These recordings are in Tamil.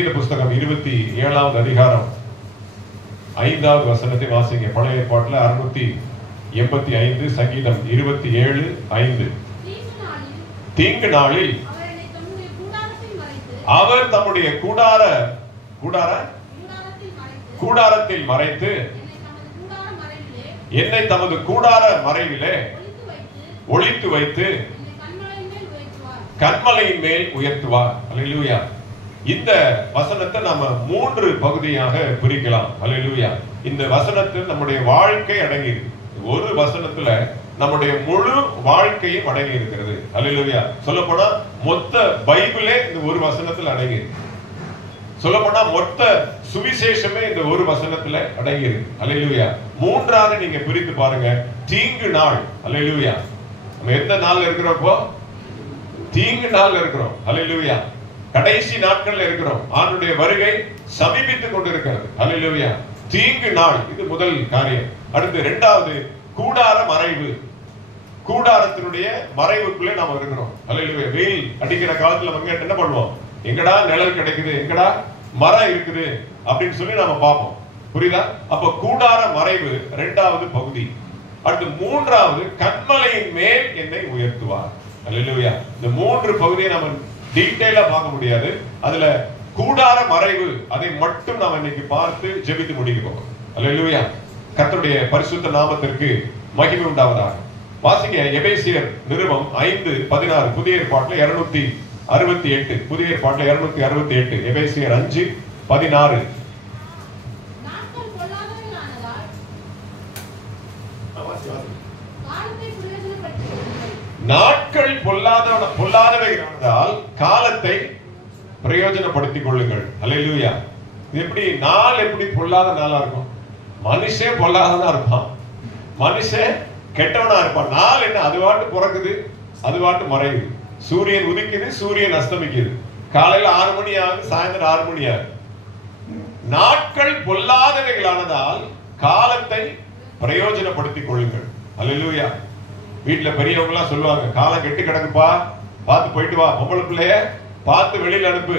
சங்கீத புஸ்தகம் 27வது அதிகாரம் 5வது வசனத்தை வாசிங்க. பழைய ஏற்பாட்டில் 685, சங்கீதம் 27:5. தீங்கு நாளில் அவர் தம்முடைய கூடாரத்தில் மறைத்து என்னை தமது கூடார மறைவிலே ஒளித்து வைத்து கன்மலையின் மேல் உயர்த்துவார். அல்லேலூயா. இந்த வசனத்தை நாம 3 பகுதியாக பிரிக்கலாம். அல்லேலூயா. இந்த வசனத்தில் நம்முடைய வாழ்க்கை அடங்கி இருக்கு. ஒரு வசனத்துல நம்முடைய முழு வாழ்க்கையும் அடங்கி இருக்கிறது. அல்லேலூயா. சொல்லப்போனா மொத்த பைபிளே இந்த ஒரு வசனத்தில் அடங்கி இருக்கு. சொல்லப்போனா மொத்த சுவிசேஷமே இந்த ஒரு வசனத்துல அடங்கி இருக்கு. அல்லேலூயா. 3ஆக நீங்க பிரித்து பாருங்க. தீங்கு நாள். அல்லேலூயா. நம்ம எந்த நாள்ல இருக்கிறோம்? தீங்கு நாள் இருக்கிறோம். அல்லேலூயா. கடைசி நாட்கள்ல இருக்கிறோம். ஆண்டுடைய வருகை சமீபித்துக் கொண்டிருக்கிறது. அல்லேலூயா. தீங்கு நாள், இது முதல் காரியம். அடுத்து 2வது கூடார மறைவு. கூடாரத்தினுடைய மறைவுக்குள்ளே நாம இருக்கிறோம். அல்லேலூயா. வெயில் அடிக்கிற காலத்துல நம்ம என்ன பண்ணுவோம்? எங்கடா நிழல் கிடைக்குது, எங்கடா மரம் இருக்குது அப்படின்னு சொல்லி நாம பார்ப்போம். புரியுதா? அப்ப கூடார மறைவு 2வது பகுதி. அடுத்து 3வது கன்மலையின் மேல் என்னை உயர்த்துவார். அல்லேலூயா. இந்த 3 பகுதியை நாம டீடைலா பார்க்க முடியாது. அதுல கூடார மறைவு அதை மட்டும் நாம இன்னைக்கு பார்த்து ஜெபித்து முடிக்கிறோம். அல்லேலூயா. கர்த்தருடைய பரிசுத்த நாமத்திற்கு மகிமை உண்டாவதாக. வாசிங்க எபேசியர் நிருபம் 5:16. புதிய ஏற்பாட்டில் 268. புதிய ஏற்பாட்டில் 268. எபேசியர் 5:16. நாட்கள் பொல்லாதவையானதால் காலத்தை பிரயோஜனப்படுத்திக் கொள்ளுங்கள். அல்லேலூயா. எப்படி நாள் எப்படி பொல்லாத நாளா இருக்கும்? மனுஷன் பொல்லாதனா இருப்பான், மனுஷன் கெட்டவனா இருப்பான். நாள் என்ன? அதுவாட்டு பிறக்குது, அதுவாட்டு மறையுது. சூரியன் உதிக்குது, சூரியன் அஸ்தமிக்குது. காலையில 6 மணி ஆகுது, சாயந்தரம் 6 மணி ஆகுது. நாட்கள் பொல்லாதவைகளானதால் காலத்தை பிரயோஜனப்படுத்திக் கொள்ளுங்கள். அல்லேலூயா. வீட்டுல பெரியவங்க எல்லாம் சொல்லுவாங்க, காலம் கெட்டு கிடக்குப்பா, பார்த்து போயிட்டு வா, பொம்பளை பிள்ளைய பார்த்து வெளியில அனுப்பு.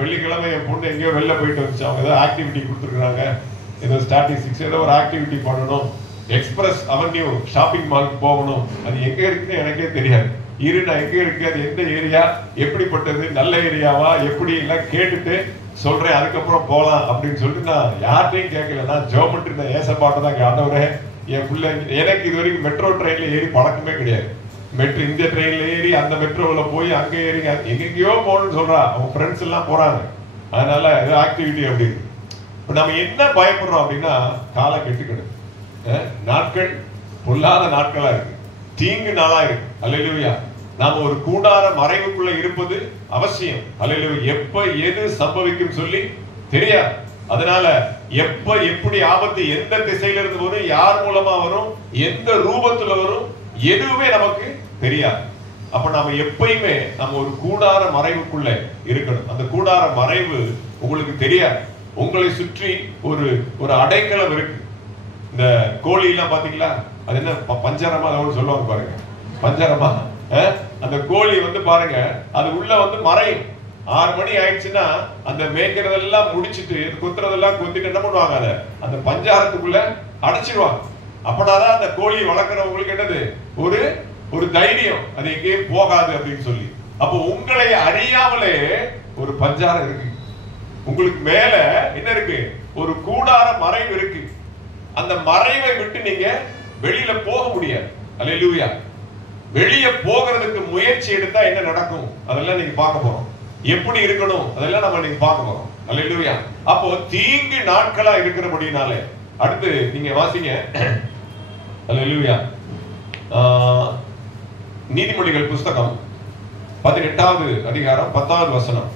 வெள்ளிக்கிழமை என் பொண்ணு எங்கேயோ வெளில போயிட்டு வந்துச்சு, அவங்க ஏதோ ஆக்டிவிட்டி கொடுத்துருக்காங்க, ஏதோ ஸ்டாட்டிஸ்டிக்ஸ் ஏதோ ஒரு ஆக்டிவிட்டி பண்ணணும், எக்ஸ்பிரஸ் அவென்யூ ஷாப்பிங் மாலுக்கு போகணும். அது எங்க இருக்குன்னு எனக்கே தெரியாது. நான் எங்க இருக்கு, அது எந்த ஏரியா, எப்படிப்பட்டது, நல்ல ஏரியாவா, எப்படி எல்லாம் கேட்டுட்டு சொல்றேன், அதுக்கப்புறம் போலாம் அப்படின்னு சொல்லிட்டு நான் யார்ட்டையும் கேட்கல. நான் ஜோமெட்ரி நான் ஏசப்பாட்டை தான் ஆண்டவரே, என் பிள்ளை எனக்கு இது வரைக்கும் மெட்ரோ ட்ரெயின்ல ஏறி பழக்கமே கிடையாது. இந்த ட்ரெயின்ல ஏறி அந்த மெட்ரோல போய் அங்க ஏறி எங்கெங்கயோ போகணும்னு சொல்றா, அவங்க ஃப்ரெண்ட்ஸ் எல்லாம் போறாங்க. அதனால ஏதோ ஆக்டிவிட்டி அப்படின்னு. இப்ப நம்ம என்ன பயப்படுறோம் அப்படின்னா, காலம் கெட்டுக்கிடு, நாட்கள் பொல்லாத நாட்களா இருக்கு, தீங்கு நாளா இருக்கு. அல்லேலூயா. நாம ஒரு கூடார மறைவுக்குள்ள இருப்பது அவசியம். அல்லேலூயா. எப்ப எது சம்பவிக்கும் சொல்லி தெரியாது. அதனால எப்ப எப்படி ஆபத்து எந்த திசையில இருந்து வரும், யார் மூலமா வரும், எந்த ரூபத்துல வரும், எதுவுமே நமக்கு தெரியாது. அப்ப நாம எப்பயுமே நம்ம ஒரு கூடார மறைவுக்குள்ள இருக்கணும். அந்த கூடார மறைவு உங்களுக்கு தெரியாது. உங்களை சுற்றி ஒரு ஒரு அடைக்கலம் இருக்கு. இந்த கோழி எல்லாம் பாத்தீங்களா, அது என்ன பஞ்சரமா சொல்லுவாங்க பாருங்க, பஞ்சரமா. அந்த கோழி வந்து பாருங்க, அது உள்ள வந்து மறையும். 6 மணி ஆயிடுச்சுன்னா அந்த மேய்க்கிறதெல்லாம் முடிச்சுட்டு குத்துறதெல்லாம் குத்திட்டு என்ன பண்ணுவாங்க, அதை அந்த பஞ்சாரத்துக்குள்ள அடைச்சிருவாங்க. அப்படாதான் அந்த கோழி வளர்க்கிறவங்களுக்கு என்னது, ஒரு ஒரு தைரியம், அது எங்கேயும் போகாது அப்படின்னு சொல்லி. அப்போ உங்களை அறியாமலே ஒரு பஞ்சாரம் இருக்கு, உங்களுக்கு மேல என்ன இருக்கு, ஒரு கூடார மறைவு இருக்கு. அந்த மறைவை விட்டு நீங்க வெளியில போக முடியாது. அல்லேலூயா. வெளியே போகிறதுக்கு முயற்சி எடுத்தா என்ன நடக்கும், அதெல்லாம் நீங்க பார்க்க போறோம். எப்படி இருக்கணும் அதெல்லாம் நம்ம நீங்க பார்க்க போறோம். அல்லேலூயா. அப்போ தீங்கு நாட்களா இருக்கிறபடினாலே அடுத்து நீங்க வாசிங்க. அல்லேலூயா. நீதிமொழிகள் புஸ்தகம் 18வது அதிகாரம் 10வது வசனம்.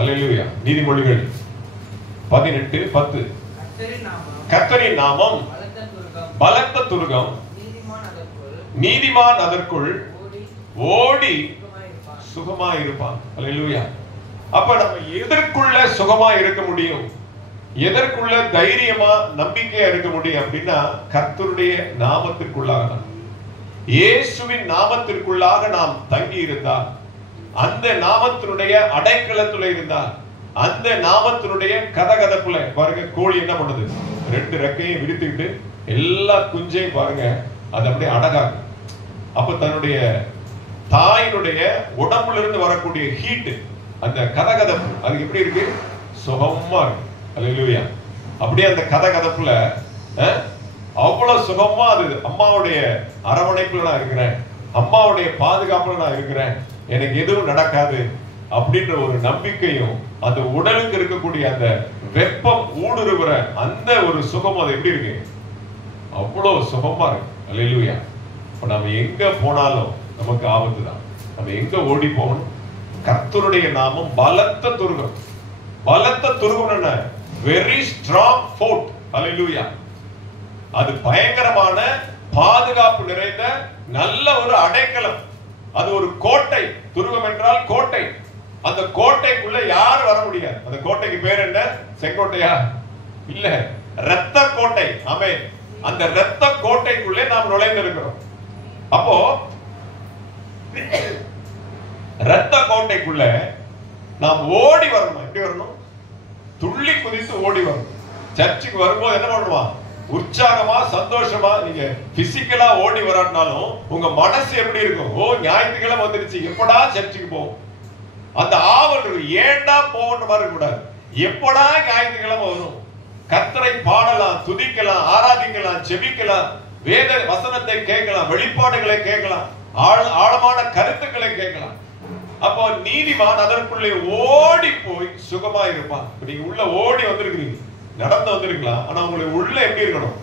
அல்லேலூயா. நீதிமொழிகள் 18:10. கர்த்தரின் நாமம் பலத்த துருகம், நீதிமான் அதற்குள் ஓடி சுகமா இருப்பான். அல்லேலூயா. அப்ப நம்ம எதற்குள்ள சுகமா இருக்க முடியும், எதற்குள்ள தைரியமா நம்பிக்கையா இருக்க முடியும் அப்படின்னா, கர்த்தருடைய நாமத்திற்குள்ளாக, இயேசுவின் நாமத்திற்குள்ளாக நாம் தங்கி இருந்தால், அந்த நாமத்தினுடைய அடைக்கலத்துல இருந்தால், அந்த நாமத்தினுடைய கதகதப்புல பாருங்க, கோழி என்ன பண்ணுது, 2 ரெக்கையும் விரித்துக்கிட்டு எல்லா குஞ்சையும் பாருங்க அது அப்படியே அடகாது. அப்ப தன்னுடைய தாயினுடைய உடம்புல இருந்து வரக்கூடிய ஹீட், அந்த கதகதப்பு அது எப்படி இருக்கு, சுகமா இருக்கு. அல்லேலூயா. அப்படியே அந்த கதகதப்புல அவ்வளவு சுகமா அது அம்மாவுடைய அரவணைப்புல நான் இருக்கிறேன், அம்மாவுடைய பாதுகாப்புல நான் இருக்கிறேன், எனக்கு எதுவும் நடக்காது அப்படின்ற ஒரு நம்பிக்கையும், அந்த உடலுக்கு இருக்கக்கூடிய அந்த வெப்பம் ஊடுருவுற அந்த ஒரு சுகம் அது எப்படி இருக்கு, அவ்வளவு சுகமா இருக்கு. அல்லேலூயா. இப்ப நம்ம எங்க போனாலும் நமக்கு ஆபத்து தான். நம்ம எங்க ஓடி போகணும், கர்த்தருடைய நாமம் பலத்த துருகம். பலத்த துருகம் என்ன, வெரி ஸ்ட்ராங் ஃபோர்ட். அல்லேலூயா. அது பயங்கரமான பாதுகாப்பு நிறைந்த நல்ல ஒரு அடைக்கலம். அது ஒரு கோட்டை. துருகம் என்றால் கோட்டை. அந்த கோட்டைக்குள்ள யாரும் வர முடியாது. அந்த கோட்டைக்கு பேர் என்ன, செங்கோட்டையா? இல்ல, இரத்த கோட்டை. ஆமென். அந்த இரத்த கோட்டைக்குள்ளே நாம் நுழைந்திருக்கிறோம். அப்போ இரத்த கோட்டைக்குள்ள நாம் ஓடி வரணும். எப்படி வரணும், துள்ளி குதித்து ஓடி வரணும். சர்ச்சுக்கு வரும்போது என்ன பண்ணுவான், உற்சாகமா சந்தோஷமா, நீங்க பிசிக்கலா ஓடி வராட்டினாலும் உங்க மனசு எப்படி இருக்கும், ஓ ஞாயிற்றுக்கிழமை வந்துருச்சு, எப்படா சர்ச்சுக்கு போவோம், அந்த ஆவல் இருக்கு. ஏண்டா போகணும் மாதிரி கூடாது, எப்படா ஞாயிற்றுக்கிழமை வரும், கர்த்தரை பாடலாம், துதிக்கலாம், ஆராதிக்கலாம், செபிக்கலாம், வேத வசனத்தை கேட்கலாம், வெளிப்பாடுகளை கேட்கலாம், ஆழமான கருத்துக்களை கேட்கலாம். அப்போ நீதிமான் அதற்குள்ளே ஓடி போய் சுகமா இருப்பான். நீங்க உள்ள ஓடி வந்திருக்கிறீங்க, நடந்து வந்திருக்கலாம், ஆனா உங்களுக்கு உள்ள எப்படி இருக்கணும்,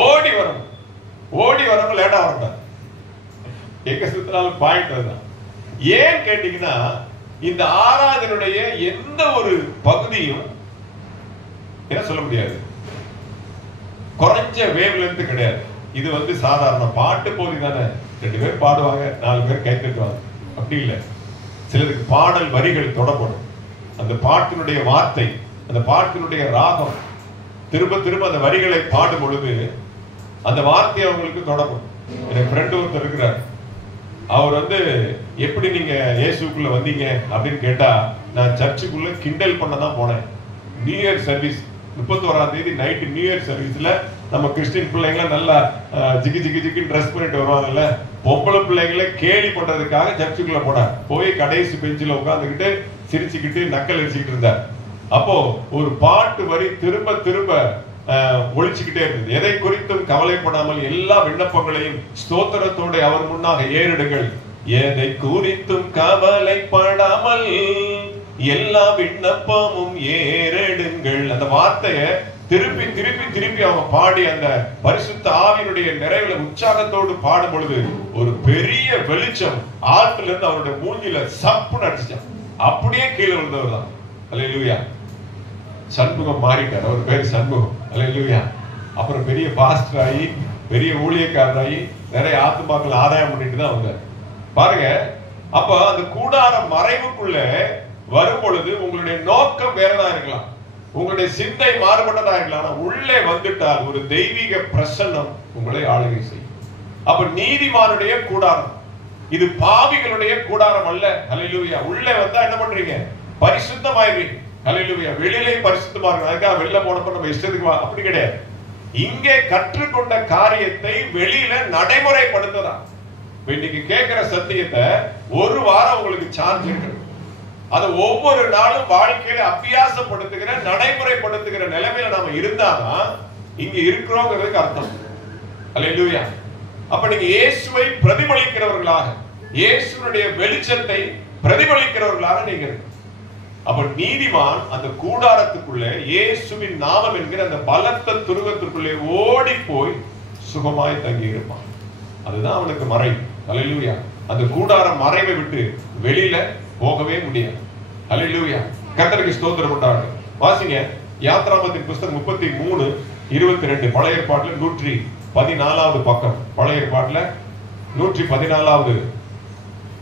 ஓடி வரணும். ஓடி வரணும், லேட்டா வரணும். எங்க சுத்தினாலும் பாயிண்ட் அதுதான். ஏன் கேட்டீங்கன்னா, இந்த ஆராதனுடைய எந்த ஒரு பகுதியும் என்ன சொல்ல முடியாது, குறைஞ்ச வேவ்ல இருந்து கிடையாது. இது வந்து சாதாரண பாட்டு போதி தானே, 2 பேர் பாடுவாங்க, 4 பேர் கை தட்டுவாங்க, அப்படி இல்லை. சிலருக்கு பாடல் வரிகள் தொடப்படும், அந்த பாட்டினுடைய வார்த்தை, அந்த பாட்டினுடைய ராகம், திரும்ப திரும்ப அந்த வரிகளை பாடும் பொழுது அந்த வார்த்தை அவங்களுக்கு தொடப்படும். எனக்கு ஃப்ரெண்ட் ஒருத்தர் இருக்கிறார், அவர் வந்து எப்படி நீங்க இயேசுக்குள்ள வந்தீங்க அப்படின்னு கேட்டா, நான் சர்ச்சுக்குள்ள கிண்டல் பண்ண தான் போனேன். நியூ இயர் சர்வீஸ் 31ஆம் தேதி நைட்டு நியூ இயர் சர்வீஸ்ல நம்ம கிறிஸ்டின் பிள்ளைங்கள நல்லா ஜிகி ஜிகி ஜிகி ட்ரெஸ் பண்ணிட்டு வருவாங்கல்ல, பொம்பளை பிள்ளைங்களை கேலி பண்றதுக்காக சர்ச்சுக்குள்ள போனார். போய் கடைசி பெஞ்சில உட்கார்ந்துக்கிட்டு சிரிச்சுக்கிட்டு நக்கல் அடிச்சுக்கிட்டு இருந்தார். அப்போ ஒரு பாட்டு வரி திரும்ப திரும்ப ஒழிச்சுக்கிட்டே இருந்தது. எதை குறித்தும் கவலைப்படாமல் எல்லா விண்ணப்பங்களையும் ஸ்தோத்திரத்தோட அவர் முன்னாக ஏறிடுங்கள். எதை குறித்தும் கவலைப்படாமல் எல்லா விண்ணப்பமும் ஏறிடுங்கள். அந்த வார்த்தையை திருப்பி திருப்பி திருப்பி அவங்க பாடி அந்த பரிசுத்த ஆவியினுடைய நிறைவுல உற்சாகத்தோடு பாடும் பொழுது ஒரு பெரிய வெளிச்சம் ஆத்துல இருந்து அவருடைய மூஞ்சில சப்புன்னு அடிச்சான். அப்படியே கீழே விழுந்தவர் தான். அல்லேலூயா. சண்முகம் மாறிட்டார், அவர் பேர் சண்முகம். அல்லேலூயா. அப்புறம் பெரிய பாஸ்டர் ஆகி பெரிய ஊழியக்காரராகி நிறைய ஆத்துமாக்கள் ஆதாயம் பண்ணிட்டு தான் வந்தார். பாருங்க, அப்ப அந்த கூடார மறைவுக்குள்ள வரும் பொழுது உங்களுடைய நோக்கம் வேறதா இருக்கலாம், உங்களுடைய சிந்தை மாறுபட்டதா இருக்கலாம். ஆனா உள்ளே வந்துட்டால் ஒரு தெய்வீக பிரசன்னம் உங்களை ஆளுகை செய்யும். அப்ப நீதிமானுடைய கூடாரம், இது பாவிகளுடைய கூடாரம் அல்ல. அல்லேலூயா. உள்ளே வந்தா என்ன பண்றீங்க, பரிசுத்தமாயிருவீங்க. அல்லேலூயா. வெளியிலே பரிசுத்தமா இருக்கணும், அதுக்காக வெளில போனப்ப நம்ம இஷ்டத்துக்கு அப்படி கிடையாது. இங்கே கற்றுக்கொண்ட காரியத்தை வெளியில நடைமுறைப்படுத்ததான். இன்னைக்கு கேட்கிற சத்தியத்தை ஒரு வாரம் உங்களுக்கு சார்ஜ் இருக்கு, அதை ஒவ்வொரு நாளும் வாழ்க்கையில அபியாசப்படுத்துகிற நடைமுறைப்படுத்துகிற நிலைமையில நாம இருந்தாதான் இங்க இருக்கிறோங்கிறதுக்கு அர்த்தம். அல்லேலூயா. அப்ப நீங்க இயேசுவை பிரதிபலிக்கிறவர்களாக, இயேசுனுடைய வெளிச்சத்தை பிரதிபலிக்கிறவர்களாக நீங்க இருக்கு. அப்ப நீதிமான் அந்த கூடாரத்துக்குள்ளே இயேசுவின் நாமம் என்கிற அந்த பலத்த துருவத்திற்குள்ளே ஓடி போய் சுகமாய் தங்கி இருப்பான். அதுதான் அவனுக்கு மறைவு. அல்லேலூயா. அந்த கூடார மறைவை விட்டு வெளியில போகவே முடியாது. அல்லேலூயா. கர்த்தருக்கு ஸ்தோத்திரம் உண்டாகட்டும். வாசிங்க யாத்ராமத்தின் புஸ்தகம் 33:22. பழைய ஏற்பாட்டுல 114வது பக்கம். பழைய ஏற்பாட்டுல 114வது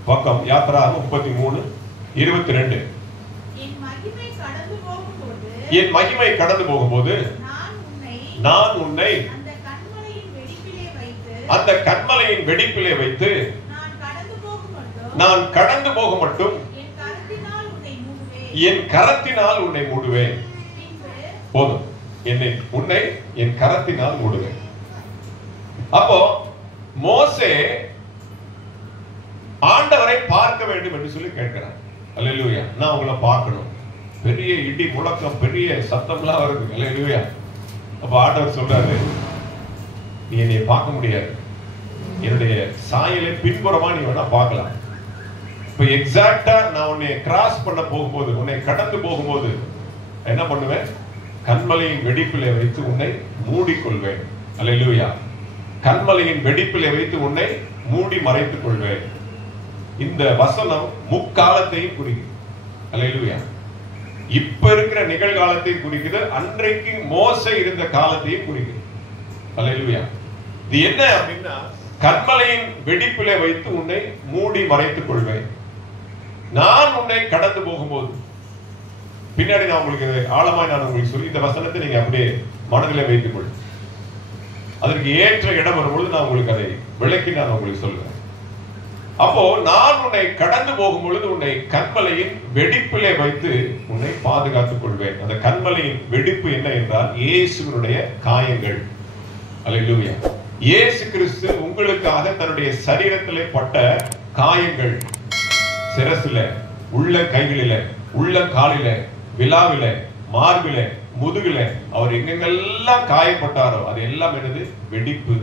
பக்கம். யாத்ராகமம் 33:22. என் மகிமை கடந்து போகும்போது நான் உன்னை அந்த கன்மலையின் வெடிப்பிலே வைத்து நான் கடந்து போக மட்டும் என் கரத்தினால் உன்னை மூடுவேன். போதும், உன்னை என் கரத்தினால் மூடுவேன். அப்போ மோசே ஆண்டவரை பார்க்க வேண்டும் என்று சொல்லி கேட்கிறார். அல்லேலூயா. நான் உங்களை பார்க்கணும். பெரிய இடி முழக்கம், பெரிய சத்தம்லாம் வருது. அல்லேலூயா. அப்ப ஆண்டவர் சொல்றாரு, நீ என்னை பார்க்க முடியாது, என்னுடைய சாயலை பின்புறமா நீ வேணா பார்க்கலாம். இப்ப எக்ஸாக்டா நான் உன்னை கிராஸ் பண்ண போகும்போது, உன்னை கடந்து போகும்போது என்ன பண்ணுவேன்? கண்மலையின் வெடிப்பிலே வைத்து உன்னை மூடிக்கொள்வேன். அல்லேலூயா. கண்மலையின் வெடிப்பிலே வைத்து உன்னை மூடி மறைத்துக் கொள்வேன். இந்த வசனம் முக்காலத்தையும் குறிக்குது. அல்லேலூயா. இப்ப இருக்கிற நிகழ்காலத்தையும் குறிக்குது, அன்றைக்கு மோசே இருந்த காலத்தையும் குறிக்குது. அல்லேலூயா. இது என்ன அப்படின்னா, கண்மலையின் வெடிப்பிலே வைத்து உன்னை மூடி மறைத்துக் கொள்வேன். நான் உன்னை கடந்து போகும்போது, பின்னாடி நான் உங்களுக்கு ஆழமாய் நான் உங்களுக்கு சொல்லி இந்த வசனத்தை நீங்க அப்படியே மனதிலே வைத்துக் கொள். அதற்கு ஏற்ற இடம் வரும்பொழுது நான் உங்களுக்கு அதை விளக்கி நான் உங்களுக்கு சொல்லுவேன். அப்போ நான் உன்னை கடந்து போகும் பொழுது உன்னை கண்மலையின் வெடிப்பிலே வைத்து உன்னை பாதுகாத்துக் கொள்வேன். அந்த கண்மலையின் வெடிப்பு என்ன என்றால் இயேசுவினுடைய காயங்கள். அல்லேலூயா. இயேசு கிறிஸ்து உங்களுக்காக தன்னுடைய சரீரத்திலே பட்ட காயங்கள், சிரசில, உள்ள கைகளில, உள்ள காலில, விலாவில, மார்பில, முதுகில, அவர் எங்கெங்கெல்லாம் காயப்பட்டாரோ அது எல்லாம் என்னது? வெடிப்பு.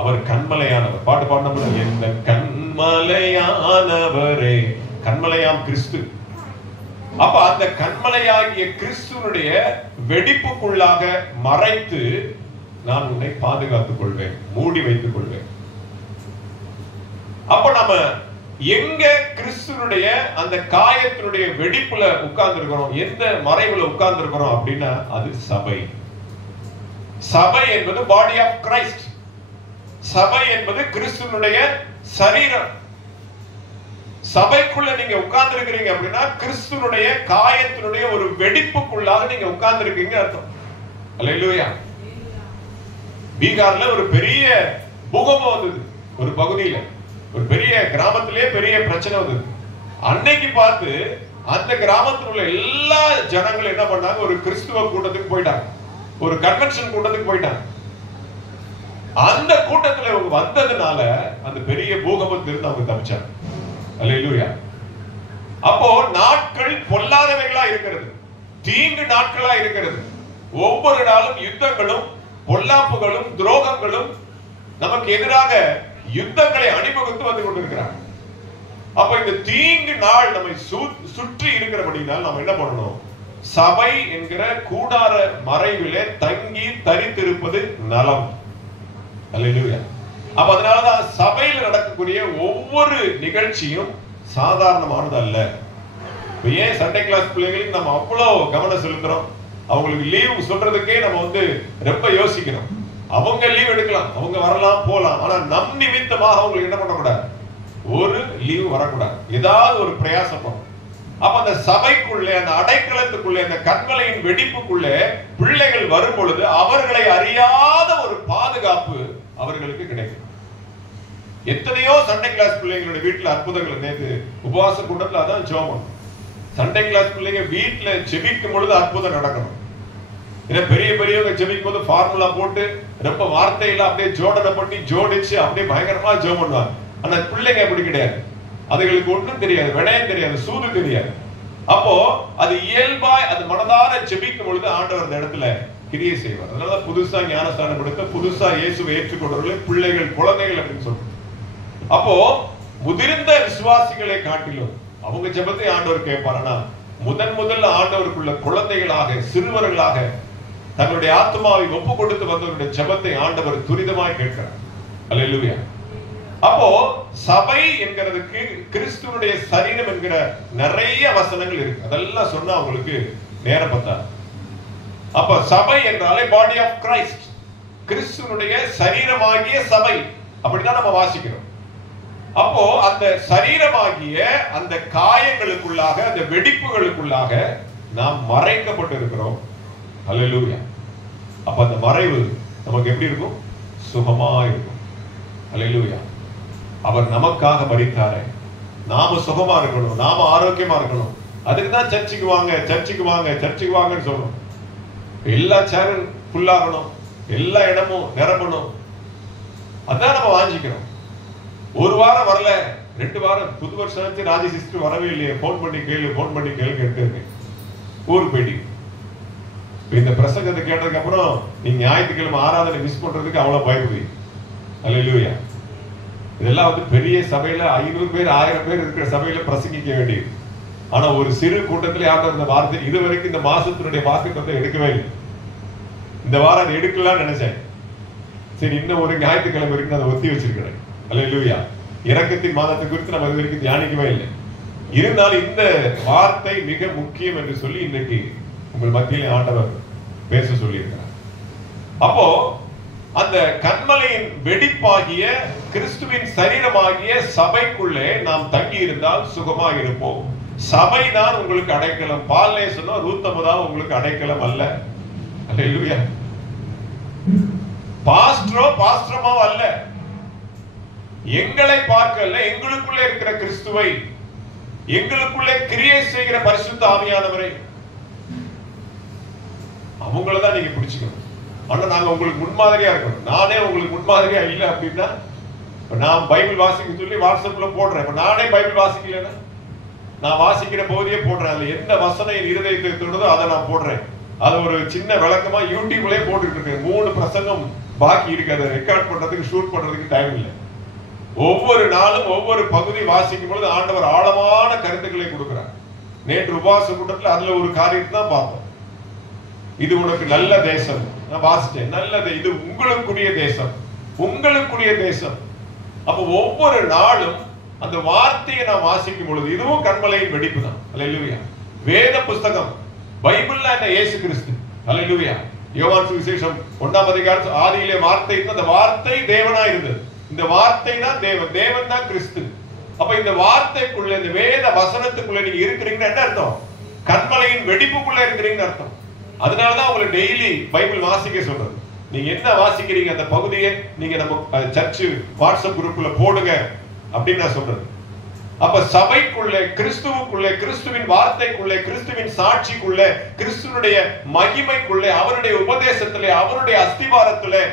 அவர் கண்மலையானவர். பாட்டு பாடணும், எந்த கண்மலையானவரே. கண்மலையாம் கிறிஸ்து. அப்ப அந்த கண்மலையாகிய கிறிஸ்துனுடைய வெடிப்புக்குள்ளாக மறைத்து நான் உன்னை பாதுகாத்துக் கொள்வேன், மூடி வைத்துக் கொள்வேன். அப்ப நம்ம எங்க கிறிஸ்துனுடைய அந்த காயத்தினுடைய வெடிப்புல உட்கார்ந்து இருக்கிறோம், எந்த மறைவுல உட்கார்ந்து இருக்கிறோம் அப்படின்னா அது சபை. சபை என்பது பாடி ஆஃப் கிரைஸ்ட். சபை என்பது கிறிஸ்துனுடைய சரீரம். சபைக்குள்ள நீங்க உட்கார்ந்து இருக்கிறீங்க அப்படின்னா கிறிஸ்துனுடைய காயத்தினுடைய ஒரு வெடிப்புக்குள்ளாக நீங்க உட்கார்ந்து இருக்கீங்க அர்த்தம். அல்லேலூயா. பீகார்ல ஒரு பெரிய பூகம்பம் வந்தது. ஒரு பகுதியில, ஒரு பெரிய கிராமத்திலே பெரிய பிரச்சனை வந்தது. அன்னைக்கு பார்த்து அந்த கிராமத்தில் உள்ள எல்லா ஜனங்களும் என்ன பண்ணாங்க? ஒரு கிறிஸ்துவ கூட்டத்துக்கு போயிட்டாங்க, ஒரு கன்வென்ஷன் கூட்டத்துக்கு போயிட்டாங்க. அந்த கூட்டத்தில் இவங்க வந்ததுனால அந்த பெரிய பூகம்பத்திலிருந்து அவங்க தப்பிச்சாங்க. அல்லேலூயா. அப்போ நாட்கள் பொல்லாதவைகளா இருக்கிறது, தீங்கு நாட்களா இருக்கிறது. ஒவ்வொரு நாளும் யுத்தங்களும், பொல்லாப்புகளும், துரோகங்களும் நமக்கு எதிராக யுத்தங்களை அணிவகுத்து வந்து கொண்டிருக்கிறார். அப்ப இந்த தீங்கு நாள் நம்மை சுற்றி இருக்கிறபடினால் நாம் என்ன பண்ணணும்? சபை என்கிற கூடார மறைவிலே தங்கி தரித்திருப்பது நலம். அல்லேலூயா. அப்ப அதனாலதான் சபையில் நடக்கக்கூடிய ஒவ்வொரு நிகழ்ச்சியும் சாதாரணமானது அல்ல. ஏன் சண்டே கிளாஸ் பிள்ளைகளுக்கு நம்ம அவ்வளவு கவனம் செலுத்துறோம்? அவங்களுக்கு லீவ் சொல்றதுக்கே நம்ம ரொம்ப யோசிக்கணும். அவங்க லீவ் எடுக்கலாம், அவங்க வரலாம் போலாம், ஆனா நம் நிமித்தமாக அவங்களுக்கு என்ன பண்ணக்கூடாது? ஒரு லீவ் வரக்கூடாது. ஏதாவது ஒரு பிரயாசம் பண்ணும். அப்ப அந்த சபைக்குள்ளே, அந்த அடைக்கலத்துக்குள்ளே, அந்த கண்மலையின் வெடிப்புக்குள்ளே பிள்ளைகள் வரும் பொழுது அவர்களை அறியாத ஒரு பாதுகாப்பு அவர்களுக்கு கிடைக்கும். எத்தனையோ சண்டே கிளாஸ் பிள்ளைங்களுடைய வீட்டுல அற்புதங்கள். நேற்று உபவாச கூட்டத்தில் அதான் ஜெபம். சண்டே கிளாஸ் பிள்ளைங்க வீட்டுல ஜெபிக்கும் பொழுது அற்புதம் நடக்கணும். பெரிய பெரியவங்க ஜெபிக்கும் போது ஃபார்முலா போட்டு ரொம்ப வார்த்தையில அப்படியே ஜோடனை பண்ணி ஜோடிச்சு அப்படியே பயங்கரமா ஜெபம் பண்ணுவாங்க. ஆனா பிள்ளைங்க அப்படி கிடையாது. அதுகளுக்கு ஒன்றும் தெரியாது, வினயம் தெரியாது, சூது தெரியாது. அப்போ அது இயல்பாய் அது மனதார ஜெபிக்கும் பொழுது ஆண்டவர் அந்த இடத்துல கிரியை செய்வார். அதனால புதுசா ஞானஸ்தானம் கொடுத்த, புதுசா இயேசுவை ஏற்றுக்கொண்டவர்களே பிள்ளைகள், குழந்தைகள் அப்படின்னு சொல்றோம். அப்போ முதிர்ந்த விசுவாசிகளை காட்டிலும் அவங்க ஜெபத்தை ஆண்டவர் கேட்பார். ஆனா முதல்ல ஆண்டவருக்குள்ள குழந்தைகளாக, சிறுவர்களாக தன்னுடைய ஆத்மாவை ஒப்பு கொடுத்து வந்தவருடைய ஜெபத்தை ஆண்டவர் துரிதமாய் கேட்கிறார். அல்லேலூயா. அப்போ சபை என்கிறதுக்கு கிறிஸ்துவனுடைய சரீரம் என்கிற நிறைய வசனங்கள் இருக்கு. அதெல்லாம் சொன்னா உங்களுக்கு நேரம் பத்தாது. அப்ப சபை என்றாலே பாடி ஆஃப் கிரைஸ்ட், கிறிஸ்துவனுடைய சரீரமாகிய சபை, அப்படிதான் நம்ம வாசிக்கிறோம். அப்போ அந்த சரீரமாகிய அந்த காயங்களுக்குள்ளாக, அந்த வெடிப்புகளுக்குள்ளாக நாம் மறைக்கப்பட்டு இருக்கிறோம். அல்லேலூயா. அப்ப அந்த மறைவு நமக்கு எப்படி இருக்கும்? சுகமா இருக்கும். அல்லேலூயா. அவர் நமக்காக மரித்தாரே, நாம சுகமா இருக்கணும், நாம ஆரோக்கியமா இருக்கணும், அதுக்கு தான் சர்ச்சுக்கு வாங்க, சர்ச்சுக்கு வாங்க, சர்ச்சுக்கு வாங்கன்னு சொல்றோம். எல்லா சேரும் ஃபுல் ஆகணும், எல்லா இடமும் நிரம்பணும், அதான் நம்ம வாஞ்சிக்கிறோம். ஒரு வாரம் வரல, 2 வாரம், புது வருஷம் ஆச்சு, ராஜி சிஸ்டர் வரவே இல்லையே, போன் பண்ணி கேளு கேட்டு ஊருக்கு போயிட்டு இந்த பிரசங்கத்தை கேட்டதுக்கு அப்புறம் நீங்க ஞாயிற்றுக்கிழமை ஆராதனை மிஸ் பண்றதுக்கு அவ்வளவு பயப்படுவீங்க. அல்லேலூயா. இதெல்லாம் வந்து பெரிய சபையில 500 பேர் 1000 பேர் இருக்கிற சபையில பிரசங்கிக்க வேண்டியது. ஆனா ஒரு சிறு கூட்டத்திலே ஆண்டவர் இந்த வார்த்தை இதுவரைக்கும் இந்த மாசத்தினுடைய வாக்குத்தத்தத்தை எடுக்கவே இல்லை. இந்த வாரம் அதை எடுக்கலாம்னு நினைச்சேன். சரி, இன்னும் ஒரு ஞாயிற்றுக்கிழமை வரைக்கும் அதை ஒத்தி வச்சிருக்கிறேன். அல்லேலூயா. இரக்கத்தின் மாதத்தை குறித்து நம்ம இது வரைக்கும் தியானிக்கவே இல்லை. இருந்தாலும் இந்த வார்த்தை மிக முக்கியம் என்று சொல்லி இன்னைக்கு உங்கள் மத்தியிலே ஆண்டவர் பேச சொல்லியிருக்கிறார். அப்போ அந்த கன்மலையின் வெடிப்பாகிய கிறிஸ்துவின் சரீரமாகிய சபைக்குள்ளே நாம் தங்கி இருந்தால் சுகமாக இருப்போம். சபைதான் உங்களுக்கு அடைக்கலம். பால்நேசனோ ரூத்தமதான் உங்களுக்கு அடைக்கலம் அல்ல. அல்லேலூயா. பாஸ்டரோ அல்ல. எங்களை பார்க்கல, எங்களுக்குள்ளே இருக்கிற கிறிஸ்துவை, எங்களுக்குள்ளே கிரியை செய்கிற பரிசுத்த ஆவியானவரை, அவங்களதான் நீங்க பிடிச்சுக்கணும். ஆனா நாங்க உங்களுக்கு முன்மாதிரியா இருக்கணும். நானே உங்களுக்கு முன்மாதிரியா இல்லை அப்படின்னா, நான் பைபிள் வாசிக்க சொல்லி வாட்ஸ்அப்ல போடுறேன். இப்ப நானே பைபிள் வாசிக்கலன்னா, நான் வாசிக்கிற போதே போடுறேன். அதுல எந்த வசனம் என் இருதயத்தை தொடுதோ அதை நான் போடுறேன். அது ஒரு சின்ன விளக்கமா யூடியூப்லயே போட்டுட்டு இருக்கேன். 3 பிரசங்கம் பாக்கி இருக்கு. அதை ரெக்கார்ட் பண்றதுக்கு, ஷூட் பண்றதுக்கு டைம் இல்லை. ஒவ்வொரு நாளும் ஒவ்வொரு பகுதி வாசிக்கும் பொழுது ஆண்டவர் ஆழமான கருத்துக்களை கொடுக்கிறார். நேற்று உபவாச கூட்டத்தில் அதுல ஒரு காரியத்தை தான் பார்த்தோம். இது உனக்கு நல்ல தேசம், நான் வாசிச்சேன். நல்லது, இது உங்களுக்குரிய தேசம், உங்களுக்குரிய தேசம். அப்ப ஒவ்வொரு நாளும் அந்த வார்த்தையை நான் வாசிக்கும் பொழுது இதுவும் கன்மலையின் வெடிப்பு தான். அல்லேலூயா. வேத புஸ்தகம் பைபிள்ல இந்த இயேசு கிறிஸ்து. அல்லேலூயா. யோவான் சுவிசேஷம் 1ஆம் அதிகாரம் ஆதியிலே வார்த்தை, அந்த வார்த்தை தேவனா இருந்தது. இந்த வார்த்தை தான் தேவன், தேவன் தான் கிறிஸ்து. அப்ப இந்த வார்த்தைக்குள்ள, இந்த வேத வசனத்துக்குள்ள நீங்க இருக்கிறீங்கன்னு என்ன அர்த்தம்? கன்மலையின் வெடிப்புக்குள்ள இருக்கிறீங்கன்னு அர்த்தம். அதனாலதான் உங்களை டெய்லி பைபிள் வாசிக்க சொல்றது. நீங்க என்ன வாசிக்கிறீங்க அந்த பகுதியை நீங்க நம்ம சர்ச்சு வாட்ஸ்அப் குரூப்ல போடுங்க அப்படின்னு நான் சொல்றது. அப்ப சபைக்குள்ளே, கிறிஸ்துவுக்குள்ளே, கிறிஸ்துவின் வார்த்தைக்குள்ளே, கிறிஸ்துவின் சாட்சிக்குள்ளே, கிறிஸ்துவனுடைய மகிமைக்குள்ளே, அவருடைய உபதேசத்திலே, அவருடைய அஸ்திவாரத்திலே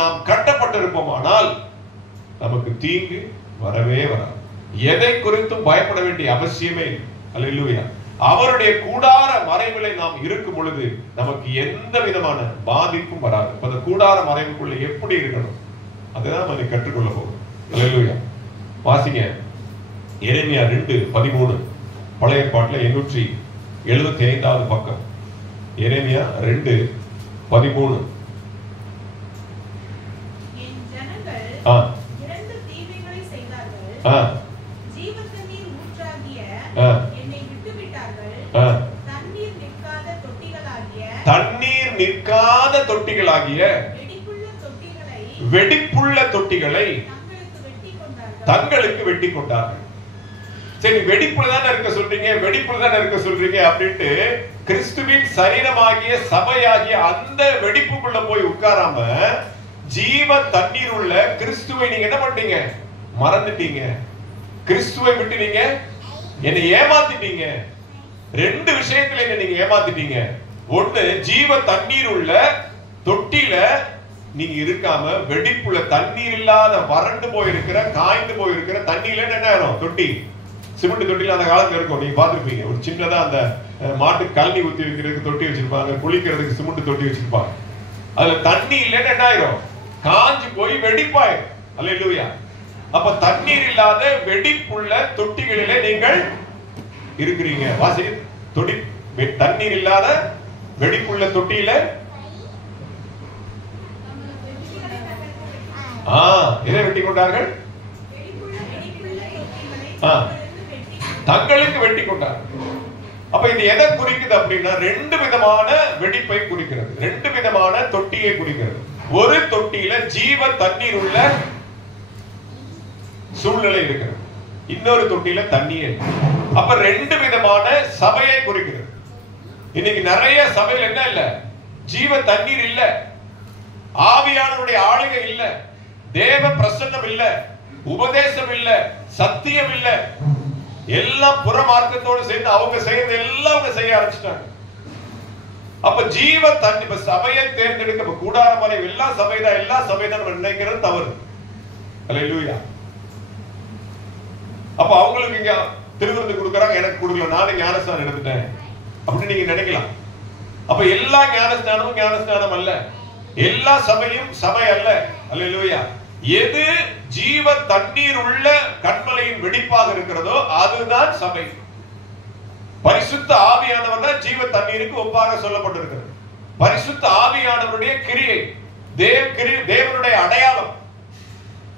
நாம் கட்டப்பட்டிருப்போமானால் நமக்கு தீங்கு வரவே வராது. எதை குறித்தும் பயப்பட வேண்டிய அவசியமே இல்லை. அல்லேலூயா. அவருடைய கூடார மறைவிலே நாம் இருக்கும் பொழுது நமக்கு எந்த விதமான பாதிப்பும் வராது. அந்த கூடார மறைவுக்குள்ள எப்படி இருக்கணும் அதுதான் நம்ம கற்றுக்கொள்ள போகிறோம். அல்லேலூயா. வாசிங்க எரேமியா 2:13. பழைய ஏற்பாட்டில் 875வது பக்கம். எரேமியா 2:13. தண்ணீர் நிற்காத தொட்டிகளாகிய வெடிப்புள்ள தொட்டிகளை தங்களுக்கு வெட்டி கொண்டார்கள். சரி, வெடிப்புலதானே இருக்க சொல்றீங்க, வெடிப்புலதானே இருக்க சொல்றீங்க அப்படின்ட்டு கிறிஸ்துவின் சரீரமாகிய சபையாகிய அந்த வெடிப்புக்குள்ள போய் உட்காராம ஜீவ தண்ணீர் உள்ள கிறிஸ்துவை நீங்க என்ன பண்ணீங்க? மறந்துட்டீங்க. கிறிஸ்துவை விட்டு நீங்க என்னை ஏமாத்திட்டீங்க. 2 விஷயத்துல என்ன நீங்க ஏமாத்திட்டீங்க. ஒண்ணு, ஜீவ தண்ணீர் உள்ள தொட்டில நீங்க இருக்காம வெடிப்புள்ள தண்ணீர் இல்லாத வறண்டு போயிருக்கிற, காய்ந்து போயிருக்கிற தண்ணியில என்ன ஆயிரும்? தொட்டி, சிமெண்ட் தொட்டில அந்த காலத்துல இருக்கும், நீங்க பாத்துருப்பீங்க. ஒரு சின்னதா அந்த மாட்டு கல்வி ஊத்தி வைக்கிறதுக்கு தொட்டி வச்சிருப்பாங்க, குளிக்கிறதுக்கு சிமெண்ட் தொட்டி வச்சிருப்பாங்க. அதுல தண்ணி இல்லைன்னு என்ன ஆயிரும்? காஞ்சு போய் வெடிப்பாயிரும். அல்லேலூயா. அப்ப தண்ணீர் இல்லாத வெடிப்புள்ள தொட்டிகளிலே நீங்கள் இருக்கிறீங்க. வாசி, தொட்டி தண்ணீர் இல்லாத வெடிப்புள்ள தொட்டியில எதை வெட்டி கொண்டார்கள்? தங்களுக்கு வெட்டி கொண்டார்கள். அப்ப இது எதை குறிக்குது அப்படின்னா 2 விதமான வெடிப்பை குறிக்கிறது, 2 விதமான தொட்டியை குறிக்கிறது. ஒரு தொட்டியில ஜீவ தண்ணீர் உள்ள சூழ்நிலை இருக்கிறது, இன்னொரு தொட்டியில தண்ணீர். அப்ப 2 விதமான சபையை குறிக்கிறது. இன்னைக்கு நிறைய சபையில் என்ன இல்ல? ஜீவ தண்ணீர் இல்ல, ஆவியானவருடைய ஆளுகை இல்ல, தேவ பிரசன்னம் இல்ல, உபதேசம் இல்ல, சத்தியம் இல்ல. எல்லாம் புறமார்க்கத்தோடு சேர்ந்து அவங்க செய்யறது எல்லாம் அவங்க செய்ய ஆரம்பிச்சிட்டாங்க. அப்ப ஜீவ தண்ணி, இப்ப சபையை தேர்ந்தெடுக்க கூடார மறை எல்லா சபைதான், எல்லா சபைதான் நினைக்கிறது தவறு. அல்லேலூயா. அப்ப அவங்களுக்கு இங்க திருவிருந்து கொடுக்கறாங்க, எனக்கு கொடுக்கல, நானே ஞானஸ்நானம் எடுத்துட்டேன் அப்படின்னு நீங்க நினைக்கலாம். அப்ப எல்லா ஞானஸ்நானமும் ஞானஸ்நானம் அல்ல, எல்லா சபையும் சபை அல்ல. அல்லேலூயா. எது ஜீவ தண்ணீர் உள்ள கண்மலையின் வெடிப்பாக இருக்கிறதோ அதுதான் சபை. பரிசுத்த ஆவியானவர் தான் ஜீவ தண்ணீருக்கு ஒப்பாக சொல்லப்பட்டிருக்கிறது. பரிசுத்த ஆவியானவருடைய கிரியை, தேவனுடைய அடையாளம்,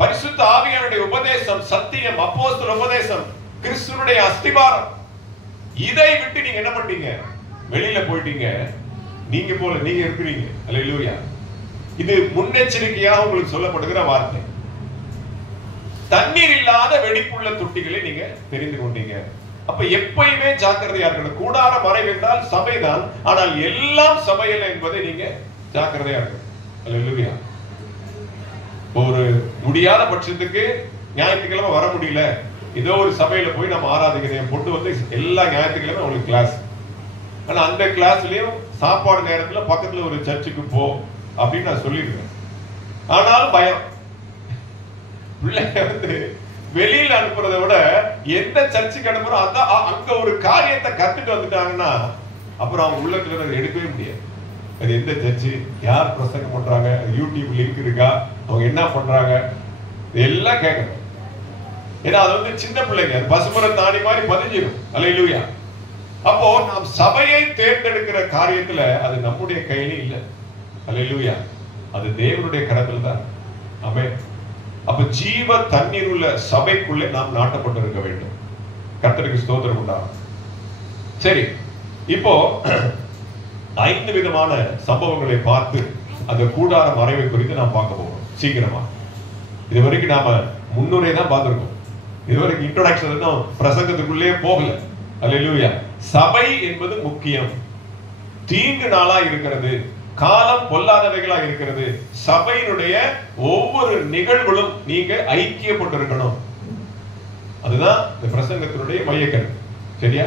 பரிசுத்த ஆவியானுடைய உபதேசம், சத்தியம், அப்போஸ்தல உபதேசம், கிறிஸ்துவனுடைய அஸ்திபாரம். இதை விட்டு நீங்க என்ன பண்ணீங்க? வெளியில போயிட்டீங்க. நீங்க போல நீங்க இருக்கிறீங்க. அல்லேலூயா. இது முன்னெச்சரிக்கையாக உங்களுக்கு சொல்லப்படுகிற வார்த்தை. தண்ணீர் இல்லாத வெடிப்புள்ள தொட்டிகளை நீங்க தெரிந்து கொண்டீங்க. அப்ப எப்பயுமே ஜாக்கிரதையா இருக்கணும். கூடார மறை என்றால் சபைதான், ஆனால் எல்லாம் சபையில என்பதை நீங்க ஜாக்கிரதையா இருக்கணும். அல்லேலூயா. ஒரு முடியாத பட்சத்துக்கு ஞாயிற்றுக்கிழமை வர முடியல, ஏதோ ஒரு சபையில போய் நம்ம ஆராதிக்கிறேன், பொண்ணு வந்து எல்லா ஞாயிற்றுக்கிழமை அவங்களுக்கு கிளாஸ். ஆனா அந்த கிளாஸ்லயும் சாப்பாடு நேரத்துல பக்கத்துல ஒரு சர்ச்சுக்கு போ அப்படின்னு நான் சொல்லிடுவேன். ஆனாலும் பயம். பிள்ளைங்க வந்து வெளியில அனுப்புறதை விட எந்த சர்ச்சுக்கு அனுப்புறோம் அதான் அங்க ஒரு காரியத்தை கத்துட்டு வந்துட்டாங்கன்னா அப்புறம் அவங்க உள்ளத்துல எடுக்கவே முடியாது. அது எந்த சர்ச்சு, யார் பிரசங்கம் பண்றாங்க, யூடியூப் லிங்க் இருக்கா, அவங்க என்ன பண்றாங்க, எல்லாம் கேட்கணும். ஏன்னா அது வந்து சின்ன பிள்ளைங்க, பசுமரம் தாண்டி மாதிரி பதிஞ்சிடும். அல்லேலூயா. அப்போ நாம் சபையை தேர்ந்தெடுக்கிற காரியத்துல அது நம்முடைய கையில இல்ல. அல்லேலூயா. அது தேவனுடைய கரத்தில் தான். ஆமென். அப்ப ஜீவ தண்ணீர் உள்ள சபைக்குள்ளே நாம் நாட்டப்பட்டிருக்க வேண்டும். கர்த்தருக்கு ஸ்தோத்திரம் உண்டாகும். சரி, இப்போ 5 விதமான சம்பவங்களை பார்த்து அந்த கூடார மறைவை குறித்து நாம் பார்க்க போகிறோம் சீக்கிரமா. இதுவரைக்கும் நாம முன்னுரை தான் பார்த்திருக்கோம். இதுவரைக்கும் இன்ட்ரோடக்ஷன் தான், பிரசங்கத்துக்குள்ளே போகல. அல்லேலூயா. சபை என்பது முக்கியம். தீங்கு நாளா இருக்கிறது, காலம் பொல்லாதவைகளா இருக்கிறது. சபையினுடைய ஒவ்வொரு நிகழ்வுகளும் நீங்க ஐக்கியப்பட்டிருக்கணும். அதுதான் இந்த பிரசங்கத்தினுடைய மையக்கருத்து. சரியா?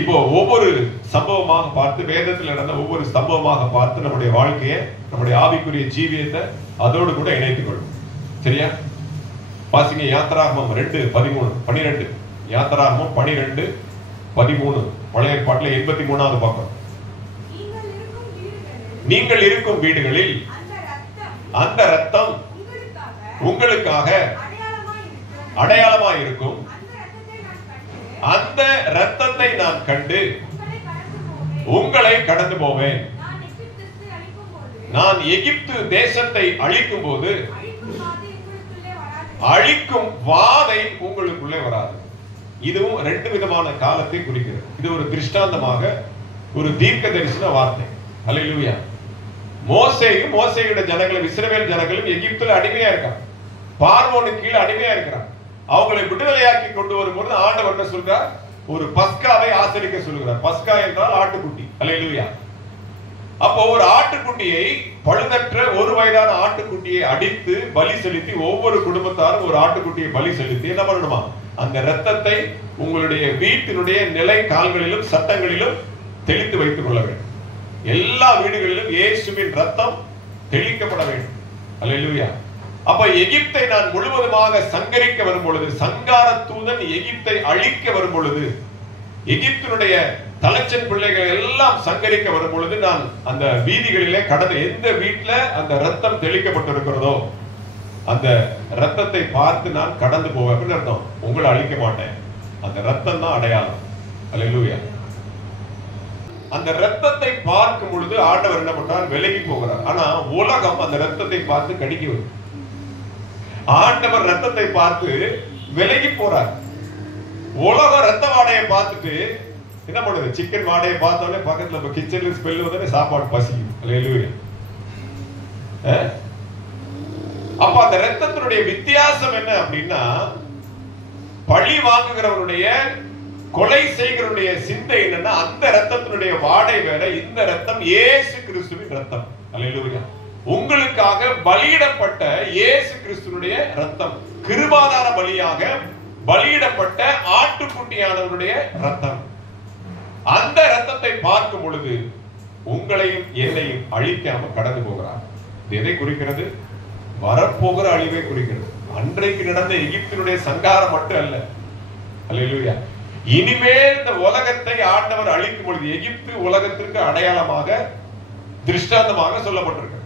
இப்போ ஒவ்வொரு சம்பவமாக பார்த்து, வேதத்தில் நடந்த ஒவ்வொரு சம்பவமாக பார்த்து நம்முடைய வாழ்க்கையை, நம்முடைய ஆவிக்குரிய ஜீவியத்தை அதோடு கூட இணைத்துக் கொள்ளும். சரியா? வாசிங்க யாத்திராகமம் 2:13-12. யாத்திராகமம் 12:13. பழைய ஏற்பாட்டில் 83வது பக்கம். நீங்கள் இருக்கும் வீடுகளில் அந்த இரத்தம் உங்களுக்காக அடையாளமாய் இருக்கும். அந்த இரத்தத்தை நான் கண்டு உங்களை கடந்து போவேன். நான் எகிப்து தேசத்தை அழிக்கும் போது அழிக்கும் வாதை உங்களுக்குள்ளே வராது. இதுவும் 2 விதமான காலத்தை குறிக்கிறது. இது ஒரு திருஷ்டாந்தமாக, ஒரு தீர்க்க தரிசன வார்த்தை. அல்லேலூயா. மோசேயோட ஜனங்களும் இஸ்ரவேல் ஜனங்களும் எகிப்துல அடிமையா இருக்காங்க. பார்வோனுக்கு கீழே அடிமையா இருக்கிறாங்க. அவங்களை விடுதலையாக்கி கொண்டு வரும்போது ஆண்டவர் என்ன சொல்றார்? ஒரு பஸ்காவை ஆசரிக்க சொல்கிறார். பஸ்கா என்றால் ஆட்டுக்குட்டி. அல்லேலூயா. அப்போ ஒரு ஆட்டுக்குட்டியை, பழுதற்ற 1 வயதான ஆட்டுக்குட்டியை அடித்து பலி செலுத்தி, ஒவ்வொரு குடும்பத்தாரும் ஒரு ஆட்டுக்குட்டியை பலி செலுத்தி என்ன பண்ணணுமா? அந்த இரத்தத்தை உங்களுடைய வீட்டினுடைய நிலை கால்களிலும் சட்டங்களிலும் தெளித்து வைத்துக் கொள்ள வேண்டும். எல்லா வீடுகளிலும் இயேசுவின் ரத்தம் தெளிக்கப்பட வேண்டும். அல்லேலூயா. அப்ப எகிப்தை நான் முழுவதுமாக சங்கரிக்க வரும் பொழுது, சங்கார தூதன் எகிப்தை அழிக்க வரும் பொழுது, எகிப்தினுடைய தலைச்சன் பிள்ளைகள் எல்லாம் சங்கரிக்க வரும் பொழுது, நான் அந்த வீதிகளிலே கடந்து, எந்த வீட்டுல அந்த ரத்தம் தெளிக்கப்பட்டிருக்கிறதோ அந்த ரத்தத்தை பார்த்து நான் கடந்து போவேன். அப்படின்னு அர்த்தம். உங்களை அழிக்க மாட்டேன். அந்த ரத்தம் தான் அடையாளம். அல்லேலூயா. அந்த ரத்தத்தை பார்க்கும் பொழுது ஆண்டவர் என்ன பண்றார்? விலகி போகிறார். ஆனா உலகம் அந்த ரத்தத்தை பார்த்து கடிக்க வருது. ஆண்டவர் ரத்தத்தை பார்த்து விலகி போறார். உலகம் ரத்த வாடையை பார்த்துட்டு என்ன பண்ணுது? சிக்கன் வாடையை பார்த்தோன்னே பக்கத்துல கிச்சன்ல ஸ்மெல் வந்தோடனே சாப்பாடு பசிக்குது. அல்லேலூயா. அப்ப அந்த ரத்தத்தினுடைய வித்தியாசம் என்ன அப்படின்னா, பழி வாங்குகிறவருடைய, கொலை செய்கிறவருடைய சிந்தை என்னன்னா, அந்த ரத்தத்தினுடைய வாடை வேற, இந்த ரத்தம் இயேசு கிறிஸ்துவின் ரத்தம். அல்லேலூயா. உங்களுக்காக பலியிடப்பட்ட இயேசு கிறிஸ்துவினுடைய ரத்தம், கிருபாதார பலியாக பலியிடப்பட்ட ஆட்டுக்குட்டியானவருடைய ரத்தம். அந்த ரத்தத்தை பார்க்கும் பொழுது உங்களையும் என்னையும் அழிக்காம கடந்து போகிறார். எதை குறிக்கிறது? வரப்போகிற அழிவை குறிக்கிறது. அன்றைக்கு நடந்த எகிப்தினுடைய சங்காரம் மட்டும் அல்ல. அல்லேலூயா. இனிமேல் இந்த உலகத்தை ஆண்டவர் அழிக்கும் பொழுது எகிப்து உலகத்திற்கு அடையாளமாக, திருஷ்டாந்தமாக சொல்லப்பட்டிருக்கு.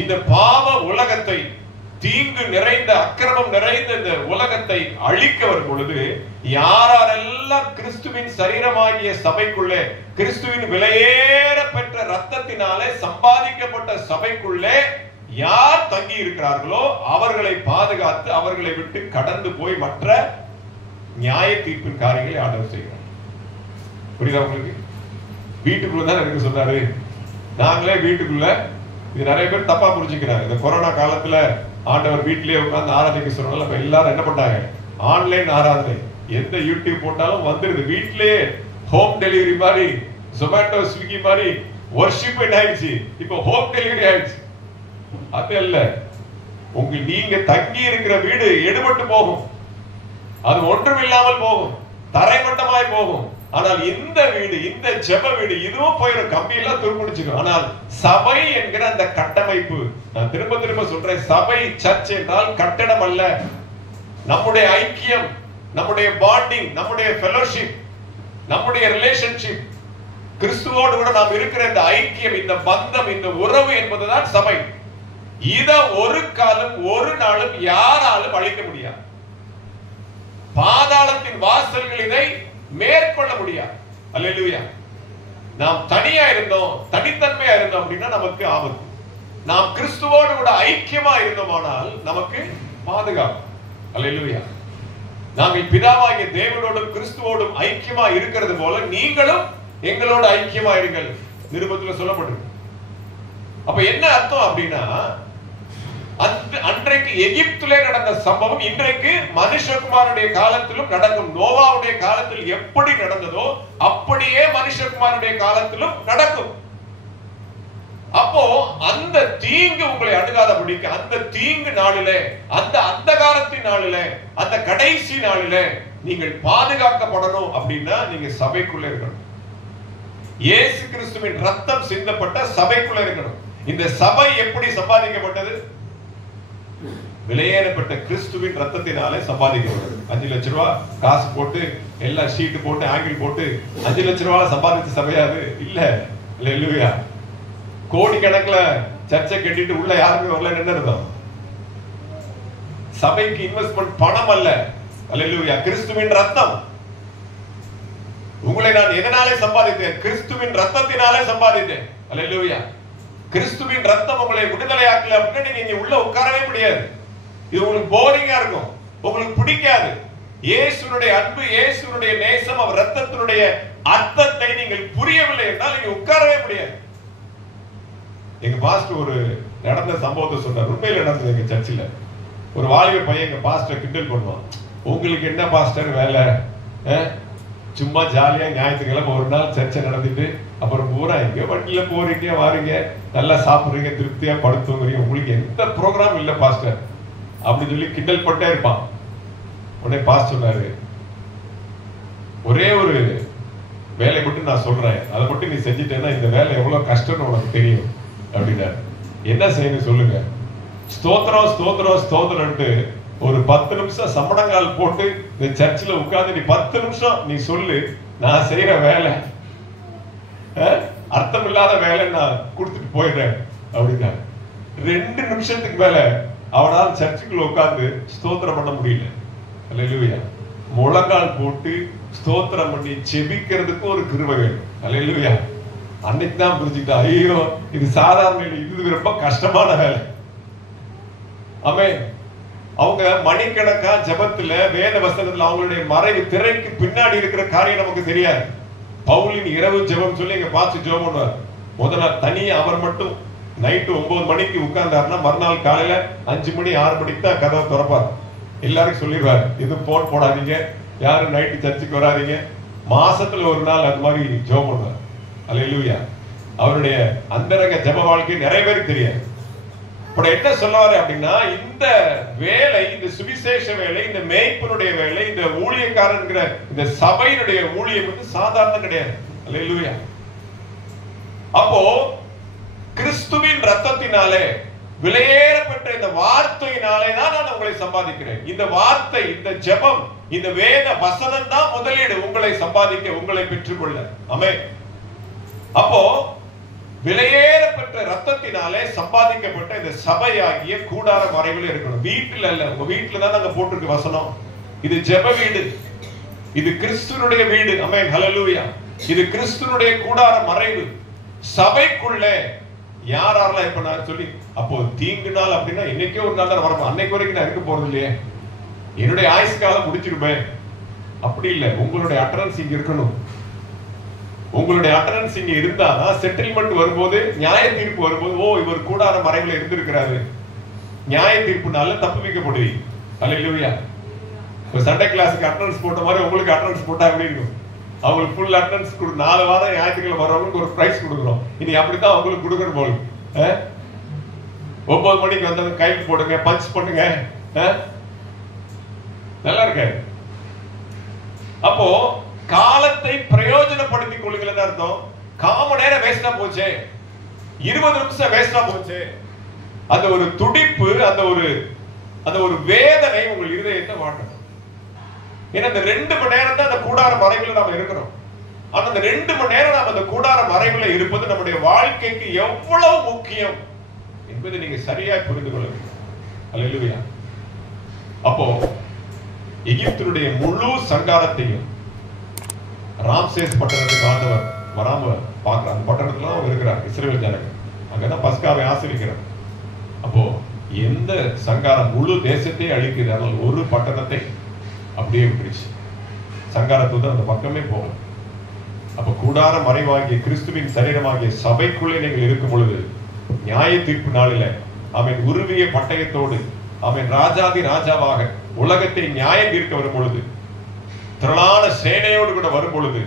இந்த பாவ உலகத்தை, தீங்கு நிறைந்த, அக்கிரமம் நிறைந்த இந்த உலகத்தை அழிக்க வரும் பொழுது யாரெல்லாம் கிறிஸ்துவின் சரீரமாகிய சபைக்குள்ளே, கிறிஸ்துவின் விலையேற பெற்ற ரத்தத்தினாலே சம்பாதிக்கப்பட்ட சபைக்குள்ளே யார் தங்கி இருக்கிறார்களோ அவர்களை பாதுகாத்து அவர்களை விட்டு கடந்து போய் மற்ற நியாய தீர்ப்பின் காரியங்களை ஆண்டவர் செய்கிறார். புரியுதா உங்களுக்கு? வீட்டுக்குள்ளதான் இருக்க சொன்னாரு. நாங்களே வீட்டுக்குள்ள, இது நிறைய பேர் தப்பா புரிஞ்சுக்கிறாங்க. இந்த கொரோனா காலத்துல ஆண்டவர் வீட்டிலேயே உட்கார்ந்து ஆராதனைக்கு சொன்னாலும் இப்ப எல்லாரும் என்ன பண்ணாங்க? ஆன்லைன் ஆராதனை. எந்த யூடியூப் போட்டாலும் வந்துருது. வீட்டிலேயே ஹோம் டெலிவரி மாதிரி, ஜொமேட்டோ, ஸ்விக்கி மாதிரி வொர்ஷிப் ஆயிடுச்சு. இப்போ ஹோம் டெலிவரி ஆயிடுச்சு. அது அல்ல, நீங்க தங்கி இருக்கிற வீடு எடுபட்டு போகும், அது ஒன்றும் இல்லாமல் போகும், தரைமட்டமாய் போகும். ஆனால் இந்த வீடு, இந்த ஜெப வீடு, இதுவும் போயிடும், கம்பி எல்லாம் துருப்பிடிச்சுக்கும். ஆனால் சபை என்கிற அந்த கட்டமைப்பு, நான் திரும்ப திரும்ப சொல்றேன், சபை, சர்ச் என்றால் கட்டடம் அல்ல. நம்முடைய ஐக்கியம், நம்முடைய பாண்டிங், நம்முடைய ஃபெலோஷிப், நம்முடைய ரிலேஷன்ஷிப், கிறிஸ்துவோடு கூட நாம் இருக்கிற இந்த ஐக்கியம், இந்த பந்தம், இந்த உறவு என்பதுதான் சபை. இத ஒரு காலம், ஒரு நாளும் யாராலும் அழிக்க முடியாது. பாதாளத்தின் வாசல்கள் இதை மேற்கொள்ள முடியாது. அல்லேலூயா. நாம் தனியா இருந்தோம், தனித்தன்மையா இருந்தோம் அப்படின்னா நமக்கு ஆபத்து. நாம் கிறிஸ்துவோடு கூட ஐக்கியமா இருந்தோமானால் நமக்கு பாதுகாப்பு. அல்லேலூயா. நாங்கள் பிதாவாகிய தேவனோடும் கிறிஸ்துவோடும் ஐக்கியமா இருக்கிறது போல நீங்களும் எங்களோட ஐக்கியமா இருங்கள். நிருபத்தில் சொல்லப்பட்டிருக்கு. அப்ப என்ன அர்த்தம் அப்படின்னா, அன்றைக்கு எகிப்திலே நடந்த சம்பவம் இன்றைக்கு மனுஷகுமாரனுடைய காலத்திலும் நடக்கும். நோவாவுடைய காலத்தில் எப்படி நடந்ததோ அப்படியே மனுஷகுமாரனுடைய காலத்திலும் நடக்கும். அப்போ அந்த தீங்கு உங்களை அணுகாதபடிக்கு, அந்த தீங்கு நாளிலே, அந்த அந்தகாரத்தின் நாளிலே, அந்த கடைசி நாளிலே நீங்கள் பாதுகாக்கப்படணும் அப்படின்னா நீங்க சபைக்குள்ள இருக்கணும். இயேசு கிறிஸ்துவின் ரத்தம் சிந்தப்பட்ட சபைக்குள்ள இருக்கணும். இந்த சபை எப்படி சம்பாதிக்கப்பட்டது? விலையேறப்பட்ட கிறிஸ்துவின் ரத்தத்தினாலே சம்பாதிக்கப்பட்டது. 5 லட்சம் ரூபாய் காசு போட்டு, எல்லாம் ஷீட் போட்டு, ஆங்கிள் போட்டு 5 லட்சம் ரூபாய் சம்பாதிச்ச சபையாது இல்ல. அல்லேலூயா. கோடி கணக்குல சர்ச்சை கட்டிட்டு உள்ள யாருமே வரல நின்னுறோம். சபைக்கு இன்வெஸ்ட்மெண்ட் பணம் அல்ல. அல்லேலூயா. கிறிஸ்துவின் ரத்தம். உங்களை நான் எதனாலே சம்பாதித்தேன்? கிறிஸ்துவின் ரத்தத்தினாலே சம்பாதித்தேன். அல்லேலூயா. கிறிஸ்துவின் ரத்தம் உங்களை விடுதலையாக்கல அப்படின்னா நீங்க உள்ள உட்காரவே முடியாது. இது உங்களுக்கு போரிங்கா இருக்கும், உங்களுக்கு பிடிக்காது. இயேசுனுடைய அன்பு, இயேசுனுடைய நேசம், அவர் ரத்தத்தினுடைய அர்த்தத்தை நீங்கள் புரியவில்லை என்றால் நீங்க உட்காரவே முடியாது. எங்க பாஸ்டர் ஒரு நடந்த சம்பவத்தை சொன்னார். உண்மையில நடந்தது. எங்க சர்ச்சில் ஒரு வாலிப பையன் எங்க பாஸ்டர் கிண்டல் பண்ணுவான். உங்களுக்கு என்ன பாஸ்டர் வேலை? சும்மா ஜாலியா ஞாயிற்றுக்கிழமை ஒரு நாள் சர்ச்சை நடந்துட்டு அப்புறம் பூரா எங்க வண்டியில போறீங்க, வாரீங்க, நல்லா சாப்பிடுறீங்க, திருப்தியா படுத்துங்கிறீங்க, உங்களுக்கு எந்த ப்ரோக்ராம் இல்ல பாஸ்டர் அப்படின்னு சொல்லி கிண்டல் பட்டே இருப்பான். உடனே பாஸ்டர் சொன்னாரு, ஒரே ஒரு வேலை மட்டும் நான் சொல்றேன், அதை மட்டும் நீ செஞ்சுட்டேன்னா இந்த வேலை எவ்வளவு கஷ்டம்னு உனக்கு தெரியும் அப்படின்னாரு. என்ன செய்யணும் சொல்லுங்க? ஸ்தோத்திரம் ஸ்தோத்திரம் ஸ்தோத்திரம்ட்டு ஒரு 10 நிமிஷம் சம்மணங்கால் போட்டு இந்த சர்ச்சில் உட்கார்ந்து நீ 10 நிமிஷம் நீ சொல்லு, நான் செய்யற வேலை அர்த்தம் இல்லாத வேலை நான் கொடுத்துட்டு போயிடுறேன் அப்படின்னா 2 நிமிஷத்துக்கு மேல அவனால் சர்ச்சுக்குள்ள உட்கார்ந்து ஸ்தோத்திரம் பண்ண முடியல. அல்லேலூயா. முழங்கால் போட்டு ஸ்தோத்திரம் பண்ணி செபிக்கிறதுக்கு ஒரு கிருபை வேணும். அல்லேலூயா. அன்னைக்கு தான் புரிஞ்சுக்கிட்டா, ஐயோ இது சாதாரண இல்லை, இது ரொம்ப கஷ்டமான வேலை. ஆமென். அவங்க மணிக்கணக்கா ஜெபத்துல, வேத வசனத்துல அவங்களுடைய மறைவு திரைக்கு பின்னாடி இருக்கிற காரியம் நமக்கு தெரியாது. பவுலின் இரவு ஜெபம் சொல்லி எங்க பார்த்து ஜெபம் பண்ணுவார். முதல் நாள் தனியா அவர் மட்டும் நைட்டு 9 மணிக்கு உட்கார்ந்தாருன்னா மறுநாள் காலையில 5 மணி 6 மணிக்கு தான் கதவை திறப்பார். எல்லாரும் சொல்லிடுவார், இது போன் போடாதீங்க, யாரும் நைட்டு சர்ச்சுக்கு வராதீங்க. மாசத்துல ஒரு நாள் அது மாதிரி ஜெபம் பண்ணுவார். அல்லேலூயா. அவருடைய அந்தரங்க ஜெப வாழ்க்கை நிறைய பேருக்கு தெரியாது. என்ன சொல்லுவாரு அப்படின்னா, இந்த வேலை, இந்த சுவிசேஷ வேலை, இந்த மேய்ப்பனுடைய வேலை, இந்த ஊழியக்காரன்கிற இந்த சபையினுடைய ஊழியம் வந்து சாதாரண கிடையாது. அல்லேலூயா. அப்போ கிறிஸ்துவின் ரத்தத்தினாலே விலையேறப்பட்ட இந்த வார்த்தையினாலே தான் நான் உங்களை சம்பாதிக்கிறேன். இந்த வார்த்தை, இந்த ஜெபம், இந்த வேத வசனம் தான் முதலீடு உங்களை சம்பாதிக்க, உங்களை பெற்றுக்கொள்ள. ஆமென். அப்போ விலையேறப்பட்ட ரத்தத்தினாலே சம்பாதிக்கப்பட்ட இந்த சபையாகிய கூடார மறைவில் இருக்கணும். வீட்டில் அல்ல. உங்க வீட்டுல தான் நாங்க போட்டிருக்கு வசனம். இது ஜெப வீடு, இது கிறிஸ்துனுடைய வீடு. ஆமென். ஹல்லேலூயா. இது கிறிஸ்துனுடைய கூடார மறைவு. சபைக்குள்ளே யாரெல்லாம் இப்ப நான் சொல்லி, அப்போ தீங்கு நாள் அப்படின்னா இன்னைக்கே ஒரு நாள் தான் வரணும், அன்னைக்கு வரைக்கும் நான் இருக்க போறது இல்லையே, என்னுடைய ஆயுசு காலம் முடிச்சிருப்பேன். அப்படி இல்லை. உங்களுடைய அட்டரன்ஸ் இங்க இருக்கணும். உங்களுடைய அட்டரன்ஸ் இங்க இருந்தாதான் செட்டில்மெண்ட் வரும்போது, நியாய தீர்ப்பு வரும்போது, ஓ இவர் கூடார மறைவுல இருந்திருக்கிறாரு, நியாய தீர்ப்புனால தப்பு வைக்கப்படுவீங்க. அல்லேலூயா. இப்போ சண்டே கிளாஸுக்கு அட்டரன்ஸ் போட்ட மாதிரி உங்களுக்கு அட்டரன்ஸ் போட்டா எப்படி இருக்கும்? அவங்களுக்கு ஃபுல் அட்டெண்டன்ஸ் கொடு. 4 வாரம் ஞாயிற்றுக்கிழமை வர்றவங்களுக்கு ஒரு பிரைஸ் கொடுக்குறோம். இனி அப்படித்தான் அவங்களுக்கு கொடுக்கணும் போல. 9 மணிக்கு வந்தவங்க கைக்கு போடுங்க, பஞ்ச் பண்ணுங்க. நல்லா இருக்காது. அப்போ காலத்தை பிரயோஜனப்படுத்திக் கொள்ளுங்கள் அர்த்தம். 1/4 மணி நேரம் வேஸ்டா போச்சே, 20 நிமிஷம் வேஸ்டா போச்சே, அந்த ஒரு துடிப்பு, அந்த ஒரு வேதனை உங்கள் இருதயத்தை வாட்டணும். ஏன்னா இந்த 2 மணி நேரம் தான் அந்த கூடார மறைவில் நாம இருக்கிறோம். ஆனா அந்த 2 மணி நேரம் நாம அந்த கூடார மறைவில் இருப்பது நம்முடைய வாழ்க்கைக்கு எவ்வளவு முக்கியம் என்பதை நீங்க சரியா புரிந்து கொள்ள வேண்டும். அல்லேலூயா. அப்போ எகிப்தினுடைய முழு சங்காரத்தையும் ராம்சேஸ் பட்டணத்துக்கு ஆண்டவர் வராம பார்க்கிறார். அந்த பட்டணத்துல அவங்க இருக்கிறார் இஸ்ரவேல் ஜனங்கள். அங்கதான் பஸ்காவை ஆசரிக்கிறார். அப்போ எந்த சங்காரம் முழு தேசத்தை அழிக்குது, ஆனால் ஒரு பட்டணத்தை அப்படியே விட்டுருச்சு. சங்காரத்தூதன் அந்த பக்கமே போகல. அப்ப கூடார மறைவாகிய கிறிஸ்துவின் சரீரமாகிய சபைக்குள்ளே நீங்கள் இருக்கும் பொழுது, நியாய தீர்ப்பு நாளில அவன் உருவிய பட்டயத்தோடு அவன் ராஜாதி ராஜாவாக உலகத்தை நியாயம் தீர்க்க வரும் பொழுது, திரளான சேனையோடு கூட வரும் பொழுது,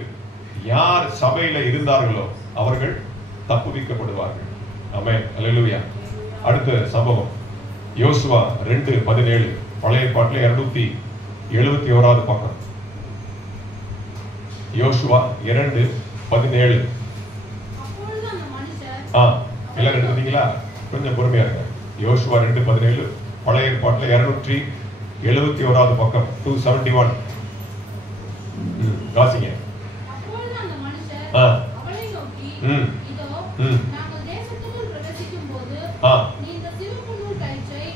யார் சபையில இருந்தார்களோ அவர்கள் தப்புவிக்கப்படுவார்கள். ஆமென். அல்லேலூயா. அடுத்த சம்பவம் யோசுவா 2:17. பழைய பாட்டில் 271வது பக்கம். யோசுவா 2:17. எல்லாம் எடுத்தீங்களா? கொஞ்சம் பொறுமையா இருங்க. யோசுவா 2:17 பழைய ஏற்பாட்டில் 271வது பக்கம், 271. வாசிங்க.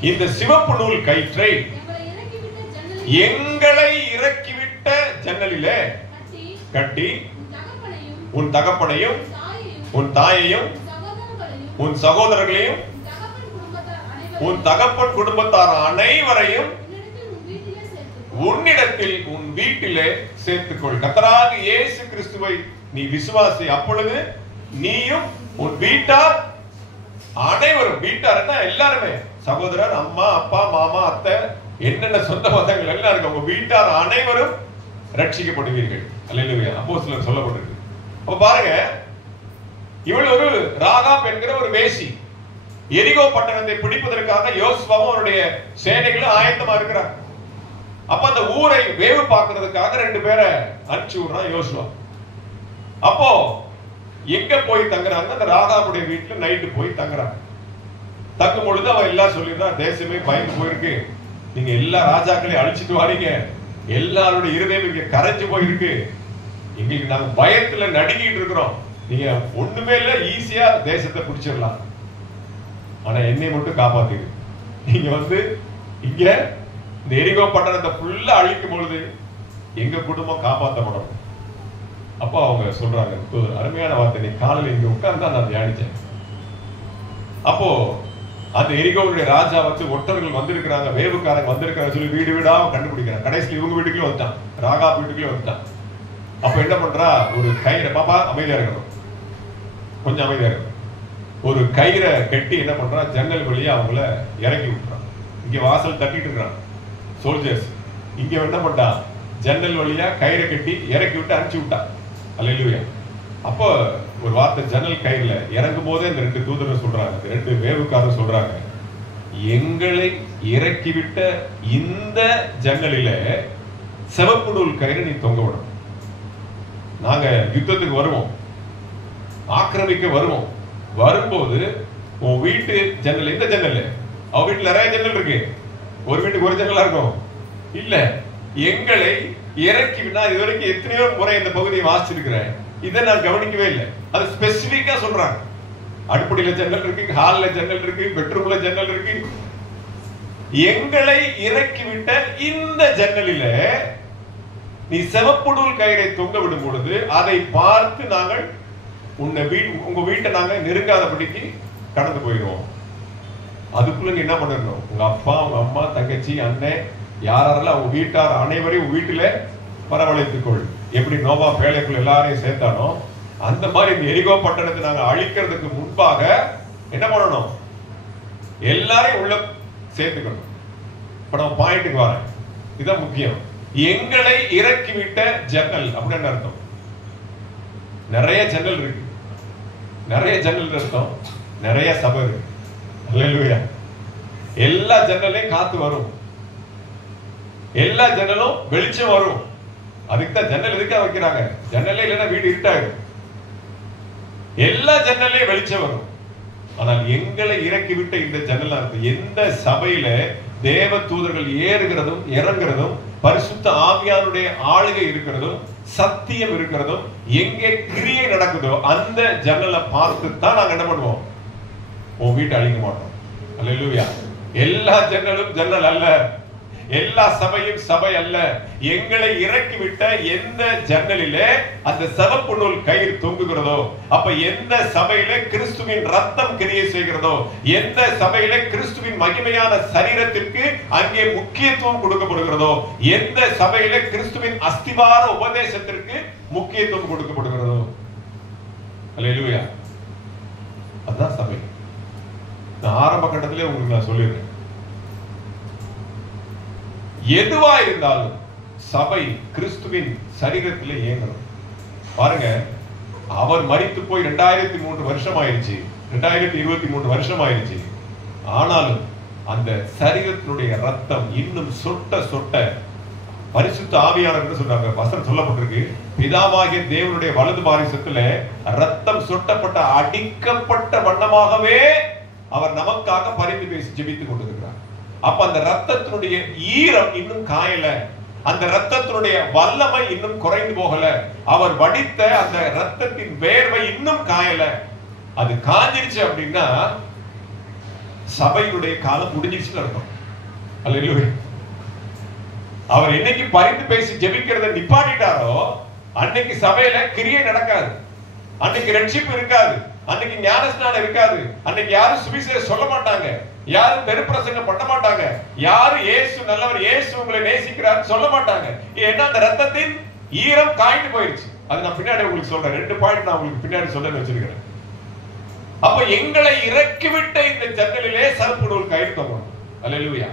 இந்த சிவப்பு நூல் கயிற்றை எங்களை இறக்கிவிட்ட ஜன்னலிலே கட்டி உன் தகப்பனையும் உன் தாயையும் உன் சகோதரர்களையும் உன் தகப்பன் குடும்பத்தார் அனைவரையும் உன்னிடத்தில் உன் வீட்டிலே சேர்த்துக்கொள். கர்த்தராகிய இயேசு கிறிஸ்துவை நீ விசுவாசி, அப்பொழுது நீயும் உன் வீட்டார் அனைவரும், வீட்டார்னா எல்லாருமே, சகோதரர், அம்மா, அப்பா, மாமா, அத்தை, என்னென்ன சொந்த பந்தங்கள் எல்லாம் இருக்கு, உங்க வீட்டார் அனைவரும் ரட்சிக்கப்படுவீர்கள். அல்லேலூயா. அப்போஸ்தலர் சொல்லப்பட்டிருக்கு. அப்ப பாருங்க, இவள் ஒரு ராகாப் என்கிற ஒரு வேசி. எரிகோ பட்டணத்தை பிடிப்பதற்காக யோசுவாவும் அவருடைய சேனைகளும் ஆயத்தமா இருக்கிறார். அப்ப அந்த ஊரை வேவு பார்க்கிறதுக்காக 2 பேரை அனுப்பிச்சு விடுறான் யோசுவா. அப்போ எங்க போய் தங்குறாங்க? அந்த ராகாவுடைய வீட்டுல நைட்டு போய் தங்குறாங்க. தங்கும் பொழுது அவன் எல்லாம் சொல்லிடுறான், தேசமே பயந்து போயிருக்கு, நீங்க எல்லா ராஜாக்களையும் அழிச்சிட்டு வாரீங்க, எல்லாருடைய இருதயம் இங்க கரைஞ்சு போயிருக்கு, எங்களுக்கு நாங்க பயத்துல நடுங்கிட்டு இருக்கிறோம், நீங்க ஒண்ணுமே இல்ல, ஈஸியா தேசத்தை பிடிச்சிடலாம், ஆனா என்னை மட்டும் காப்பாத்திடு. நீங்க இங்க இந்த எரிகோ பட்டணத்தை ஃபுல்லா அழிக்கும் பொழுது எங்க குடும்பம் காப்பாற்றப்படும். அப்போ அவங்க சொல்றாங்க, அருமையான வார்த்தை, நீ காலையில் இங்க உட்கார்ந்து நான் தியானிச்சேன். அப்போ அந்த எரிகோவுடைய ராஜா ஒற்றர்கள் வந்திருக்கிறாங்க, வேவுக்காரங்க வந்திருக்கிறாங்க சொல்லி வீடு வீடா கண்டுபிடிக்கிறாங்க. கடைசியில் இவங்க வீட்டுக்குள்ளே வந்துட்டான், ராகா வீட்டுக்குள்ளே வந்துட்டான். அப்ப என்ன பண்றா, ஒரு கயிறை, பாப்பா அமைதியா இருக்கணும், கொஞ்சம் அமைதியா இருக்கணும், ஒரு கயிறை கட்டி என்ன பண்றா, ஜன்னல் வழியா அவங்கள இறக்கி விட்டுறான். இங்க வாசல் தட்டிட்டு இருக்கிறான் சோல்ஜர்ஸ், இங்க என்ன பண்ணா, ஜன்னல் வழியா கயிறை கட்டி இறக்கி விட்டு அனுப்பிச்சு விட்டான். அல்லேலூயா. அப்போ ஒரு வார்த்தை, ஜன்னல் கயிறுல இறங்கும் போதே இந்த 2 தூதர்கள் சொல்றாங்க, 2 வேவுக்காரர் சொல்றாங்க, எங்களை இறக்கிவிட்ட இந்த ஜன்னலில சிவப்பு நூல் கயிறு நீ தொங்க விடும். நாங்க யுத்தத்துக்கு வருவோம், ஆக்கிரமிக்க வருவோம். வரும்போது உன் வீட்டு ஜன்னல், எந்த ஜன்னல்? அவ வீட்டுல நிறைய ஜன்னல் இருக்கு, ஒரு வீட்டுக்கு ஒரு ஜன்னலா இருக்கும் இல்ல. எங்களை இறக்கி விட்டா, இது வரைக்கும் எத்தனையோ முறை இந்த பகுதியை வாசிச்சிருக்கிறேன், இதை நான் கவனிக்கவே இல்லை. அது ஸ்பெசிபிக்கா சொல்றாங்க. அடுப்படியில ஜன்னல் இருக்கு, ஹால்ல ஜன்னல் இருக்கு, பெட்ரூம்ல ஜன்னல் இருக்கு. எங்களை இறக்கிவிட்ட இந்த ஜன்னலில நீ சிவப்பு நூல் கயிறை தொங்க விடும் பொழுது அதை பார்த்து நாங்கள் உங்க வீட்டை நாங்க நெருங்காதபடிக்கு கடந்து போயிடுவோம். அதுக்குள்ள என்ன பண்ணணும்? உங்க அப்பா, உங்க அம்மா, தங்கச்சி, அண்ணன், யாரெல்லாம் உங்க வீட்டார் அனைவரையும் வீட்டுல வரவழைத்துக்கொள். எப்படி நோவா பேழைக்குள் எல்லாரையும் சேர்த்தானோ அந்த மாதிரி எரிகோ பட்டணத்தை நாங்க அழிக்கிறதுக்கு முன்பாக என்ன பண்ணணும்? எல்லாரையும் உள்ள சேர்த்துக்கணும். இப்ப நம்ம பாயிண்ட்டுக்கு வரேன், இதுதான் முக்கியம். எங்களை இறக்கிவிட்ட ஜன்னல் அப்படின்னு அர்த்தம். நிறைய ஜன்னல் இருக்கு, நிறைய ஜன்னல் அர்த்தம் நிறைய சபை இருக்கு. அல்லேலூயா. எல்லா ஜன்னலையும் காத்து வரும், எல்லா ஜன்னலும் வெளிச்சம் வரும். அதுக்கு தான் ஜன்னல் எதுக்காக வைக்கிறாங்க? ஜன்னலே இல்லைன்னா வீடு இருட்டாயிடும். எல்லா ஜன்னலையும் வெளிச்சம் வரும். ஆனால் எங்களை இறக்கி விட்ட இந்த ஜன்னல் அர்த்தம் எந்த சபையில தேவ தூதர்கள் ஏறுகிறதும் இறங்குறதும், பரிசுத்த ஆவியானுடைய ஆளுகை இருக்கிறதும், சத்தியம் இருக்கிறதும், எங்கே கிரியை நடக்குதோ அந்த ஜன்னலை பார்த்து தான் நாங்க என்ன பண்ணுவோம்? உன் வீட்டை அழிக்க மாட்டோம். அல்லேலூயா. எல்லா ஜன்னலும் ஜன்னல் அல்ல, எல்லா சபையும் சபை அல்ல. எங்களை இறக்கி விட்ட எந்த ஜன்னலிலே அந்த சிவப்பு நூல் கயிறு தொங்குகிறதோ, அப்ப எந்த சபையில கிறிஸ்துவின் ரத்தம் கிரியை செய்கிறதோ, எந்த சபையில கிறிஸ்துவின் மகிமையான சரீரத்திற்கு அங்கே முக்கியத்துவம் கொடுக்கப்படுகிறதோ, எந்த சபையில கிறிஸ்துவின் அஸ்திவார உபதேசத்திற்கு முக்கியத்துவம் கொடுக்கப்படுகிறதோ, அல்லேலூயா, அதுதான் சபை. நான் ஆரம்ப கட்டத்திலே உங்களுக்கு நான் சொல்லிடுறேன், எதுவா இருந்தாலும் சபை கிறிஸ்துவின் சரீரத்திலே இயங்கணும். பாருங்க, அவர் மரித்து போய் 2003 வருஷம் ஆயிடுச்சு, 2023 வருஷம் ஆயிடுச்சு. ஆனாலும் அந்த சரீரத்தினுடைய ரத்தம் இன்னும் சொட்ட சொட்ட பரிசுத்த ஆவியானவர் சொல்றாங்க, வசனம் சொல்லப்பட்டிருக்கு, பிதாவாகிய தேவனுடைய வலது பாரிசத்துல ரத்தம் சொட்டப்பட்ட அடிக்கப்பட்ட வண்ணமாகவே அவர் நமக்காக பரிந்து பேசி ஜெபித்துக் கொண்டிருக்கிறார். அப்ப அந்த ரத்தத்தினுடைய ஈரம் இன்னும் காயல, அந்த ரத்தத்தினுடைய வல்லமை இன்னும் குறைந்து போகல, அவர் வடித்த அந்த ரத்தத்தின் வேர்வை இன்னும் காயல. அது காஞ்சிருச்சு அப்படின்னா சபையினுடைய காலம் முடிஞ்சிருச்சுன்னு அர்த்தம். அல்லேலூயா. அவர் என்னைக்கு பரிந்து பேசி ஜெபிக்கிறத நிப்பாட்டிட்டாரோ அன்னைக்கு சபையில கிரியை நடக்காது, அன்னைக்கு ரட்சிப்பு இருக்காது, அன்னைக்கு ஞானஸ்நானம் இருக்காது, அன்னைக்கு யாரும் சுவிசேஷம் சொல்ல மாட்டாங்க, யாரும் பெருப்பிரசங்கம் பண்ண மாட்டாங்க, யாரும் இயேசு நல்லவர், இயேசு உங்களை நேசிக்கிறார் சொல்ல மாட்டாங்க. ஏன்னா அந்த ரத்தத்தின் ஈரம் காய்ந்து போயிருச்சு. அது நான் பின்னாடி உங்களுக்கு சொல்றேன், 2 பாயிண்ட் நான் உங்களுக்கு பின்னாடி சொல்ல வச்சிருக்கிறேன். அப்ப எங்களை இறக்கிவிட்ட இந்த ஜன்னலிலே சிவப்பு நூல் கயிறு தொங்கணும். அல்லேலூயா.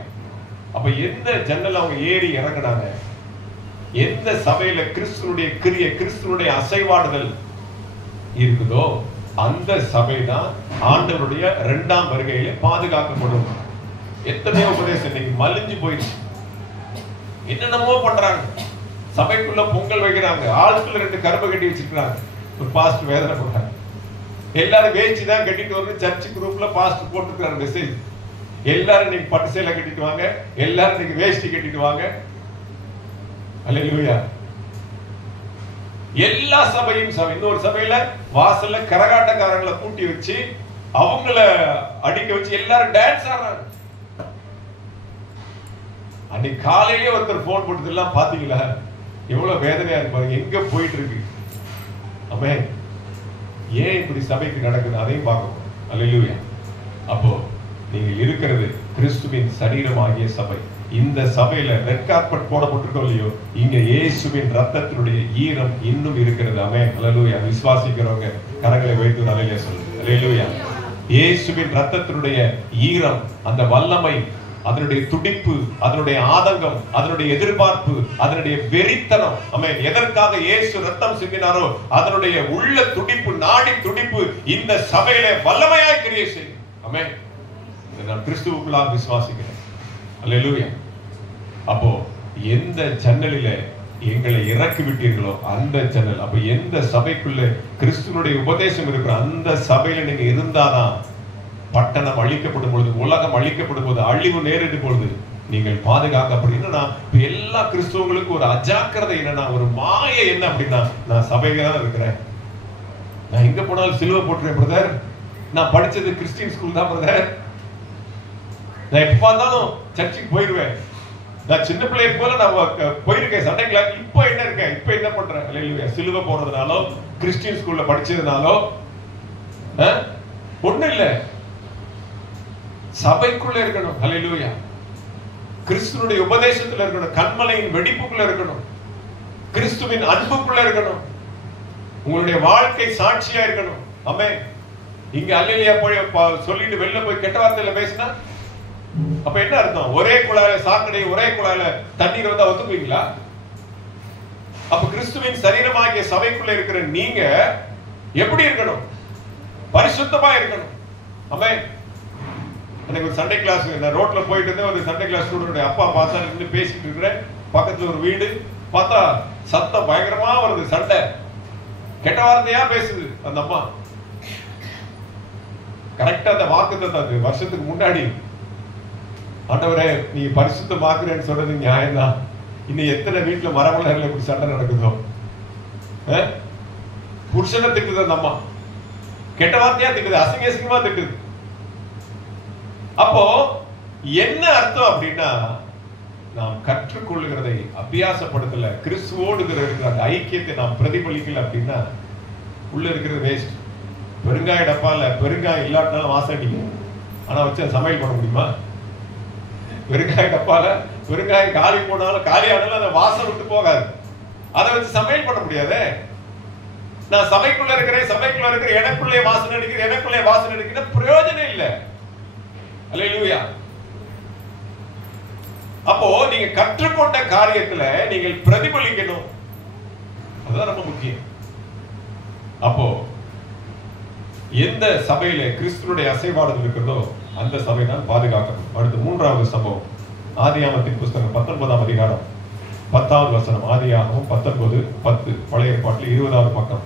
அப்ப எந்த ஜன்னல் அவங்க ஏறி இறங்கினாங்க, எந்த சபையில கிறிஸ்துனுடைய கிரியை, கிறிஸ்துனுடைய அசைவாடுதல் இருக்குதோ அந்த சபை தான் ஆண்டவருடைய 2ஆம் வருகையிலே பாதுகாக்கப்படும். எத்தனையோ உபதேசம் இன்னைக்கு மலிஞ்சு போயிடுச்சு, என்னென்னமோ பண்றாங்க. சபைக்குள்ள பொங்கல் வைக்கிறாங்க, ஆளுக்குள்ள 2 கரும்பை கட்டி வச்சிருக்காங்க. ஒரு பாஸ்டர் வேதனை பண்றாங்க, எல்லாரும் வேஷ்டி தான் கட்டிட்டு வந்து சர்ச் குரூப்ல பாஸ்டர் போட்டுருக்காரு மெசேஜ், எல்லாரும் இன்னைக்கு பட்டு சேலை கட்டிட்டு வாங்க, எல்லாரும் இன்னைக்கு வேஷ்டி கட்டிட்டு வாங்க. அல்லேலூயா. எல்லா சபையும் சபை. இன்னொரு சபையில வாசல்ல கரகாட்டக்காரங்களை கூட்டி வச்சு அவங்கள அடிக்க வச்சு எல்லாரும் டான்ஸ் ஆடுறாங்க. அன்னைக்கு காலையிலேயே ஒருத்தர் போன் போட்டது எல்லாம் பாத்தீங்களா? எவ்வளவு வேதனையா இருப்பாங்க, எங்க போயிட்டு இருக்கு. ஆமென். ஏன் இப்படி சபைக்கு நடக்குது அதையும் பார்க்கணும். அல்லேலூயா. அப்போ நீங்க இருக்கிறது கிறிஸ்துவின் சரீரமாகிய சபை. இந்த சபையில ரெட் கார்பெட் போடப்பட்டிருக்கோம் இல்லையோ, இங்க இயேசுவின் ரத்தத்தினுடைய ஈரம் இன்னும் இருக்கிறது. ஆமென். அல்லேலூயா. விசுவாசிக்கிறவங்க கரங்களை வைத்து அல்லேலூயா சொல்லுங்க. அல்லேலூயா. இயேசுவின் ரத்தத்தினுடைய ஈரம், அந்த வல்லமை, அதனுடைய துடிப்பு, அதனுடைய ஆதங்கம், அதனுடைய எதிர்பார்ப்பு, அதனுடைய வெறித்தனம். ஆமென். எதற்காக இயேசு ரத்தம் சிந்தினாரோ அதனுடைய உள்ள துடிப்பு, நாடி துடிப்பு இந்த சபையில வல்லமையாய் கிரியை செய்யும். ஆமென். நான் கிறிஸ்துவுக்குள்ளாக விசுவாசிக்கிறேன். அல்லேலூயா. அப்போ எந்த ஜன்னலில எங்களை இறக்கி விட்டீர்களோ அந்த ஜன்னல், அப்ப எந்த சபைக்குள்ள கிறிஸ்துவனுடைய உபதேசம் இருக்கிற அந்த சபையில நீங்க இருந்தாதான் பட்டணம் அழிக்கப்படும் பொழுது, உலகம் அழிக்கப்படும் போது, அழிவு நேரிடும் பொழுது நீங்கள் பாதுகாக்கப்படுறீங்கன்னா, எல்லா கிறிஸ்துவங்களுக்கும் ஒரு அஜாக்கிரதை என்னன்னா, ஒரு மாய என்ன அப்படின்னா, நான் சபையில தான் இருக்கிறேன், நான் எங்க போனாலும் சிலுவை போட்டுறேன் பிரதர், நான் படிச்சது கிறிஸ்டியன் ஸ்கூல் தான் பிரதர், நான் எப்ப பார்த்தாலும் சர்ச்சுக்கு போயிடுவேன், நான் சின்ன பிள்ளைய போல நான் போயிருக்கேன் சண்டே கிளாஸ், இப்ப என்ன இருக்கேன், இப்ப என்ன பண்றேன்? அல்லேலூயா. சிலுவை போறதுனாலோ கிறிஸ்டியன் ஸ்கூல்ல படிச்சதுனாலோ ஒண்ணு இல்ல. சபைக்குள்ள இருக்கணும். அல்லேலூயா. கிறிஸ்துவனுடைய உபதேசத்துல இருக்கணும், கண்மலையின் வெடிப்புக்குள்ள இருக்கணும், கிறிஸ்துவின் அன்புக்குள்ள இருக்கணும், உங்களுடைய வாழ்க்கை சாட்சியா இருக்கணும். ஆமென். இங்க அல்லேலூயா போய் சொல்லிட்டு வெளில போய் கெட்ட வார்த்தையில பேசினா அப்ப என்ன அர்த்தம்? ஒரே குழாயில சாக்கடை, ஒரே குழாயில தண்ணீர் வந்தா ஒத்துக்குவீங்களா? அப்ப கிறிஸ்துவின் சரீரமாகிய சபைக்குள்ள இருக்கிற நீங்க எப்படி இருக்கணும்? பரிசுத்தமா இருக்கணும். ஆமென். எனக்கு ஒரு சண்டே கிளாஸ், நான் ரோட்ல போயிட்டு இருந்தேன், ஒரு சண்டே கிளாஸ் ஸ்டூடெண்ட் அப்பா பார்த்தா நின்று பேசிட்டு இருக்கிறேன், பக்கத்துல ஒரு வீடு, பார்த்தா சத்தம் பயங்கரமா வருது, சண்டை, கெட்ட வார்த்தையா பேசுது அந்த அம்மா. கரெக்டா அந்த வாக்குத்தத்தம் வருஷத்துக்கு முன்னாடி, ஆண்டவரே நீ பரிசுத்தமாக்குறேன்னு சொல்றது நியாயம்தான், இன்னும் எத்தனை வீட்டுல மரமலர்ல இப்படி சண்டை நடக்குதோ, புருஷனை திட்டுது அந்த அம்மா, கெட்ட வார்த்தையா திட்டுது, அசிங்க அசிங்கமா திட்டுது. அப்போ என்ன அர்த்தம் அப்படின்னா, நாம் கற்றுக்கொள்ளுகிறதை அபியாசப்படுத்தல, கிறிஸ்துவோடு இருக்கிற அந்த ஐக்கியத்தை நாம் பிரதிபலிக்கல அப்படின்னா உள்ள இருக்கிறது வேஸ்ட். பெருங்காய டப்பால பெருங்காயம் இல்லாட்டினாலும் வாசம் அடிக்கும், ஆனா வச்சு சமையல் பண்ண முடியுமா? பெருங்காய டப்பால பெருங்காயம் காலி போனாலும் காலி ஆனாலும் அந்த வாசம் விட்டு போகாது, அதை வச்சு சமையல் பண்ண முடியாது. நான் சபைக்குள்ள இருக்கிறேன், சபைக்குள்ள இருக்கிற எனக்குள்ளே வாசனை அடிக்கிற, எனக்குள்ளே வாசனை அடிக்கிற பிரயோஜனம் இல்லை. அல்லேலூயா. அப்போ நீங்க கற்றுக்கொண்ட காரியத்துல நீங்கள் பிரதிபலிக்கணும், அதுதான் ரொம்ப முக்கியம். அப்போ எந்த சபையில கிறிஸ்துவுடைய அசைவாடுதல் இருக்கிறதோ அந்த சபை தான் பாதுகாக்கணும். அடுத்து மூன்றாவது சம்பவம், ஆதியாகமத்தின் புஸ்தகம் 19ஆம் அதிகாரம் 10வது வசனம். ஆதியாகமம் 19:10, பழைய ஏற்பாட்டில் 20வது பக்கம்.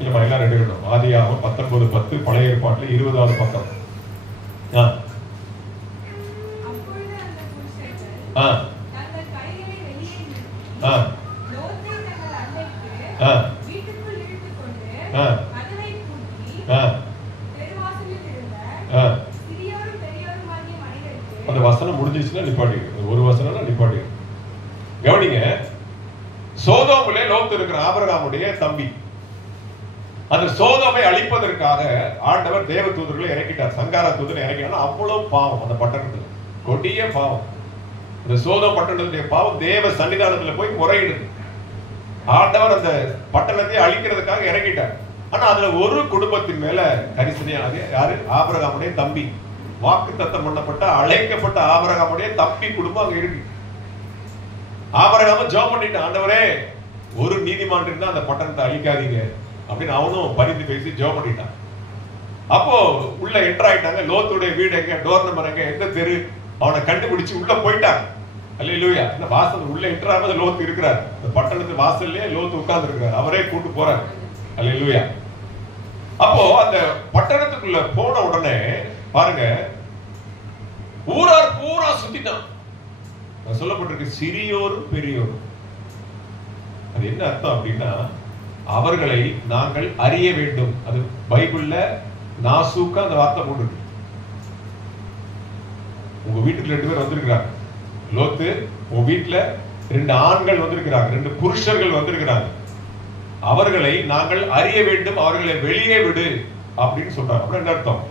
இல்லமா எல்லாரும் எடுக்கணும். ஆதியாகமம் 19:10, பழைய ஏற்பாட்டில் 20வது பக்கம். அந்த வசனம் முடிஞ்சிச்சுன்னா நிப்பாட்டி, ஒரு வசனம் நிப்பாட்டி. கவனிங்க, சோதோமிலே லோத் இருக்கிற ஆபிரகாமுடைய தம்பி, அந்த சோதோமை அழிப்பதற்காக ஆண்டவர் தேவ தூதர்களை இறக்கிட்டார், சங்கார தூதரை இறக்கினார். அவ்வளவு பாவம் அந்த பட்டணத்துல, கொடிய பாவம். இந்த சோதோம் பட்டணத்துடைய பாவம் தேவ சன்னிதானத்துல போய் முறையிடுது. ஆண்டவர் அந்த பட்டணத்தை அழிக்கிறதுக்காக இறக்கிட்டார். ஆனா அதுல ஒரு குடும்பத்தின் மேல கரிசனையாக, யாரு? ஆபிரகாமுடைய தம்பி, வாக்குத்தத்தம் பண்ணப்பட்ட அழைக்கப்பட்ட ஆபிரகாமுடைய தம்பி குடும்பம் அங்க இருக்கு. ஆபிரகாம ஜெபம் பண்ணிட்டு, ஆண்டவரே ஒரு நீதிமான் இருந்தா அந்த பட்டணத்தை அழிக்காதீங்க அப்படின்னு அவனும் பரிந்து பேசி ஜெபம் பண்ணிட்டான். அப்போ உள்ள என்டர் ஆயிட்டாங்க. லோத்துடைய வீடு எங்க, டோர் நம்பர் எங்க, எந்த தெரு, அவனை கண்டுபிடிச்சு உள்ள போயிட்டாங்க. அல்லேலூயா. இந்த வாசல் உள்ள என்டர் ஆகாத லோத்து இருக்கிறார், இந்த பட்டணத்து வாசல்லே லோத்து உட்கார்ந்து இருக்கிறார், அவரே கூட்டு போறார். அல்லேலூயா. அப்போ அந்த பட்டணத்துக்குள்ள போன உடனே பாருங்க, ஊரார் பூரா சுத்திட்டான். சொல்லப்பட்டிருக்கு சிறியோரும் பெரியோரும். அது என்ன அர்த்தம் அப்படின்னா, அவர்களை நாங்கள் அறிய வேண்டும். அது பைபிள்ல நாசூக்கா அந்த வார்த்தை போட்டு, உங்க வீட்டுக்கு 2 பேர் வந்திருக்கிறாங்க, லோத்து உங்க வீட்டுல 2 ஆண்கள் வந்திருக்கிறாங்க, 2 புருஷர்கள் வந்திருக்கிறாங்க, அவர்களை நாங்கள் அறிய வேண்டும், அவர்களை வெளியே விடு அப்படின்னு சொல்றாங்க. அப்புறம் என்ன அர்த்தம்?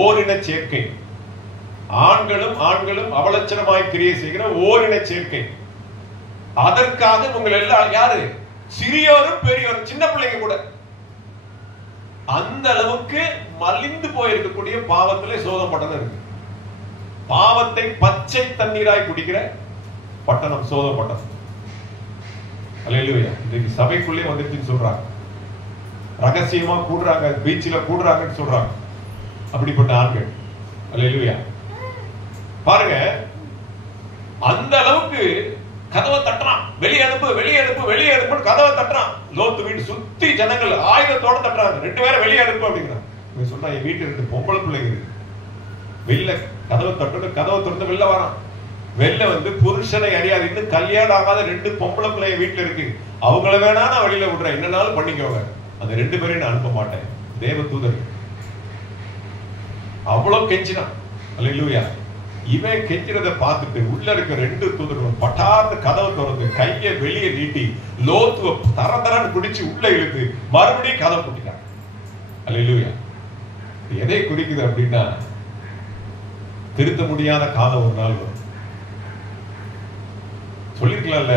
ஓரின சேர்க்கை, ஆண்களும் ஆண்களும் அவலட்சணமாய் கிரியை செய்கிற ஓரின சேர்க்கை. அதற்காக உங்களை எல்லாம் யாரு? சிறியோரும் பெரியோரும், சின்ன பிள்ளைங்க கூட. அந்த அளவுக்கு மலிந்து போயிருக்கக்கூடிய பாவத்திலே சோதம் பட்டணம் இருக்கு. பாவத்தை பச்சை தண்ணீராய் குடிக்கிற பட்டணம் சோதம் பட்டணம். அல்லேலூயா. இன்னைக்கு சபைக்குள்ளே வந்துருச்சுன்னு சொல்றாங்க, ரகசியமா கூடுறாங்க, பீச்சில கூடுறாங்கன்னு சொல்றாங்க. அப்படிப்பட்ட ஆண்கள் அல்லேலூயா. பாருங்க, அந்த அளவுக்கு கதவை தட்டுறான். வெளியே அனுப்பு, வெளியே அனுப்பு, வெளியே அனுப்பு, கதவை தட்டுறான். லோத்து வீட்டு சுத்தி ஜனங்கள் ஆயுதத்தோட தட்டுறாங்க. 2 பேரும் வெளியே அனுப்பு அப்படிங்கிறான். இவன் சொன்னா, என் வீட்டு 2 பொம்பளை பிள்ளைங்க இருக்கு. வெளில கதவை தட்டு, கதவை திறந்து வெளில வரான். வெளில வந்து புருஷனை அறியாது, இன்னும் கல்யாணம் ஆகாத 2 பொம்பளை பிள்ளைங்க வீட்டுல இருக்கு. அவங்கள வேணா நான் வெளியில விடுறேன், என்னன்னாலும் பண்ணிக்கோங்க. அந்த 2 பேரையும் நான் அனுப்ப மாட்டேன். தேவ தூதர் அவ்வளவு கெஞ்சினான். அல்லேலூயா. இவன் கெஞ்சிறத பார்த்துட்டு உள்ள இருக்க 2 தூதர்களும் பட்டார்ந்து கதவை திறந்து கையை வெளியே நீட்டி லோத்துவ தரன்னு பிடிச்சு உள்ள இழுத்து மறுபடியும் கதவை பூட்டிட்டான். அல்லேலூயா. எதை குறிக்குது அப்படின்னா, திருத்த முடியாத காலம் ஒரு நாள் வரும். சொல்லிருக்கலாம்ல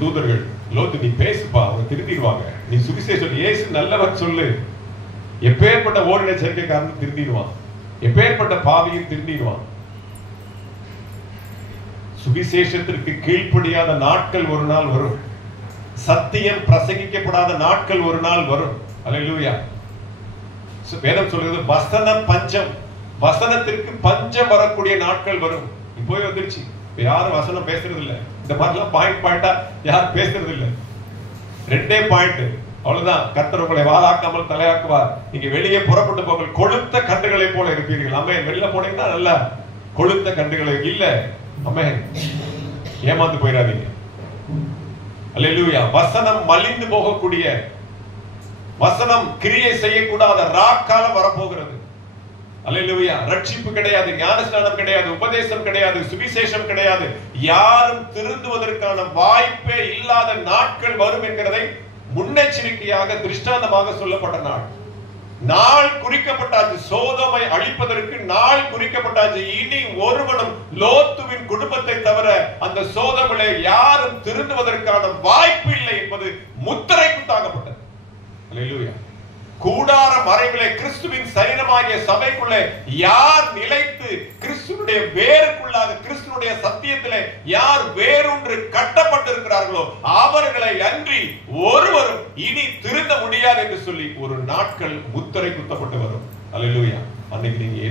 தூதர்கள், லோத்து நீ பேசுப்பா, அவங்க திருந்திடுவாங்க. நீ சுவிசேஷம் இயேசு நல்லவர் சொல்லு. எப்பேற்பட்ட ஓரின சேர்க்கைக்காரன் திருந்திடுவான், எப்பேற்பட்ட பாவியும் திருந்திடுவான். சுவிசேஷத்திற்கு கீழ்ப்படியாத நாட்கள் ஒரு நாள் வரும். சத்தியம் பிரசங்கிக்கப்படாத நாட்கள் ஒரு நாள் வரும். அல்லேலூயா. வேதம் சொல்றது வசன பஞ்சம், வசனத்திற்கு பஞ்சம் வரக்கூடிய நாட்கள் வரும். இப்போ வந்துருச்சு. யாரும் வசனம் பேசுறது இல்ல. இந்த மாதிரிலாம் பாயிண்டா யாரும் பேசுறது இல்ல. 2 பாயிண்ட், அவ்வளவுதான். கர்த்தர் உங்களை வாளாக்காமல் தலையாக்குவார். நீங்க வெளியே புறப்பட்டு போங்கள், கொழுத்த கண்டுகளை போல இருப்பீர்கள். ஆமென். வெளில போனீங்கன்னா நல்லா கொழுத்த கண்டுகளை இல்ல. ஆமென். ஏமாந்து போயிடாதீங்க. அல்லேலூயா. வசனம் மலிந்து போகக்கூடிய, வசனம் கிரியை செய்யக்கூடாத ராக்காலம் வரப்போகிறது. அல்லேலூயா. ரட்சிப்பு கிடையாது, ஞானஸ்நானம் கிடையாது, உபதேசம் கிடையாது, சுவிசேஷம் கிடையாது. யாரும் திருந்துவதற்கான வாய்ப்பே இல்லாத நாட்கள் வரும் என்கிறதை முன்னெச்சரிக்கையாக திருஷ்டாந்தமாக சொல்லப்பட்ட நாள். நாள் குறிக்கப்பட்டாச்சு. சோதோமை அழிப்பதற்கு நாள் குறிக்கப்பட்டாச்சு. இனி ஒருவனும் லோத்துவின் குடும்பத்தை தவிர அந்த சோதோமிலே யாரும் திருந்துவதற்கான வாய்ப்பு இல்லை என்பது முத்திரை குத்தாகப்பட்டது. அல்லேலூயா. கூடார மறைவிலே கிறிஸ்துவின் சரீரமாகிய சபைக்குள்ளே யார் நிலைத்து கிறிஸ்துவனுடைய வேருக்குள்ளாக, கிறிஸ்துவனுடைய சத்தியத்திலே யார் வேரூன்று கட்டப்பட்டிருக்கிறார்களோ அவர்களை அன்றி ஒருவரும் இனி திருந்த முடியாது என்று சொல்லி ஒரு நாட்கள் முத்திரை குத்தப்பட்டு வரும். அல்லேலூயா. அன்னைக்கு நீங்க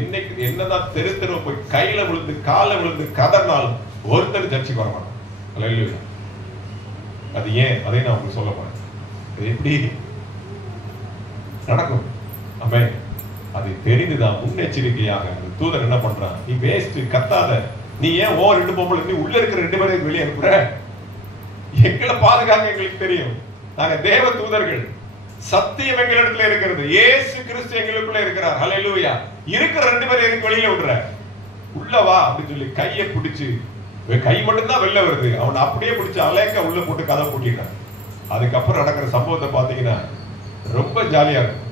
என்னதான் தெரு தெருவ போய் கையில விழுந்து கால விழுந்து கதறினாலும் ஒருத்தர் சர்ச்சைக்கு வர மாட்டாங்க. அல்லேலூயா. அது ஏன், அதை நான் உங்களுக்கு சொல்ல போறேன். இது எப்படி நடக்கும்? ஆமென். அது தெரிந்துதான் முன்னெச்சரிக்கையாக தூதர் என்ன பண்றான், நீ வேஸ்ட் கத்தாத, நீ ஏன் 2 பொம்பளை, நீ உள்ள இருக்கிற 2 பேரை வெளியே அனுப்புற, எங்களை பாதுகாக்க எங்களுக்கு தெரியும். நாங்க தேவ தூதர்கள். சத்தியம் எங்களிடத்துல இருக்கிறது. இயேசு கிறிஸ்து எங்களுக்குள்ள இருக்கிறார். ஹல்லேலூயா. இருக்கிற 2 பேரை எதுக்கு வெளியில விடுற? உள்ள வா அப்படின்னு சொல்லி கையை பிடிச்சு, கை மட்டும் தான் வெளில வருது, அவன் அப்படியே பிடிச்சு அலேக்க உள்ள போட்டு கதை பூட்டிட்டான். அதுக்கப்புறம் நடக்கிற சம்பவத்தை பாத்தீங்கன்னா ரொம்ப ஜாலியா இருக்கும்.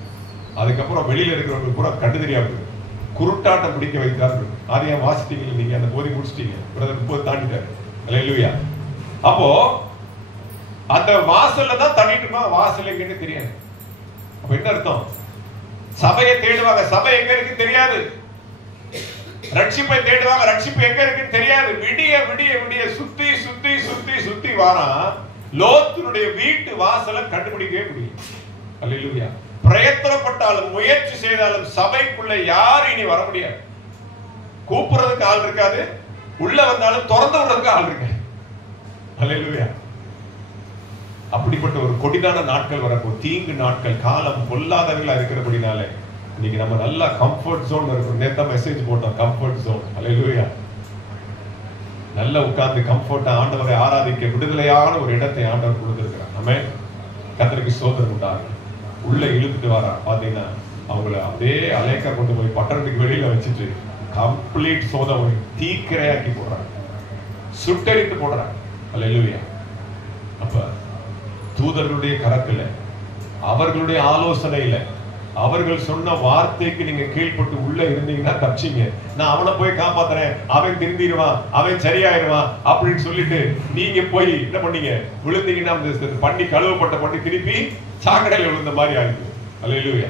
அதுக்கப்புறம் வெளியில இருக்கிறவங்க பூரா கண்டு தெரியாது, குருட்டாட்டம் பிடிக்க வைத்தார்கள். அதையும் வாசிட்டீங்க நீங்க, அந்த போதை முடிச்சிட்டீங்க. 30 தாண்டிட்டாரு. அல்லேலூயா. அப்போ அந்த வாசல்ல தான் தள்ளிட்டு இருப்பான். வாசல் எங்கன்னு தெரியாது. அப்ப என்ன அர்த்தம்? சபையை தேடுவாங்க, சபை எங்க இருக்கு தெரியாது. ரட்சிப்பை தேடுவாங்க, ரட்சிப்பு எங்க இருக்குன்னு தெரியாது. விடிய விடிய விடிய சுத்தி சுத்தி சுத்தி சுத்தி வாரா லோத்துனுடைய வீட்டு வாசலை கண்டுபிடிக்கவே முடியும். அல்லேலூயா. பிரயத்தனப்பட்டாலும் முயற்சி செய்தாலும் சபைக்குள்ள யாரும் இனி வர முடியாது. கூப்பிடுறதுக்கு ஆள் இருக்காது, உள்ள வந்தாலும் திறந்து விடுறதுக்கு ஆள் இருக்கு. அல்லேலூயா. அப்படிப்பட்ட ஒரு கொடிதான நாட்கள் வரப்போ, தீங்கு நாட்கள், காலம் பொல்லாதவர்களா இருக்கிறபடினாலே இன்னைக்கு நம்ம நல்லா கம்ஃபர்ட் ஜோன் இருக்கும். நேத்தா மெசேஜ் போட்டோம், கம்ஃபர்ட் ஜோன். அல்லேலூயா. நல்லா உட்கார்ந்து கம்ஃபர்ட்டா ஆண்டவரை ஆராதிக்க விடுதலையான ஒரு இடத்தை ஆண்டவர் கொடுத்திருக்கிறார். ஆமென். கர்த்தருக்கு ஸ்தோத்திரம் உண்டாகட்டும். உள்ள இழுத்துட்டு வரா பாத்தீங்கன்னா அவங்கள அப்படியே அலேக்கா கொண்டு போய் பட்டணத்துக்கு வெளியில வச்சுட்டு கம்ப்ளீட் சோதனை தீக்கிரையாக்கி போடுறாங்க, சுட்டரித்து போடுறாங்க. அல்லேலூயா. அப்ப தூதர்களுடைய கரத்துல, அவர்களுடைய ஆலோசனையில, அவர்கள் சொன்ன வார்த்தைக்கு நீங்க கீழ்பட்டு உள்ள இருந்தீங்கன்னா தப்பிச்சீங்க. நான் அவனை போய் காப்பாத்துறேன், அவன் திருந்திடுவான், அவன் சரியாயிருவான் அப்படின்னு சொல்லிட்டு நீங்க போய் என்ன பண்ணீங்க, விழுந்தீங்கன்னா பண்ணி கழுவப்பட்ட பண்ணி திருப்பி சாக்கடையில விழுந்த மாதிரி ஆயிடுது. அல்லேலூயா.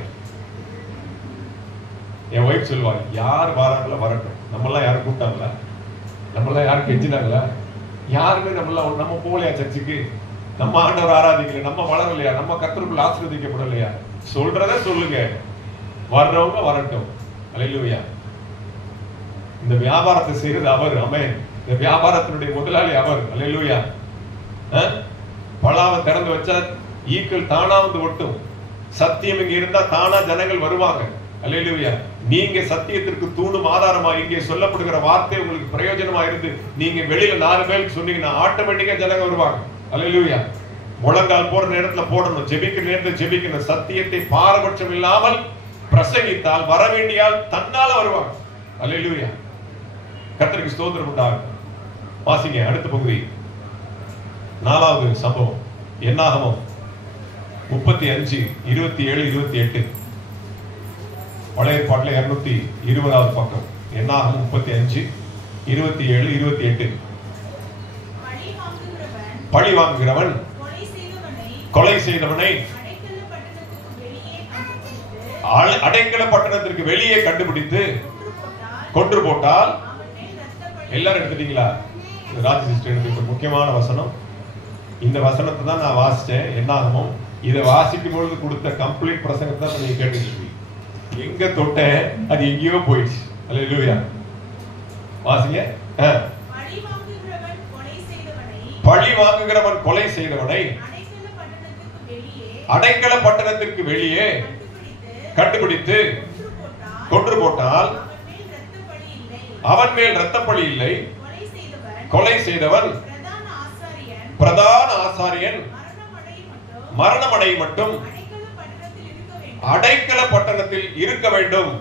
என் ஒய்ஃப் சொல்லுவாங்க, யார் வாராங்களோ வரட்டும், நம்மளாம் யாரும் கூப்பிட்டாங்களா, நம்மளாம் யாரும் கெஞ்சினாங்களா, யாருமே நம்ம போகலையா சர்ச்சுக்கு, நம்ம ஆண்டவர் ஆராதிக்கல, நம்ம வளரலையா, நம்ம கர்த்தருக்குள் ஆசீர்வதிக்கப்படலையா, சொல்றத சொல்லுங்க, வர்றவங்க வரட்டும். அல்லேலூயா. இந்த வியாபாரத்தை செய்யறது அவர். ஆமென். இந்த வியாபாரத்தினுடைய முதலாளி அவர். அல்லேலூயா. பலாவை திறந்து வச்சா ஈக்கள் தானா வந்து ஒட்டும். சத்தியம் இங்க இருந்தா தானா ஜனங்கள் வருவாங்க. அல்லேலூயா. நீங்க சத்தியத்திற்கு தூணும் ஆதாரமா இங்கே சொல்லப்படுகிற வார்த்தை உங்களுக்கு பிரயோஜனமா இருந்து நீங்க வெளியில 4 பேருக்கு சொன்னீங்கன்னா ஆட்டோமேட்டிக்கா ஜனங்க வருவாங்க. அல்லேலூயா. முழங்கால் போடுற நேரத்துல போடணும், ஜெபிக்கிற நேரத்துல ஜெபிக்கணும். சத்தியத்தை பாரபட்சம் இல்லாமல் பிரசங்கித்தால் வர வேண்டியால் தன்னால வருவாங்க. அல்லேலூயா. கர்த்தருக்கு ஸ்தோத்திரம் உண்டாகட்டும். வாசிங்க அடுத்த பகுதி. 4வது சம்பவம் என்னாகமம் 35:27-28. பழைய ஏற்பாட்டுல 220வது பக்கம். என்னாகமம் 35:27-28. பழி வாங்குகிறவன் கொலை செய்தவனை அடைக்கல பட்டணத்திற்கு வெளியே கண்டுபிடித்து கொன்று போட்டால். எல்லாரும் எடுத்துட்டீங்களா? ராஜசிஸ்டர் முக்கியமான வசனம். இந்த வசனத்தை தான் நான் வாசிச்சேன். என்னாகமோ இதை வாசிக்கும் பொழுது கொடுத்த கம்ப்ளீட் பிரசங்கத்தை தான் நீங்க கேட்டுருக்கீங்க. எங்க தொட்ட அது எங்கேயோ போயிடுச்சு. அல்லேலூயா. வாசிங்க. பழி வாங்குகிறவன் கொலை செய்தவனை அடைக்கல பட்டணத்திற்கு வெளியே கண்டுபிடித்து கொன்று போட்டால் அவன் மேல் இரத்தப்பழி இல்லை. கொலை செய்தவன் பிரதான ஆசாரியன் மரணமடை மட்டும் அடைக்கல பட்டணத்தில் இருக்க வேண்டும்.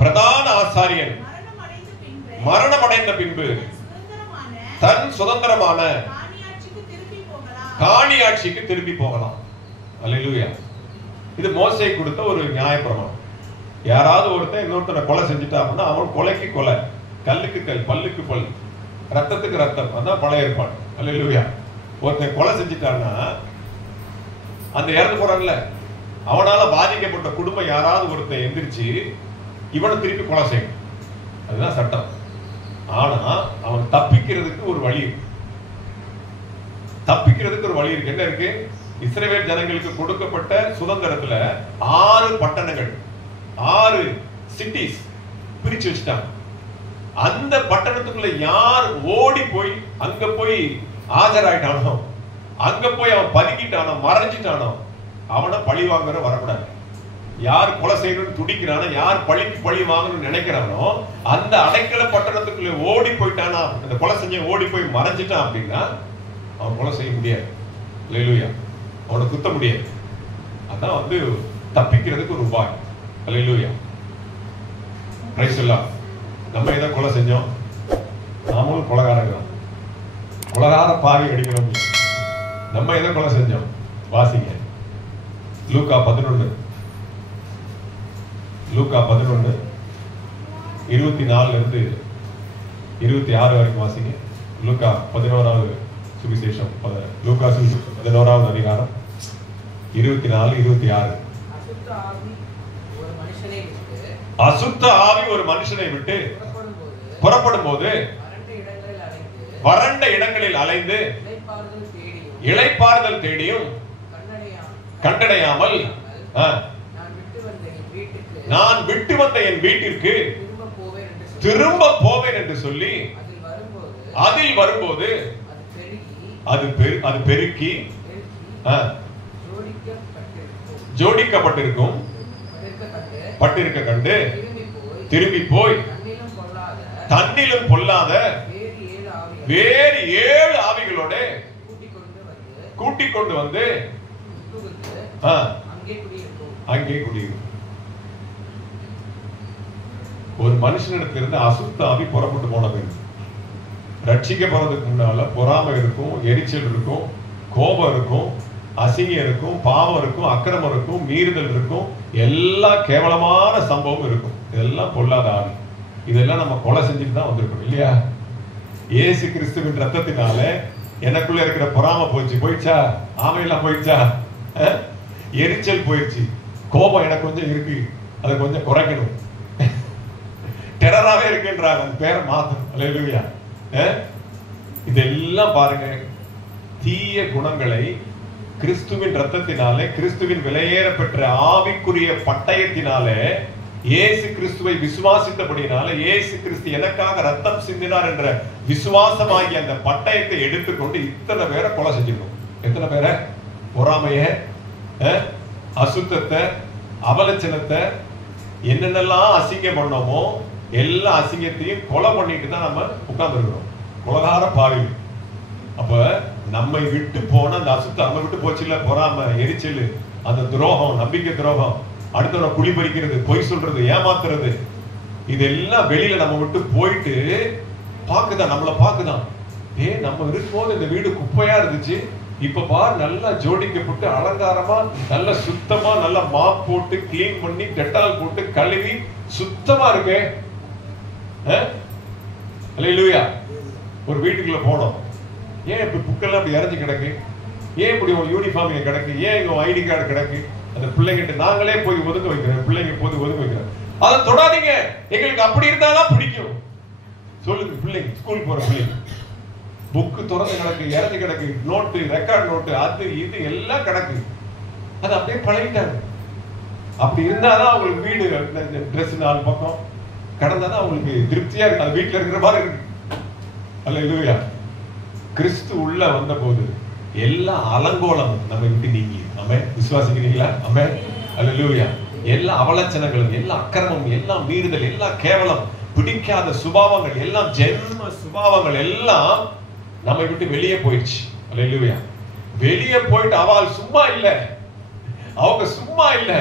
பிரதான ஆசாரியன் மரணமடைந்த பின்பு தன் சுதந்திரமான காணியாட்சிக்கு திரும்பி போகலாம். அல்லேலூயா. இது மோசே கொடுத்த ஒரு நியாயப்பிரமாணம். யாராவது ஒருத்தன் இன்னொருத்தனை கொலை செஞ்சுட்டா அப்படின்னா அவன் கொலைக்கு கொலை, கல்லுக்கு கல், பல்லுக்கு பல், ரத்தத்துக்கு ரத்தம். அதான் பழைய ஏற்பாடு. அல்லேலூயா. ஒருத்தன் கொலை செஞ்சுட்டான்னா அந்த இறந்து போறான்ல, அவனால பாதிக்கப்பட்ட குடும்பம் யாராவது ஒருத்தன் எந்திரிச்சு இவனை திருப்பி கொலை செய்யணும். அதுதான் சட்டம். ஆனா அவன் தப்பிக்கிறதுக்கு ஒரு வழி இருக்கு. தப்பிக்கிறதுக்கு ஒரு வழி இருக்கு. என்ன இருக்கு? இஸ்ரவேல் ஜனங்களுக்கு கொடுக்கப்பட்ட சுதந்திரத்துல 6 பட்டணங்கள், 6 சிட்டிஸ் பிரிச்சு வச்சுட்டாங்க. அந்த பட்டணத்துக்குள்ள யார் ஓடி போய் அங்க போய் ஆஜராயிட்டானோ, அங்க போய் அவன் பதுக்கிட்டானோ, மறைஞ்சிட்டானோ, அவனை பழி வாங்குற வரக்கூடாது. யார் கொலை செய்யணும்னு துடிக்கிறானோ, யார் பழிக்கு பழி வாங்கணும்னு நினைக்கிறானோ, அந்த அடைக்கல பட்டணத்துக்குள்ள ஓடி போயிட்டானா, அந்த கொலை செஞ்ச ஓடி போய் மறைஞ்சிட்டான் அப்படின்னா அவன் கொலை செய்ய முடியாது. அல்லேலூயா. அவனை குத்த முடியாது. அதான் வந்து தப்பிக்கிறதுக்கு ஒரு உபாயம். அல்லேலூயா. Praise the Lord. நம்ம எதை கொலை செஞ்சோம்? நாமளும் கொலைகாரங்க. கொலைகார பாவி அடிக்கிறோம். நம்ம எதை கொலை செஞ்சோம்? வாசிங்க. லூக்கா 11:24 26 வரைக்கும் வாசிங்க. லூக்கா 11வது சுவிசேஷம், லூக்கா 11வது அதிகாரம் 24-26. அசுத்த ஆவி ஒரு மனுஷனை விட்டு புறப்படும் போது வறண்ட இடங்களில் அலைந்து இளைப்பாறுதல் தேடியும் கண்டடையாமல் நான் விட்டு வந்த என் வீட்டிற்கு திரும்ப போவேன் என்று சொல்லி அதில் வரும்போது அது பெருக்கி ஜோடிக்கப்பட்டிருக்கும் பட்டிருக்க கண்டு திரும்பி போய் தன்னிலும் பொல்லாத வேறு 7 ஆவிகளோட கூட்டிக் கொண்டு வந்து அங்கே குடியிருக்கும். ஒரு மனுஷனிடத்துல இருந்து அசுத்த ஆவி புறப்பட்டு போனது. ரட்சிக்க போறதுக்கு முன்னால பொறாமை இருக்கும், எரிச்சல் இருக்கும், கோபம் இருக்கும், அசிங்கம் இருக்கும், பாவம் இருக்கும், அக்கிரமம் இருக்கும், மீறுதல் இருக்கும், எல்லா கேவலமான சம்பவம் இருக்கும். இதெல்லாம் பொல்லாத ஆவி. இதெல்லாம் நம்ம கொலை செஞ்சுட்டு தான் வந்திருக்கோம் இல்லையா? இயேசு கிறிஸ்துவின் ரத்தத்தினால எனக்குள்ள இருக்கிற பொறாமை போயிடுச்சா? ஆமையெல்லாம் போயிடுச்சா? எரிச்சல் போயிடுச்சு. கோபம் எனக்கு கொஞ்சம் இருக்கு, அதை கொஞ்சம் குறைக்கணும். டெரராவே இருக்குன்றாங்க, அந்த பேரை மாத்தணும். அல்லேலூயா. இதெல்லாம் பாருங்க, தீய குணங்களை கிறிஸ்துவின் ரத்தத்தினாலே, கிறிஸ்துவின் விலையேற பெற்ற ஆவிக்குரிய பட்டயத்தினாலே இயேசு கிறிஸ்துவை விசுவாசித்தபடினால இயேசு கிறிஸ்து எனக்காக ரத்தம் சிந்தினார் என்ற விசுவாசமாகிய அந்த பட்டயத்தை எடுத்துக்கொண்டு இத்தனை பேரை கொலை செஞ்சிருக்கோம். எத்தனை பேரை? பொறாமைய, அசுத்தத்தை, அவலட்சணத்தை, என்னென்னலாம் அசிங்கம் பண்ணோமோ எல்லா அசிங்கத்தையும் கொலை பண்ணிட்டு தான் நம்ம உட்கார்ந்து இருக்கிறோம். கொலகார பாவி. அப்ப நம்மை விட்டு போன அந்த அசுத்தம் நம்ம விட்டு போச்சு இல்ல, பொறாமை, எரிச்சல், அந்த துரோகம், நம்பிக்கை துரோகம், அடுத்தவரை குழி பறிக்கிறது, பொய் சொல்றது, ஏமாத்துறது, இதெல்லாம் வெளியில நம்ம விட்டு போயிட்டு பாக்குதான், நம்மளை பாக்குதான். நம்ம இருக்கும்போது இந்த வீடு குப்பையா இருந்துச்சு, இப்ப பார் நல்லா ஜோடிக்கப்பட்டு அலங்காரமா நல்ல சுத்தமா நல்லா மாப் போட்டு கிளீன் பண்ணி டெட்டால் போட்டு கழுவி சுத்தமா இருக்கு. அல்லேலூயா. ஒரு வீட்டுக்குள்ள போனோம், ஏன் இப்படி புக்கெல்லாம் இப்படி இறஞ்சி கிடக்கு, ஏன் இப்படி உங்க யூனிஃபார்ம் இங்க கிடக்கு, ஏன் இங்க ஐடி கார்டு கிடக்கு, அந்த பிள்ளைங்கிட்ட நாங்களே போய் ஒதுங்க வைக்கிறோம், பிள்ளைங்க போது ஒதுங்க வைக்கிறோம். அதை தொடாதீங்க, எங்களுக்கு அப்படி இருந்தாதான் பிடிக்கும். சொல்லுங்க பிள்ளைங்க, ஸ்கூல் போற பிள்ளைங்க, புக்கு திறந்து கிடக்கு, இறந்து கிடக்கு, நோட்டு, ரெக்கார்ட் நோட்டு, அது இது எல்லாம் கிடக்கு. அது அப்படியே பழகிட்டாங்க. அப்படி இருந்தாதான் அவங்களுக்கு வீடு ட்ரெஸ் 4 பக்கம் கடந்தாதான் அவங்களுக்கு திருப்தியா இருக்கு, அது வீட்டுல இருக்கிற மாதிரி இருக்கு. அல்லேலூயா. கிறிஸ்து உள்ள வந்த போது எல்லா அலங்கோலம் நம்ம விட்டு நீங்கி, ஆமென். விசுவாசிக்கிறீங்களா? ஆமென். அல்லேலூயா. எல்லா அவலட்சணங்களும், எல்லா அக்கிரமம், எல்லா மீறுதல், எல்லா கேவலம், பிடிக்காத சுபாவங்கள் எல்லாம், ஜென்ம சுபாவங்கள் எல்லாம் நம்மை விட்டு வெளியே போயிடுச்சு. அல்லேலூயா. வெளியே போயிட்டு அவள் சும்மா இல்ல, அவங்க சும்மா இல்ல,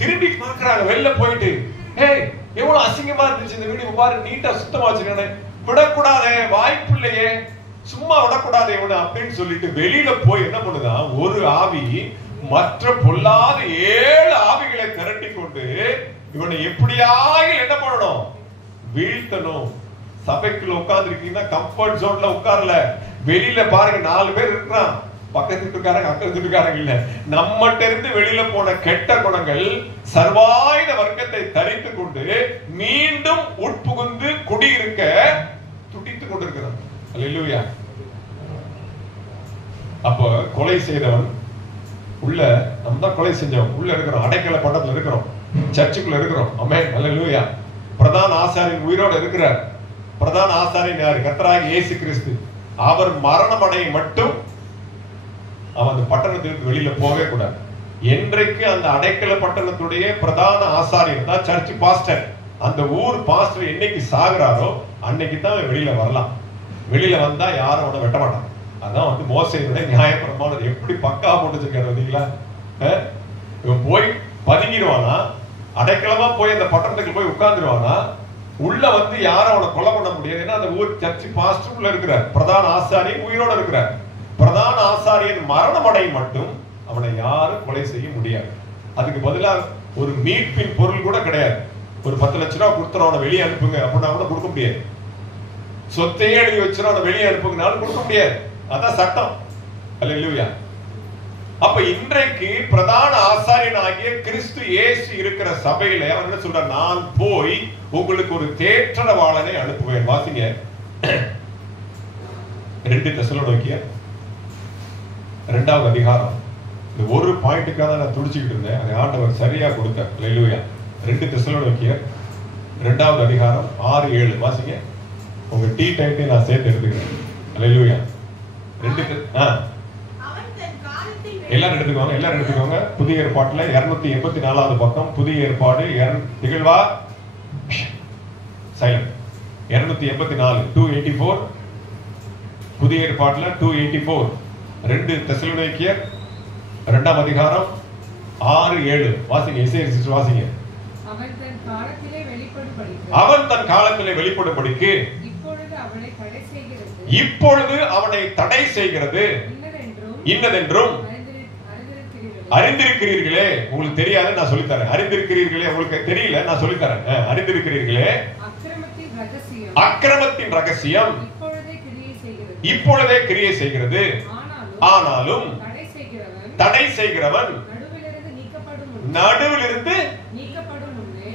திரும்பி பார்க்கறாங்க. வெளில போயிட்டு எவ்வளவு அசிங்கமா இருந்துச்சு இந்த வீடு, பாரு நீட்டா சுத்தமா வச்சிருக்கானே, விடக்கூடாதே, வாய்ப்பு இல்லையே, சும்மா விடக்கூடாது இவனை அப்படின்னு சொல்லிட்டு வெளியில போய் என்ன பண்ணுதான், ஒரு ஆவி மற்ற பொல்லாத 7 ஆவிகளை திரட்டி கொண்டு இவனை எப்படியாக என்ன பண்ணணும், வீழ்த்தணும். சபைக்குள்ள உட்கார்ந்து இருக்கீங்கன்னா கம்ஃபர்ட் ஜோன்ல உட்கார்ல, வெளியில பாருங்க 4 பேர் இருக்கிறான், பக்கத்து வீட்டுக்காரங்க அக்கத்து வீட்டுக்காரங்க இல்ல, நம்மகிட்ட இருந்து வெளியில போன கெட்ட குணங்கள் சர்வாயுத வர்க்கத்தை தரித்து கொண்டு மீண்டும் உட்புகுந்து குடியிருக்க துடித்துக் கொண்டிருக்கிறான். அல்லேலூயா. அப்ப கொலை செய்தவன் உள்ள, நம்ம தான் கொலை செஞ்சவன் உள்ள இருக்கிறோம், அடைக்கல பட்டத்துல இருக்கிறோம், சர்ச்சுக்குள்ள இருக்கிறோம். ஆமென். அல்லேலூயா. பிரதான ஆசாரியன் உயிரோடு இருக்கிறார். பிரதான ஆசாரியன் யாரு? கர்த்தராகிய இயேசு கிறிஸ்து. அவர் மரணம் அடைய மட்டும் அவன் அந்த பட்டணத்திற்கு வெளியில போகவே கூடாது. என்றைக்கு அந்த அடைக்கல பட்டணத்துடைய பிரதான ஆசாரியன் தான் சர்ச் பாஸ்டர், அந்த ஊர் பாஸ்டர் என்னைக்கு சாகுறாரோ அன்னைக்கு தான் வெளியில வரலாம். வெளியில வந்தா யாரும் அவனை வெட்ட மாட்டாங்க. அதான் மோசேயுடைய நியாயப்பிரமாணம் எப்படி பக்கா போட்டு வச்சிருக்காரு வந்தீங்களா? இவன் போய் பதுங்கிடுவானா, அடைக்கலமா போய் அந்த பட்டணத்துக்கு போய் உட்கார்ந்துருவானா, உள்ள வந்து யாரும் அவனை கொலை பண்ண முடியாது. ஏன்னா அந்த ஊர் சர்ச் பாஸ்டர் உள்ள இருக்கிறார், பிரதான ஆசாரியன் உயிரோட இருக்கிறார். பிரதான ஆசாரியன் மரணம் அடையும் மட்டும் அவனை யாரும் கொலை செய்ய முடியாது. அதுக்கு பதிலாக ஒரு மீட்பின் பொருள் கூட கிடையாது. ஒரு 10 லட்சம் ரூபாய் கொடுத்துறோம் அவனை வெளியே அனுப்புங்க அப்படின்னா கூட கொடுக்க முடியாது. சொத்தையே எழுதி வச்சிரும் அவனை வெளியே அனுப்புங்கனாலும் கொடுக்க முடியாது. அதான் சட்டம். அல்லேலூயா. அப்ப இன்றைக்கு பிரதான ஆசாரியன் ஆகிய கிறிஸ்து இயேசு இருக்கிற சபையில அவர் என்ன சொல்றார், நான் போய் உங்களுக்கு ஒரு தேற்றரவாளனை அனுப்புவேன். வாசிங்க 2 தெசலோனிக்கேயர் 2வது அதிகாரம். இந்த ஒரு பாயிண்ட்டுக்காக நான் துடிச்சுக்கிட்டு இருந்தேன், அதை ஆண்டவர் சரியா கொடுத்தார். அல்லேலூயா. 2 தெசலோனிக்கேயர் 2வது அதிகாரம் 6-7 வாசிங்க. உங்க டீ டைட்டை நான் சேர்த்து எடுத்துக்கிறேன். அல்லேலூயா. 2 எல்லாரும் எடுத்துக்கோங்க, எல்லாரும் எடுத்துக்கோங்க. புதிய ஏற்பாட்டுல 284வது பக்கம், புதிய ஏற்பாடு திகழ்வா சைலண்ட் 284 284, புதிய ஏற்பாட்டுல 284. 2 தெசலோனிக்கேயர் 2ஆம் அதிகாரம் 6-7 வாசிங்க. இசையர் வாசிங்க. அவன் தன் காலத்திலே வெளிப்படும்படிக்கு இப்பொழுது அவனை தடை செய்கிறது இன்னதென்றும் அறிந்திருக்கிறீர்களே. உங்களுக்கு தெரியாது, நான் சொல்லித்தரேன். அறிந்திருக்கிறீர்களே, உங்களுக்கு தெரியல, நான் சொல்லித்தரேன். அறிந்திருக்கிறீர்களே, அக்கிரமத்தின் ரகசியம் இப்பொழுதே கிரியை செய்கிறது. ஆனாலும் தடை செய்கிறவன் நடுவிலிருந்து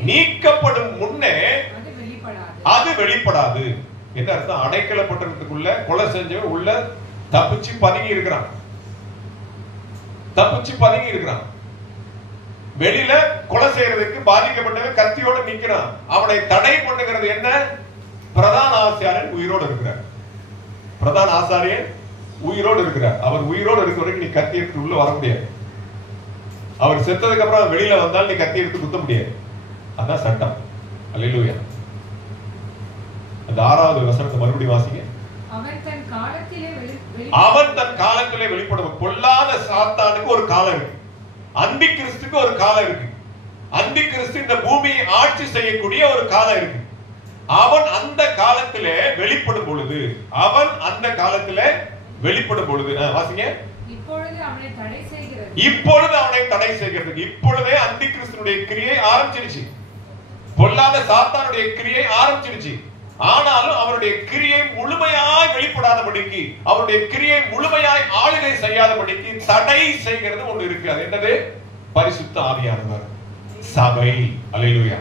நீக்கப்படும் முன்னே அது வெளிப்படாது. என்ன அர்த்தம்? அடைக்கல பட்டணத்துக்குள்ள கொலை செஞ்சவன் உள்ள தப்பிச்சு பதுங்கி இருக்கிறான், தப்பிச்சு பதுங்கி இருக்கிறான். வெளியில கொலை செய்யறதுக்கு பாதிக்கப்பட்டவன் கத்தியோட நிக்கிறான். அவனை தடை பண்ணுகிறது என்ன? பிரதான ஆசாரியன் உயிரோடு இருக்கிறார். பிரதான ஆசாரியன் உயிரோடு இருக்கிறார். அவர் உயிரோடு இருக்கிற வரைக்கும் நீ கத்தி எடுத்து உள்ள வர முடியாது. அவர் செத்ததுக்கு அப்புறம் வெளியில வந்தால் நீ கத்தி எடுத்து குத்த முடியாது. அதான் சட்டம். அல்லேலூயா. அந்த 6வது வசனத்தை மறுபடியும் வாசிங்க. அவன் தன் காலத்திலே வெளிப்படும். பொல்லாத சாத்தானுக்கு ஒரு காலம் இருக்கு, அந்தி கிறிஸ்துக்கு ஒரு காலம் இருக்கு. அந்தி கிறிஸ்து இந்த பூமியை ஆட்சி செய்யக்கூடிய ஒரு காலம் இருக்கு. அவன் அந்த காலத்திலே வெளிப்படும் பொழுது, அவன் அந்த காலத்திலே வெளிப்படும் பொழுது வாசிங்க. இப்பொழுது அவனை தடை செய்கிறது. இப்பொழுதே அந்தி கிறிஸ்துனுடைய கிரியை ஆரம்பிச்சிருச்சு. பொல்லாத சாத்தானுடைய கிரியை ஆரம்பிச்சிருச்சு. ஆனாலும் அவருடைய கிரியை முழுமையாய் வெளிப்படாதபடிக்கு, அவருடைய கிரியை முழுமையாய் ஆளுகை செய்யாதபடிக்கு தடை செய்கிறது ஒன்று இருக்கு. அது என்னது? பரிசுத்த ஆவியானவர், சபை. அல்லேலூயா.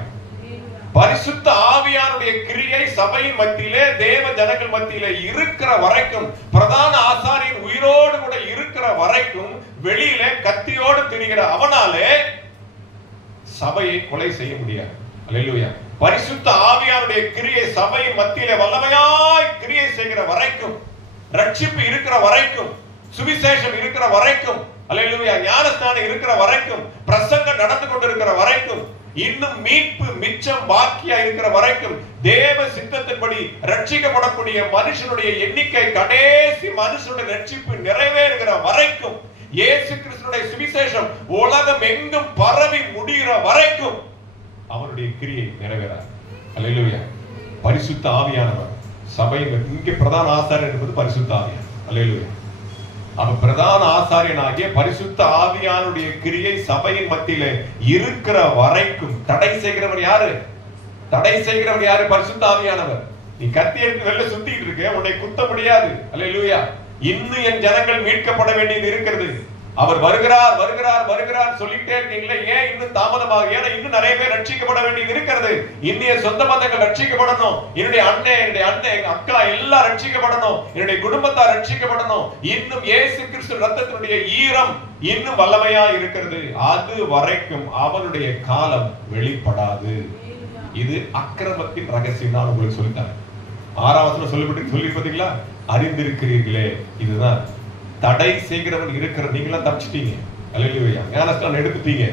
பரிசுத்த ஆவியானுடைய கிரியை சபையின் மத்தியிலே, தேவ ஜனங்கள் மத்தியிலே இருக்கிற வரைக்கும், பிரதான ஆசாரியன் உயிரோடு கூட இருக்கிற வரைக்கும், வெளியில கத்தியோடு திரிகிற அவனாலே சபையை கொலை செய்ய முடியாது. அல்லேலூயா. பரிசுத்த ஆவியானுடைய கிரியை சபையின் மத்தியிலே வல்லமையாய் கிரியை செய்கிற வரைக்கும், ரட்சிப்பு இருக்கிற வரைக்கும், சுவிசேஷம் இருக்கிற வரைக்கும், அல்லேலூயா, ஞானஸ்நானம் இருக்கிற வரைக்கும், பிரசங்கம் நடந்து கொண்டிருக்கிற வரைக்கும், இன்னும் மீட்பு மிச்சம் பாக்கியா இருக்கிற வரைக்கும், தேவ சித்தத்தின்படி ரட்சிக்கப்படக்கூடிய மனுஷனுடைய எண்ணிக்கை, கடைசி மனுஷனுடைய ரட்சிப்பு நிறைவேறுகிற வரைக்கும், இயேசு கிறிஸ்துவினுடைய சுவிசேஷம் உலகம் எங்கும் பரவி முடிகிற வரைக்கும் அவருடைய கிரியை நிறைவேறார். அல்லேலூயா. பரிசுத்த ஆவியானவர் சபை. இங்கே பிரதான ஆசாரியன் என்பது பரிசுத்த ஆவியானவர். அல்லேலூயா. அவன் பிரதான ஆசாரியனாகிய பரிசுத்த ஆவியானுடைய கிரியை சபையின் மத்தியிலே இருக்கிற வரைக்கும் தடை செய்கிறவர் யாரு? தடை செய்கிறவர் யாரு? பரிசுத்த ஆவியானவர். நீ கத்தி எடுத்து வெளில சுத்திட்டு இருக்க, உன்னை குத்த முடியாது. அல்லேலூயா. இன்னும் என் ஜனங்கள் மீட்கப்பட வேண்டியது இருக்கிறது. அவர் வருகிறார் வருகிறார் வருகிறார் சொல்லிட்டே இருக்கீங்களே, ஏன் இன்னும் தாமதமாக? ஏன்னா இன்னும் நிறைய பேர் ரட்சிக்கப்பட வேண்டியது இருக்கிறது. இன்னைய சொந்த பந்தங்கள் ரட்சிக்கப்படணும். என்னுடைய அண்ணன் எங்க அக்கா எல்லாம் ரட்சிக்கப்படணும். என்னுடைய குடும்பத்தார் ரட்சிக்கப்படணும். இன்னும் இயேசு கிறிஸ்து ரத்தத்தினுடைய ஈரம் இன்னும் வல்லமையா இருக்கிறது. அது வரைக்கும் அவனுடைய காலம் வெளிப்படாது. இது அக்கிரமத்தின் ரகசியம். நான் உங்களுக்கு சொல்லித்தரேன். 6வது வசனம் சொல்லி பார்த்தீங்களா? அறிந்திருக்கிறீர்களே. இதுதான் தடை செய்கிறவன் இருக்கிற. நீங்களாம் தப்பிச்சிட்டீங்க. அல்லேலூயா. ஞானஸ்நானம் எடுத்துட்டீங்க.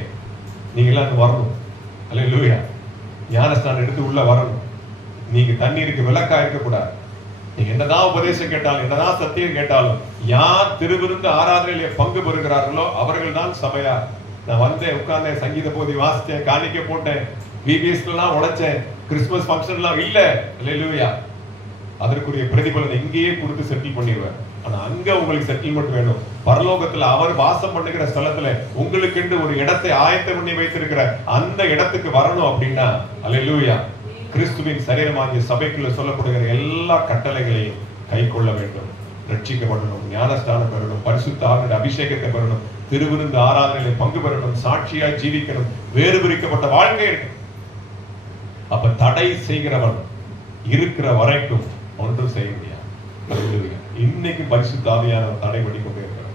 நீங்களாம் வரணும். அல்லேலூயா. ஞானஸ்நானம் எடுத்து உள்ள வரணும். நீங்க தண்ணீருக்கு விளக்கா இருக்கக்கூடாது. நீங்க என்னதான் உபதேசம் கேட்டாலும், என்னதான் சத்தியம் கேட்டாலும், யார் திருவிருந்து ஆராதனையிலே பங்கு பெறுகிறார்களோ அவர்கள் தான் சபையா. நான் வந்தேன், உட்கார்ந்தேன், சங்கீத போதி வாசிச்சேன், காணிக்கை போட்டேன், பிபிஎஸ்லாம் உழைச்சேன், கிறிஸ்துமஸ் ஃபங்க்ஷன்லாம் இல்ல. அல்லேலூயா. அதற்குரிய பிரதிபலனை இங்கேயே கொடுத்து செட்டில் பண்ணிடுவார். ஆனா அங்க உங்களுக்கு செட்டில்மெண்ட் வேணும். பரலோகத்துல அவர் வாசம் பண்ணுகிற ஸ்தலத்துல உங்களுக்கு ஒரு இடத்தை ஆயத்தம் பண்ணி வைத்திருக்கிற அந்த இடத்துக்கு வரணும் அப்படின்னா, அல்லேலூயா, கிறிஸ்துவின் சரீரமாகிய சபைக்குள்ள சொல்லப்படுகிற எல்லா கட்டளைகளையும் கை கொள்ள வேண்டும். ரட்சிக்கப்படணும், ஞானஸ்நானம் பெறணும், பரிசுத்த ஆவியின் அபிஷேகத்தை பெறணும், திருவிருந்து ஆராதனையில பங்கு பெறணும், சாட்சியா ஜீவிக்கணும், வேறு பிரிக்கப்பட்ட வாழ்க்கை இருக்கு. அப்ப தடை செய்கிறவன் இருக்கிற வரைக்கும் ஒன்றும் செய்ய முடியாது. இன்னைக்கு பரிசுத்த ஆவியானவர் தடை பண்ணி கொண்டே இருக்கிறார்.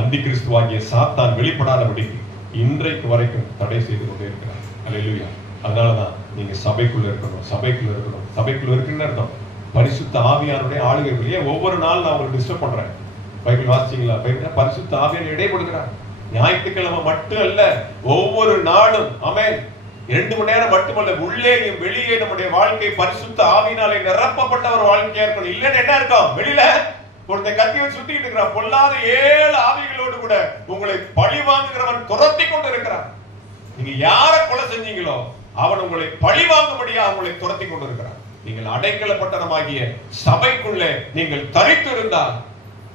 அந்தி கிறிஸ்துவாகிய சாத்தான் வெளிப்படாதபடிக்கு இன்றைக்கு வரைக்கும் தடை செய்து கொண்டே இருக்கிறார். அல்லேலூயா. அதனாலதான் நீங்க சபைக்குள்ள இருக்கணும். சபைக்குள்ள இருக்குன்னு அர்த்தம். பரிசுத்த ஆவியானுடைய ஆளுகைக்குள்ளேயே ஒவ்வொரு நாள் நான் உங்களுக்கு டிஸ்டர்ப் பண்றேன். பைபிள் வாசிச்சீங்களா? பைபிள் பரிசுத்த ஆவியான இடை கொடுக்கிறார். ஞாயிற்றுக்கிழமை மட்டும் அல்ல, ஒவ்வொரு நாளும். ஆமென். 2 மணி நேரம் மட்டுமல்ல, உள்ளேயும் வெளியே நம்முடைய வாழ்க்கை பரிசுத்த ஆவியினாலே நிரப்பப்பட்ட ஒரு வாழ்க்கையா இருக்கணும். இல்லன்னு என்ன இருக்கும்? வெளியில ஒருத்தன் கத்தி வச்சு சுத்திட்டு இருக்கிறான். பொல்லாத 7 ஆவிகளோடு கூட உங்களை பழி வாங்குகிறவன் துரத்தி கொண்டு இருக்கிறான். நீங்க யார கொலை செஞ்சீங்களோ அவன் உங்களை பழி வாங்கும்படியா உங்களை துரத்தி கொண்டு இருக்கிறான். நீங்கள் அடைக்கல பட்டணமாகிய சபைக்குள்ளே நீங்கள் தரித்து இருந்தால்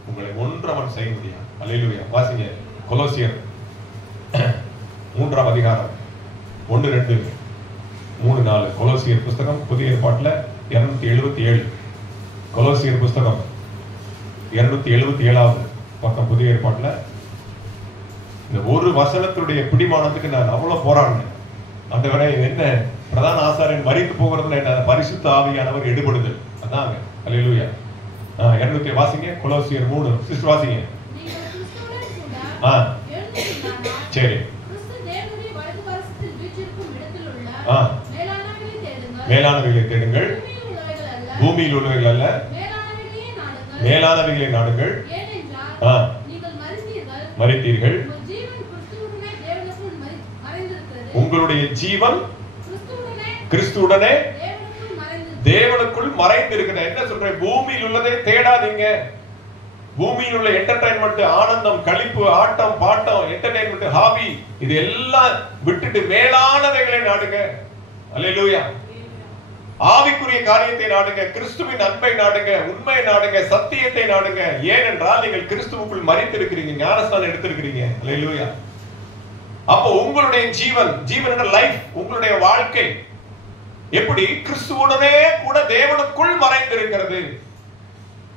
உங்களை ஒன்றவன் செய்ய முடியாது. அல்லேலூயா. வாசிங்க கொலோசியர் 3ஆம் அதிகாரம் 1, 2, 3, 4. கொலோசியர் புஸ்தகம் புதிய ஏற்பாட்டுல 277. கொலோசியர் புஸ்தகம் 277வது பக்கம் புதிய ஏற்பாட்டுல இந்த ஒரு வசனத்துடைய பிடிமானத்துக்கு நான் அவ்வளவு போராடினேன். அந்த விட என்ன பிரதான ஆசாரியன் மரித்து போகிறதுல என்ன? பரிசுத்த ஆவியானவர் எடுபடுதல். அதாங்க. அல்லேலூயா. 200 வாசிங்க. கொலோசியர் 3 சிஸ்டர் வாசிங்க. சரி. மேலானவைகளை தேடுங்கள், பூமியில் உள்ளவைகள் அல்ல, மேலானவைகளை நாடுங்கள். மரித்தீர்கள், உங்களுடைய ஜீவன் கிறிஸ்துவுடனே தேவனுக்குள் மறைந்திருக்கிறது. என்ன சொல்றேன்? பூமியில் உள்ளதை தேடாதீங்க. பூமியில் உள்ள என்டர்டைன்மெண்ட், ஆனந்தம், களிப்பு, ஆட்டம், பாட்டம், என்டர்டைன்மெண்ட், ஹாபி, இது எல்லாம் விட்டுட்டு மேலானவைகளை நாடுங்க. அல்லேலூயா. ஆவிக்குரிய காரியத்தை நாடுங்க, கிறிஸ்துவின் அன்பை நாடுங்க, உண்மை நாடுங்க, சத்தியத்தை நாடுங்க. ஏனென்றால் நீங்கள் கிறிஸ்துவுக்குள் மரித்திருக்கிறீங்க, ஞானஸ்தானம் எடுத்திருக்கிறீங்க. அல்லேலூயா. அப்போ உங்களுடைய ஜீவன், ஜீவன் லைஃப், உங்களுடைய வாழ்க்கை எப்படி கிறிஸ்துவுடனே கூட தேவனுக்குள் மறைந்திருக்கிறது.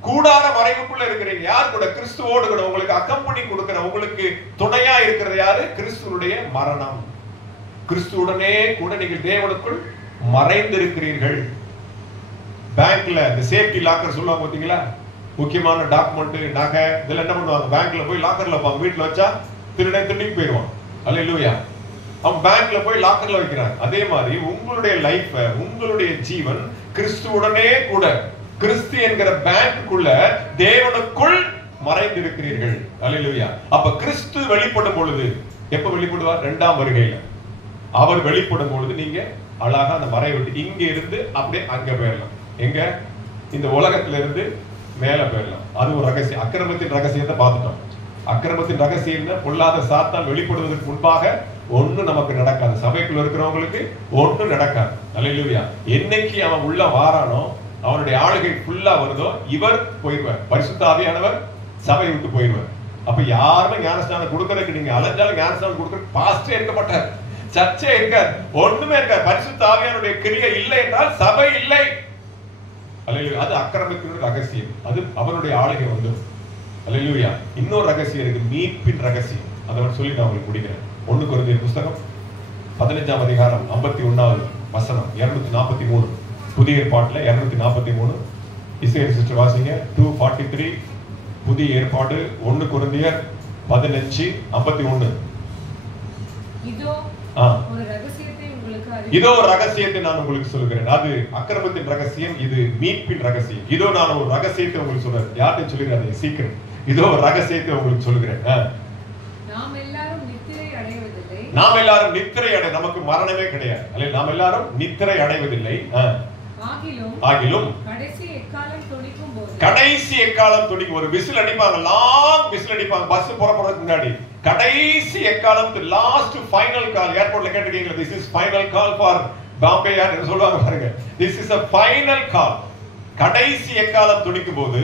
கூடார மறைவுக்குள்ள இருக்கிறீங்க. யார் கூட? கிறிஸ்துவோடு கூட. உங்களுக்கு அக்கம்பனி கொடுக்கிற, உங்களுக்கு துணையா இருக்கிறது யாரு? கிறிஸ்துவுடைய மரணம். கிறிஸ்துவுடனே கூட நீங்கள் தேவனுக்குள் மறைந்திருக்கிறீர்கள். பேங்க்ல இந்த சேஃப்டி லாக்கர் சொல்லுவாங்க பாத்தீங்களா? முக்கியமான டாக்குமெண்ட், நகை இதெல்லாம் என்ன பண்ணுவாங்க? பேங்க்ல போய் லாக்கர்ல வைப்பாங்க. வீட்டுல வச்சா திருடிட்டு போயிடுவான். அல்லேலூயா. அவங்க பேங்க்ல போய் லாக்கர்ல வைக்கிறாங்க. அதே மாதிரி உங்களுடைய லைஃப், உங்களுடைய ஜீவன் கிறிஸ்துவுடனே கூட, கிறிஸ்து என்கிற பேங்க்குள்ள தேவனுக்குள் மறைந்திருக்கிறீர்கள். அல்லேலூயா. அப்ப கிறிஸ்து வெளிப்படும் பொழுது, எப்ப வெளிப்படுவார்? இரண்டாம் வருகையில. அவர் வெளிப்படும் பொழுது நீங்க அழகா அந்த மறை விட்டு இங்க இருந்து அப்படியே அங்க போயிடலாம். எங்க? இந்த உலகத்துல இருந்து மேல போயிடலாம். அது ஒரு ரகசியம். அக்கிரமத்தின் ரகசியத்தை பார்த்துட்டோம். அக்கிரமத்தின் ரகசியம் பொல்லாத சாத்தான் வெளிப்படுவதற்கு முன்பாக ஒண்ணு நமக்கு நடக்காது. சபைக்குள்ள இருக்கிறவங்களுக்கு ஒண்ணு நடக்காது. அல்லேலூயா. என்னைக்கு அவன் உள்ள வாரானோ, அவனுடைய ஆளுகை ஃபுல்லா வருதோ, இவர் போயிடுவார். பரிசுத்த ஆவியானவர் சபை விட்டு போயிடுவார். அப்ப யாருமே ஞானஸ்தானம் கொடுக்கறதுக்கு, நீங்க அலைஞ்சாலும் ஞானஸ்தானம் கொடுக்கறதுக்கு பாஸ்டே இருக்க மாட்டார், சர்ச்சே இருக்காது, ஒண்ணுமே இருக்காது. பரிசுத்த ஆவியானுடைய கிரியை இல்லை என்றால் சபை இல்லை. அல்லேலூயா. அது அக்கிரமத்தின் ரகசியம். அது அவருடைய ஆளுகை வந்து. அல்லேலூயா. இன்னொரு ரகசியம் இருக்கு, மீட்பின் ரகசியம். அதை சொல்லி நான் உங்களுக்கு முடிக்கிறேன். 1 கொரிந்தியர் புத்தகம் 15ஆம் அதிகாரம் 51வது வசனம், 243. புதிய ஏற்பாட்டுல 243. இசையர் சிஸ்டர் வாசிங்க. 243 புதிய ஏற்பாடு 1 கொரிந்தியர் 15:51. இதோ ஒரு ரகசியத்தை நான் உங்களுக்கு சொல்கிறேன். அது அக்கிரமத்தின் ரகசியம், இது மீட்பின் ரகசியம். இதோ நான் ஒரு ரகசியத்தை உங்களுக்கு சொல்றேன். யார்கிட்ட சொல்லுங்க? சீக்கிரம். இதோ ஒரு ரகசியத்தை உங்களுக்கு சொல்கிறேன். நாம் எல்லாரும் நித்திரை அடை, நமக்கு மரணமே கிடையாது. அல்ல, நாம் எல்லாரும் நித்திரை அடைவதில்லை. ஆகிலும் கடைசி எக்காலம் துணிக்கும். ஒரு விசில் அடிப்பாங்க, லாங் விசில் அடிப்பாங்க பஸ் புறப்படுறதுக்கு முன்னாடி. கடைசி எக்காலம், லாஸ்ட் ஃபைனல் கால். ஏர்போர்ட்ல கேட்டிருக்கீங்களா? This is final call for Bombay யார் சொல்லுவாங்க பாருங்க. This is a final call. கடைசி எக்காலம் துணிக்கும் போது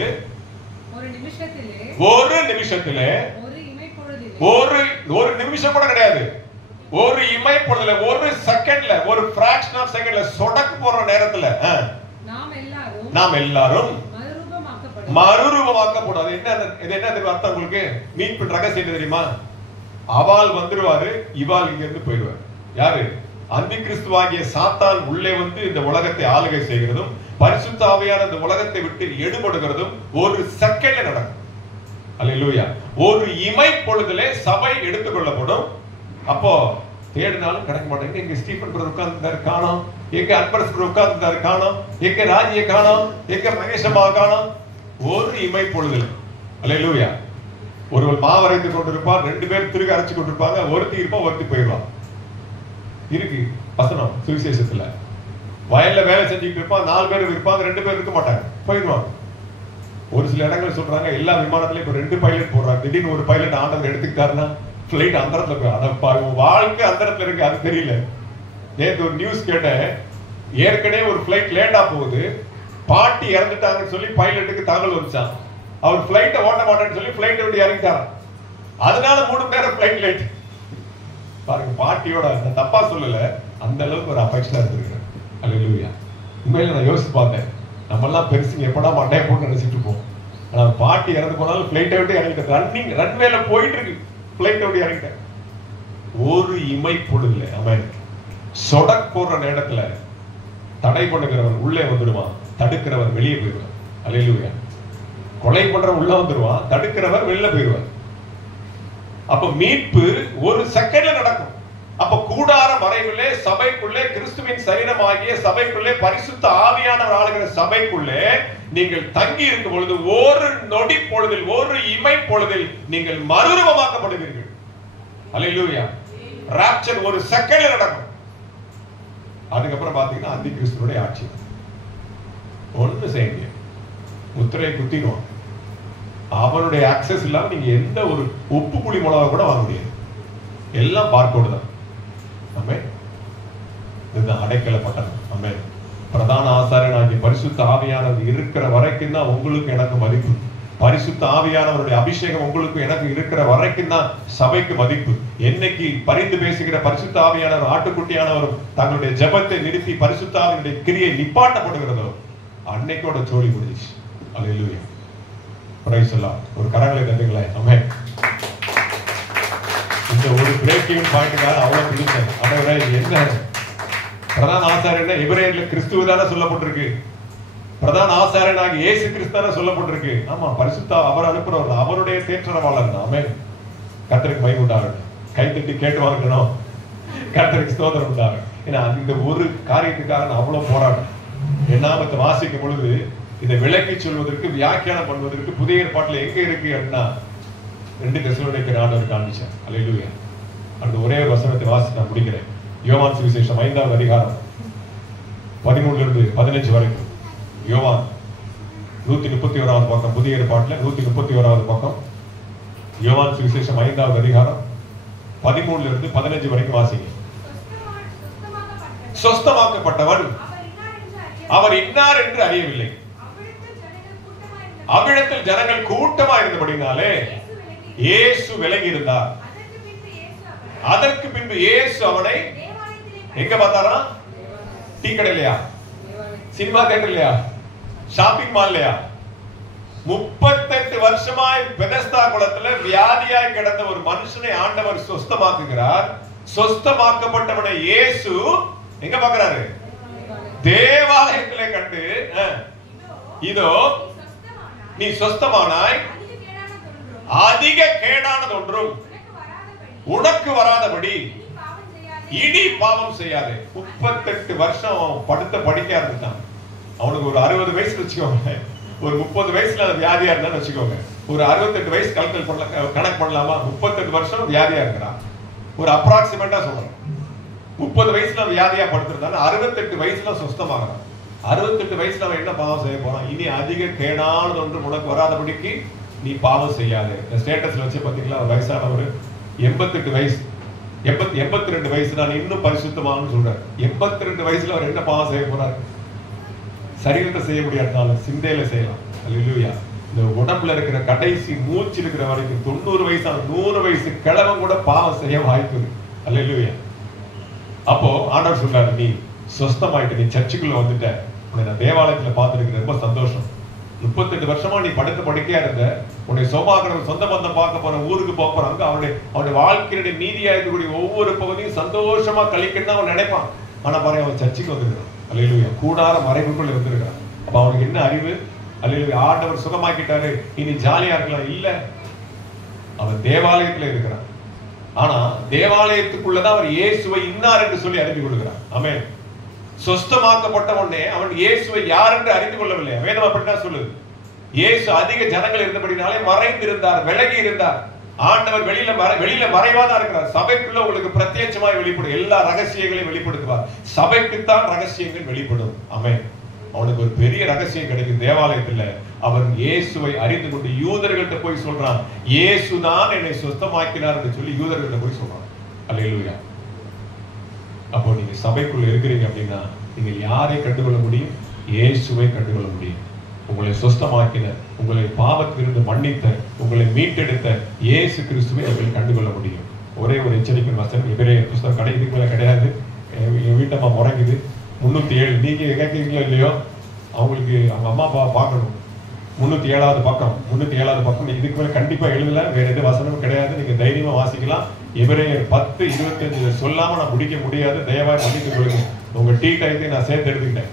ஒரு நிமிஷத்திலே ஒரு நிமிஷம் கூட கிடையாது, ஒரு இமை பொழுதுல, ஒரு செகண்ட்ல, ஒரு fraction of secondல சொடக்கு போற நேரத்துல நாம் எல்லாரும் மறுரூபமாக்கப்படும். இது என்ன அர்த்தம் உங்களுக்கு? மீட்பின் ரகசியம் தெரியுமா? அவால் வந்துருவாரு, இவால் இங்க இருந்து போயிடுவார். யாரு? அந்தி கிறிஸ்துவாகிய சாத்தான் உள்ளே வந்து இந்த உலகத்தை ஆளுகை செய்கிறதும், பரிசுத்த ஆவியான இந்த உலகத்தை விட்டு எடுபடுகிறதும் ஒரு செகண்ட்ல நடக்கும். அல்லேலூயா. ஒரு இமை பொழுதிலே சபை எடுத்துக்கொள்ளப்படும். அப்போ தேடினாலும் கிடைக்க மாட்டேங்க. எங்க ஸ்டீபன் பிரதர் உட்கார்ந்தாரு காணோம், எங்க அன்பரஸ் பிரதர் உட்கார்ந்தாரு காணோம், எங்க ராஜியை காணோம், எங்க மகேஷமா காணோம். ஒரு இமை பொழுதுல. அல்லேலூயா. ஒருவர் மாவரைத்து கொண்டிருப்பார், 2 பேர் திருக அரைச்சு கொண்டிருப்பாங்க, ஒருத்தி இருப்பா, ஒருத்தி போயிடுவான். இருக்கு வசனம் சுவிசேஷத்துல. வயல்ல வேலை செஞ்சுட்டு இருப்பான், 4 பேர் இருப்பாங்க, 2 பேர் இருக்க மாட்டாங்க, போயிடுவாங்க. ஒரு சில இடங்கள் சொல்றாங்க எல்லா விமானத்திலயும் இப்ப 2 பைலட் போடுறாங்க. திடீர்னு ஒரு பைலட் ஆண்டவர் எடுத்துக்கிட்டாருன்னா பிளைட் அந்தரத்துல போய், அத வாழ்க்கை அந்தரத்துல இருக்கு, அது தெரியல. நேற்று ஒரு நியூஸ் கேட்டேன். ஏற்கனவே ஒரு பிளைட் லேட்டா போகுது, பாட்டி இறந்துட்டாங்கன்னு சொல்லி பைலட்டுக்கு தகவல் வந்துச்சான். அவர் பிளைட்டை ஓட்ட மாட்டேன்னு சொல்லி பிளைட்டை விட்டு இறங்கிட்டார். அதனால 3 மணி நேரம் பிளைட் லேட். பாருங்க, பாட்டியோட தப்பா சொல்லல, அந்த அளவுக்கு ஒரு அஃபெக்ஷனா இருந்திருக்கிறேன். அல்லேலூயா. உண்மையில நான் யோசிச்சு பார்த்தேன், நம்ம எல்லாம் பெருசுங்க எப்படா மண்டையை போட்டு நினைச்சிட்டு இருப்போம். ஆனா பாட்டி இறந்து போனாலும் பிளைட்டை விட்டு இறங்கிட்டேன். ரன்னிங் ரன்வேல போயிட்டு இருக்கு, பிளைட்டை விட்டு இறங்கிட்டேன். ஒரு இமை பொழுதுல அவன் சொடக் போடுற நேரத்துல தடை பண்ணுகிறவன் உள்ளே வந்துடுவான், தடுக்கிறவர் வெளியே போயிடுவான். அல்லேலூயா. கொலை பண்றவன் உள்ள வந்துடுவான், தடுக்கிறவர் வெளில போயிடுவார். அப்ப மீட்பு ஒரு செகண்ட்ல நடக்கும். அப்ப கூடார மறைவிலே சபைக்குள்ளே கிறிஸ்துவின் சரீரமாகிய சபைக்குள்ளே பரிசுத்த ஆவியானவர் ஆளுகிற சபைக்குள்ளே நீங்கள் தங்கி இருக்கும் பொழுது ஒரு நொடி பொழுதில் ஒரு இமை பொழுதில் நீங்கள் மறுரூபமாக்கப்படுவீர்கள். அல்லேலூயா. ராப்சர் ஒரு செகண்ட்ல நடக்கும். அதுக்கப்புறம் பாத்தீங்கன்னா அந்தி கிறிஸ்துவோட ஆட்சி. ஒண்ணு செய்யுங்க, முத்திரையை குத்திடுவான். அவனுடைய ஆக்சஸ் இல்லாம நீங்க எந்த ஒரு உப்பு புளி மிளகா கூட வாங்க முடியாது. எல்லாம் பார்க்கோடு தான். ஆமென். இதுதான் அடைக்கல பட்டணம். ஆமென். பிரதான ஆசாரியனாகிய பரிசுத்த ஆவியானவர் இருக்கிற வரைக்கும் தான் உங்களுக்கு எனக்கு மதிப்பு. பரிசுத்த ஆவியானவருடைய அபிஷேகம் உங்களுக்கு எனக்கு இருக்கிற வரைக்கும் தான் சபைக்கு மதிப்பு. என்னைக்கு பரிந்து பேசுகிற பரிசுத்த ஆவியானவர் ஆட்டுக்குட்டியானவரும் தங்களுடைய ஜெபத்தை நிறுத்தி பரிசுத்த ஆவியினுடைய கிரியை நிப்பாட்டப்படுகிறதோ அன்னைக்கோட சோழி முடிஞ்சிச்சு. அல்லேலூயா. பிரைஸ் எல்லாம். ஒரு கரங்களை தட்டுங்களேன். ஆமென். இந்த ஒரு பிரேக்கிங் பாயிண்ட்காக அவ்வளவு பிடிச்சேன். ஆண்டவரே, என்ன பிரதான ஆசாரியன் எபிரேயர்ல கிறிஸ்துவ தானே சொல்லப்பட்டிருக்கு. பிரதான ஆசாரியனாக இயேசு கிறிஸ்து தானே சொல்லப்பட்டிருக்கு. ஆமா, பரிசுத்த அவர் அனுப்புறவர், அவருடைய தேற்றரவாளர். ஆமென். கர்த்தருக்கு மகிமை உண்டாகட்டும். கைத்தட்டி கேட்டு வாங்கணும். கர்த்தருக்கு ஸ்தோத்திரம் உண்டாகட்டும். ஏன்னா இந்த ஒரு காரியத்துக்காக நான் அவ்வளவு போராட்டம். என்னாமத்தை வாசிக்கும் பொழுது இதை விளக்கி சொல்வதற்கு வியாக்கியானம் பண்ணுவதற்கு புதிய ஏற்பாட்டில் எங்க இருக்கு அப்படின்னா 2 தெசலோனிக்கர் ஆண்டவர் காண்பிச்சார். அல்லேலூயா. அந்த ஒரே ஒரு வசனத்தை வாசி நான் முடிக்கிறேன். யோவான் சுவிசேஷம் 5ஆம் அதிகாரம் 13 இருந்து 15 வரைக்கும். யோவான் 131வது பக்கம், புதிய ஏற்பாட்டில் 131வது பக்கம். யோவான் சுவிசேஷம் 5ஆம் அதிகாரம் 13 இருந்து 15 வரைக்கும் வாசிங்க. சொஸ்தமாக்கப்பட்டவன் அவர் இன்னார் என்று அறியவில்லை. அவ்விடத்தில் ஜனங்கள் கூட்டமா இருந்தபடினாலே இயேசு விலகி இருந்தார். அதற்கு பின்பு இயேசு அவனை எங்க பார்த்தாரா? டீ கடையிலையா? சினிமா தியேட்டர்லையா? ஷாப்பிங் மால்லையா? 38 வருஷமாய் பெதஸ்தா குளத்துல வியாதியாய் கிடந்த ஒரு மனுஷனை ஆண்டவர் சொஸ்தமாக்குகிறார். சொஸ்தமாக்கப்பட்டவனை இயேசு எங்க பார்க்கிறாரு? தேவாலயத்திலே கண்டு, இதோ நீ சொஸ்தமானாய், அதிக கேடானது ஒன்றும் உனக்கு வராதபடி இனி பாவம் செய்யாதே. 38 வருஷம் படுத்த படிக்க ஆரம்பித்தான். அவனுக்கு ஒரு 60 வயசு வச்சுக்கோங்க, ஒரு 30 வயசுல வியாதியா இருந்தான்னு வச்சுக்கோங்க, ஒரு 68 வயசு கணக்கு பண்ணலாமா? 38 வருஷம் வியாதியா இருக்கிறான். ஒரு அப்ராக்சிமேட்டா சொல்றேன். 30 வயசுல வியாதியா படுத்திருந்தாங்க, 68 வயசுல சுஸ்தமாகறான். 68 வயசுல அவன் என்ன பாவம் செய்ய போறான்? இனி அதிக கேடானது ஒன்று உனக்கு வராதபடிக்கு நீ பாவம் செய்யாதே. ஸ்டேட்டஸ்ல வச்சு பாத்தீங்களா, வயசானவர் 88 வயசு, 82 வயசு, நான் இன்னும் பரிசுத்தமானு சொல்றாரு. 82 வயசுல அவர் என்ன பாவம் செய்ய போறாரு? சரீரத்தை செய்ய முடியாதுனாலும் சிந்தையில செய்யலாம். அல்லேலூயா. இந்த உடம்புல இருக்கிற கடைசி மூச்சு இருக்கிற வரைக்கும் 90 வயசான 100 வயசு கிழவன் கூட பாவம் செய்ய வாய்ப்பு இருக்கு. அல்லேலூயா. அப்போ ஆண்டவர் சொல்றாரு, நீ சொஸ்தமாயிட்டு, நீ சர்ச்சுக்குள்ள வந்துட்ட, உன்னை நான் தேவாலயத்துல பார்த்துருக்கிறேன், ரொம்ப சந்தோஷம். 38 வருஷமா நீ படுத்த படுக்கையா இருந்த, உன்னை சோமாக்கிற சொந்த பந்தம் பார்க்க போற, ஊருக்கு போற, அங்க அவனுடைய வாழ்க்கையுடைய நீதியா இருக்கக்கூடிய ஒவ்வொரு பகுதியும் சந்தோஷமா கழிக்கணும்னு அவன் நினைப்பான். ஆனா பாருங்க, அவன் சர்ச்சுக்கு வந்துருக்கான். அல்லேலூயா. கூடார மறைவுக்குள்ள இருந்திருக்கான். அப்ப அவனுக்கு என்ன அறிவு? அல்லேலூயா. ஆண்டவர் சுகமாக்கிட்டாரு, இனி ஜாலியா இருக்கலாம். இல்ல, அவன் தேவாலயத்துல இருக்கிறான். ஆனா தேவாலயத்துக்குள்ளதான் அவர் இயேசுவை இன்னார் என்று சொல்லி அறிந்து கொள்கிறார். ஆமென். சொஸ்தமாக்கப்பட்ட உடனே அவன் இயேசுவை யார் என்று அறிந்து கொள்ளவில்லை. வேதம் அப்படித்தான் சொல்லுது. இயேசு அதிக ஜனங்கள் இருந்தபடினாலே மறைந்திருந்தார், விலகி இருந்தார். ஆண்டவர் வெளியில மறைவாதான் இருக்கிறார். சபைக்குள்ள உங்களுக்கு பிரத்யட்சமாய் வெளிப்படும், எல்லா ரகசியங்களையும் வெளிப்படுத்துவார். சபைக்குத்தான் ரகசியங்கள் வெளிப்படும். ஆமென். அவனுக்கு ஒரு பெரிய ரகசியம் கிடைக்கும். தேவாலயத்துல அவன் இயேசுவை அறிந்து கொண்டு யூதர்கள்ட்ட போய் சொல்றான், இயேசுதான் என்னை சுத்தமாக்கினார் என்று சொல்லி யூதர்கள்ட்ட போய் சொல்றான். அல்லேலூயா. அப்போ நீங்க சபைக்குள்ள இருக்கிறீங்க அப்படின்னா நீங்க யாரை கண்டுகொள்ள முடியும்? இயேசுவை கண்டுகொள்ள முடியும். உங்களை சுத்தமாக்கின, உங்களை பாவத்திலிருந்து மன்னித்த, உங்களை மீட்டெடுத்த இயேசு கிறிஸ்துவை நீங்கள் கண்டுகொள்ள முடியும். ஒரே ஒரு எச்சரிக்கை வசனம், எபிரேயர் புத்தகம் கடை இதுக்கு மேல கிடையாது. என் வீட்டம்மா முறங்குது. 307 நீங்க கேட்கறீங்களோ இல்லையோ, அவங்களுக்கு அவங்க அம்மா அப்பா பார்க்கணும். 307வது பக்கம், 307வது பக்கம். இதுக்கு மேல கண்டிப்பா எழுதல, வேற எது வசனமும் கிடையாது. நீங்க தைரியமா வாசிக்கலாம். எபிரேயர் 10:25 சொல்லாம நான் முடிக்க முடியாது, தயவாய் மன்னித்துக் கொள்ளுங்க. உங்க டீ டைத்தை நான் சேர்த்து எடுத்துக்கிட்டேன்.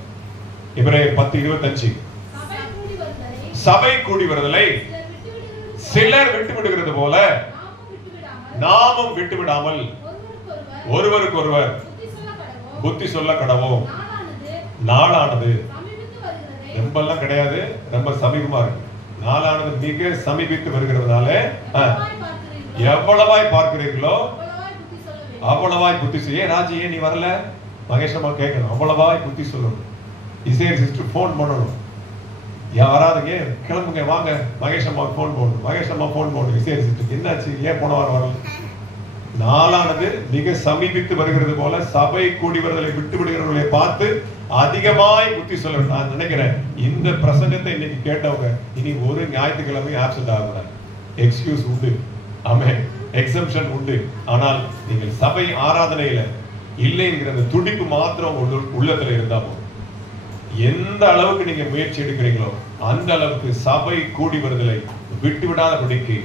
எபிரேயர் 10:25 சபை கூடி வருதலை சிலர் விட்டு விடுகிறது போல நாமும் விட்டு விடாமல் ஒருவருக்கு ஒருவர் புத்தி சொல்ல கடவோம். நாளானது ரொம்பலாம் கிடையாது, ரொம்ப சமீபமா இருக்கு. நாளானது மிக சமீபித்து வருகிறதுனால எவ்வளவாய் பார்க்கிறீர்களோ அவ்வளவாய் புத்தி சொல்ல. ஏன் ராஜி, ஏன் நீ வரல? மகேஷம்மா கேட்கணும். அவ்வளவாய் புத்தி சொல்லணும். இசையர் சிஸ்டர் போன் பண்ணணும். வராதுங்க, கிளம்புங்க, வாங்க. மகேஷம்மாவுக்கு போன் போடணும். மகேஷம்மா போன் போடணும். இசையர் சிஸ்டர் என்னாச்சு, ஏன் போன வாரம் வரல? நாளானது மிக சமீபித்து வருகிறது போல சபை கூடி வருதலை விட்டு விடுகிறவர்களை பார்த்து அதிகமாய் புத்தி சொல்ல. நான் நினைக்கிறேன் இந்த பிரசங்கத்தை இன்னைக்கு கேட்டவங்க இனி ஒரு ஞாயிற்றுக்கிழமை ஆப்சென்ட் ஆகக்கூடாது. எக்ஸ்கியூஸ் உண்டு, ஆமென், எக்ஸம்ஷன் உண்டு. ஆனால் நீங்கள் சபை ஆராதனையில இல்லை என்கிற அந்த துடிப்பு மாத்திரம் உள்ளத்துல இருந்தா போதும். எந்த அளவுக்கு நீங்க முயற்சி எடுக்கிறீங்களோ அந்த அளவுக்கு சபை கூடி வருதலை விட்டு விடாதபடிக்கு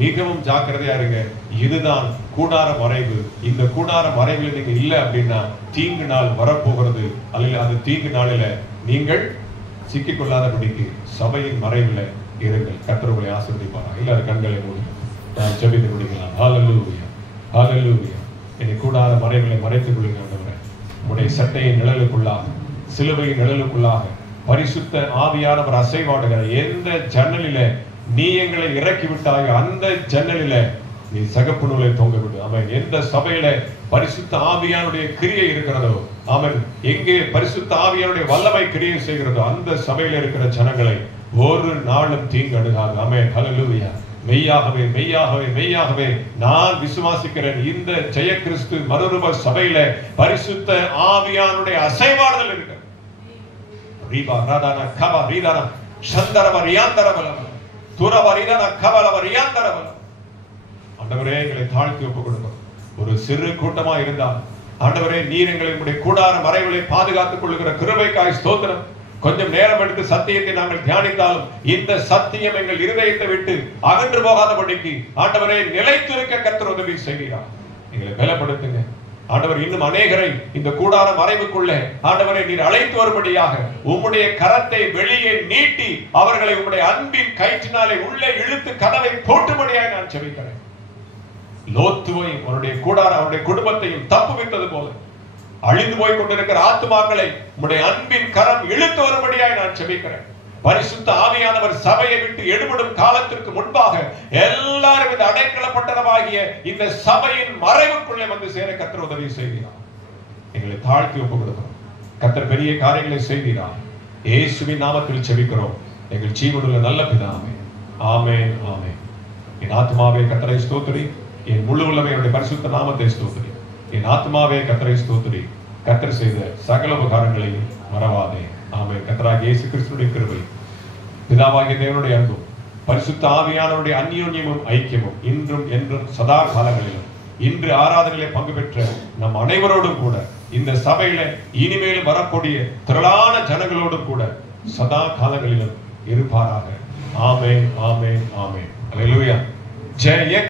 மிகவும் ஜாக்கிரதையா இருங்க. இதுதான் கூடார மறைவு. இந்த கூடார மறைவில் நீங்க இல்ல அப்படின்னா தீங்கு நாள் வரப்போகிறது. அல்ல அந்த தீங்கு நாளில நீங்கள் சிக்கிக்கொள்ளாதபடிக்கு சபையின் மறைவில் இருங்கள். கர்த்தர் உங்களை ஆசீர்வதிப்பார். எல்லாரும் கண்களை மூடி நான் ஜெபித்து முடிக்கலாம். ஹல்லேலூயா, ஹல்லேலூயா. என்னை கூடார மறைவில் மறைத்துக் கொள்ளுங்க ஆண்டவரே. உடைய சட்டையின் நிழலுக்குள்ளாக, சிலுவையின் நிழலுக்குள்ளாக பரிசுத்த ஆவியானவர் அசைவாடுகிற எந்த ஜன்னலில நீ எங்களை இறக்கி விட்டாயோ அந்த ஜன்னலில நீ சகப்பு நூலை தொங்க விடு. அவன் எந்த சபையில பரிசுத்த ஆவியானுடைய கிரியை இருக்கிறதோ, அவன் எங்கே பரிசுத்த ஆவியானுடைய வல்லமை கிரியை செய்கிறதோ அந்த சபையில இருக்கிற ஜனங்களை ஒரு நாளும் தீங்கு அணுகாது. ஆமென், ஹல்லேலூயா. மெய்யாகவே மெய்யாகவே மெய்யாகவே நான் விசுவாசிக்கிறேன். இந்த ஜெய கிறிஸ்து மறுரூப சபையில பரிசுத்த ஆவியானுடைய அசைவாடுதல் இருக்கு. ரீபா ராதானா கபா ரீதானா சந்தரவ ரியாந்தரவலம் துரவரிதான கபலவ ரியாந்தரவலம். ஆண்டவரே, எங்களை தாழ்த்தி ஒப்புக் கொடுக்கிறோம். ஒரு சிறு கூட்டமா இருந்தால் ஆண்டவரே, நீர் எங்களை உம்முடைய கூடார மறைவிலே பாதுகாத்துக் கொள்ளுகிற கிருபைக்காய் ஸ்தோத்திரம். கொஞ்சம் நேரம் எடுத்து சத்தியத்தை நாங்கள் தியானித்தாலும் இந்த சத்தியம் எங்கள் இருதயத்தை விட்டு அகன்று போகாதபடிக்கு ஆண்டவரே நிலைத்திருக்க கர்த்தர் உதவி செய்கிறார். எங்களை பலப்படுத்துங்க ஆண்டவர். இன்னும் அநேகரை இந்த கூடார மறைவுக்குள்ளே ஆண்டவரை நீர் அழைத்து வரும்படியாக உம்முடைய கரத்தை வெளியே நீட்டி அவர்களை உம்முடைய அன்பின் கயிற்றினாலே உள்ளே இழுத்து கதவை போட்டும்படியாக நான் ஜெபிக்கிறேன். லோத்துவையும் அவருடைய கூடார அவருடைய குடும்பத்தையும் தப்புவித்தது போல அழிந்து போய் கொண்டிருக்கிற ஆத்துமாக்களை உம்முடைய அன்பின் கரம் இழுத்து வரும்படியாக நான் ஜெபிக்கிறேன். பரிசுத்த ஆவியானவர் சபையை விட்டு எடுபடும் காலத்திற்கு முன்பாக எல்லாரும் இந்த அடைக்கலப்பட்டனமாகிய இந்த சபையின் மறைவுக்குள்ளே வந்து சேர கர்த்தர் உதவி செய்கிறார். எங்களை தாழ்த்தி ஒப்புக் கொடுக்கிறோம். கர்த்தர் பெரிய காரியங்களை செய்கிறார். இயேசுவின் நாமத்தில் ஜெபிக்கிறோம் எங்கள் ஜீவனுள்ள நல்ல பிதாவே. ஆமென், ஆமென். என் ஆத்மாவே கர்த்தரை ஸ்தோத்திரி, என் முழு உள்ளமே அவருடைய பரிசுத்த நாமத்தை ஸ்தோத்திரி. என் ஆத்மாவே கர்த்தரை ஸ்தோத்திரி, கர்த்தர் செய்த சகல உபகாரங்களையும் மறவாதே. ஆமென். கர்த்தராகிய இயேசு கிறிஸ்துவின் கிருபை, பிதாவாகிய தேவனுடைய அன்பும், பரிசுத்த ஆவியானவருடைய அந்யோன்யமும் ஐக்கியமும் இன்றும் என்றும் சதா காலங்களிலும் இன்று ஆராதனையிலே பங்கு பெற்ற நம் அனைவரோடும் கூட இந்த சபையில இனிமேலும் வரக்கூடிய திரளான ஜனங்களோடும் கூட சதா காலங்களிலும் இருப்பாராக. ஆமென், ஆமென், ஆமென். அல்லேலூயா. ஜெய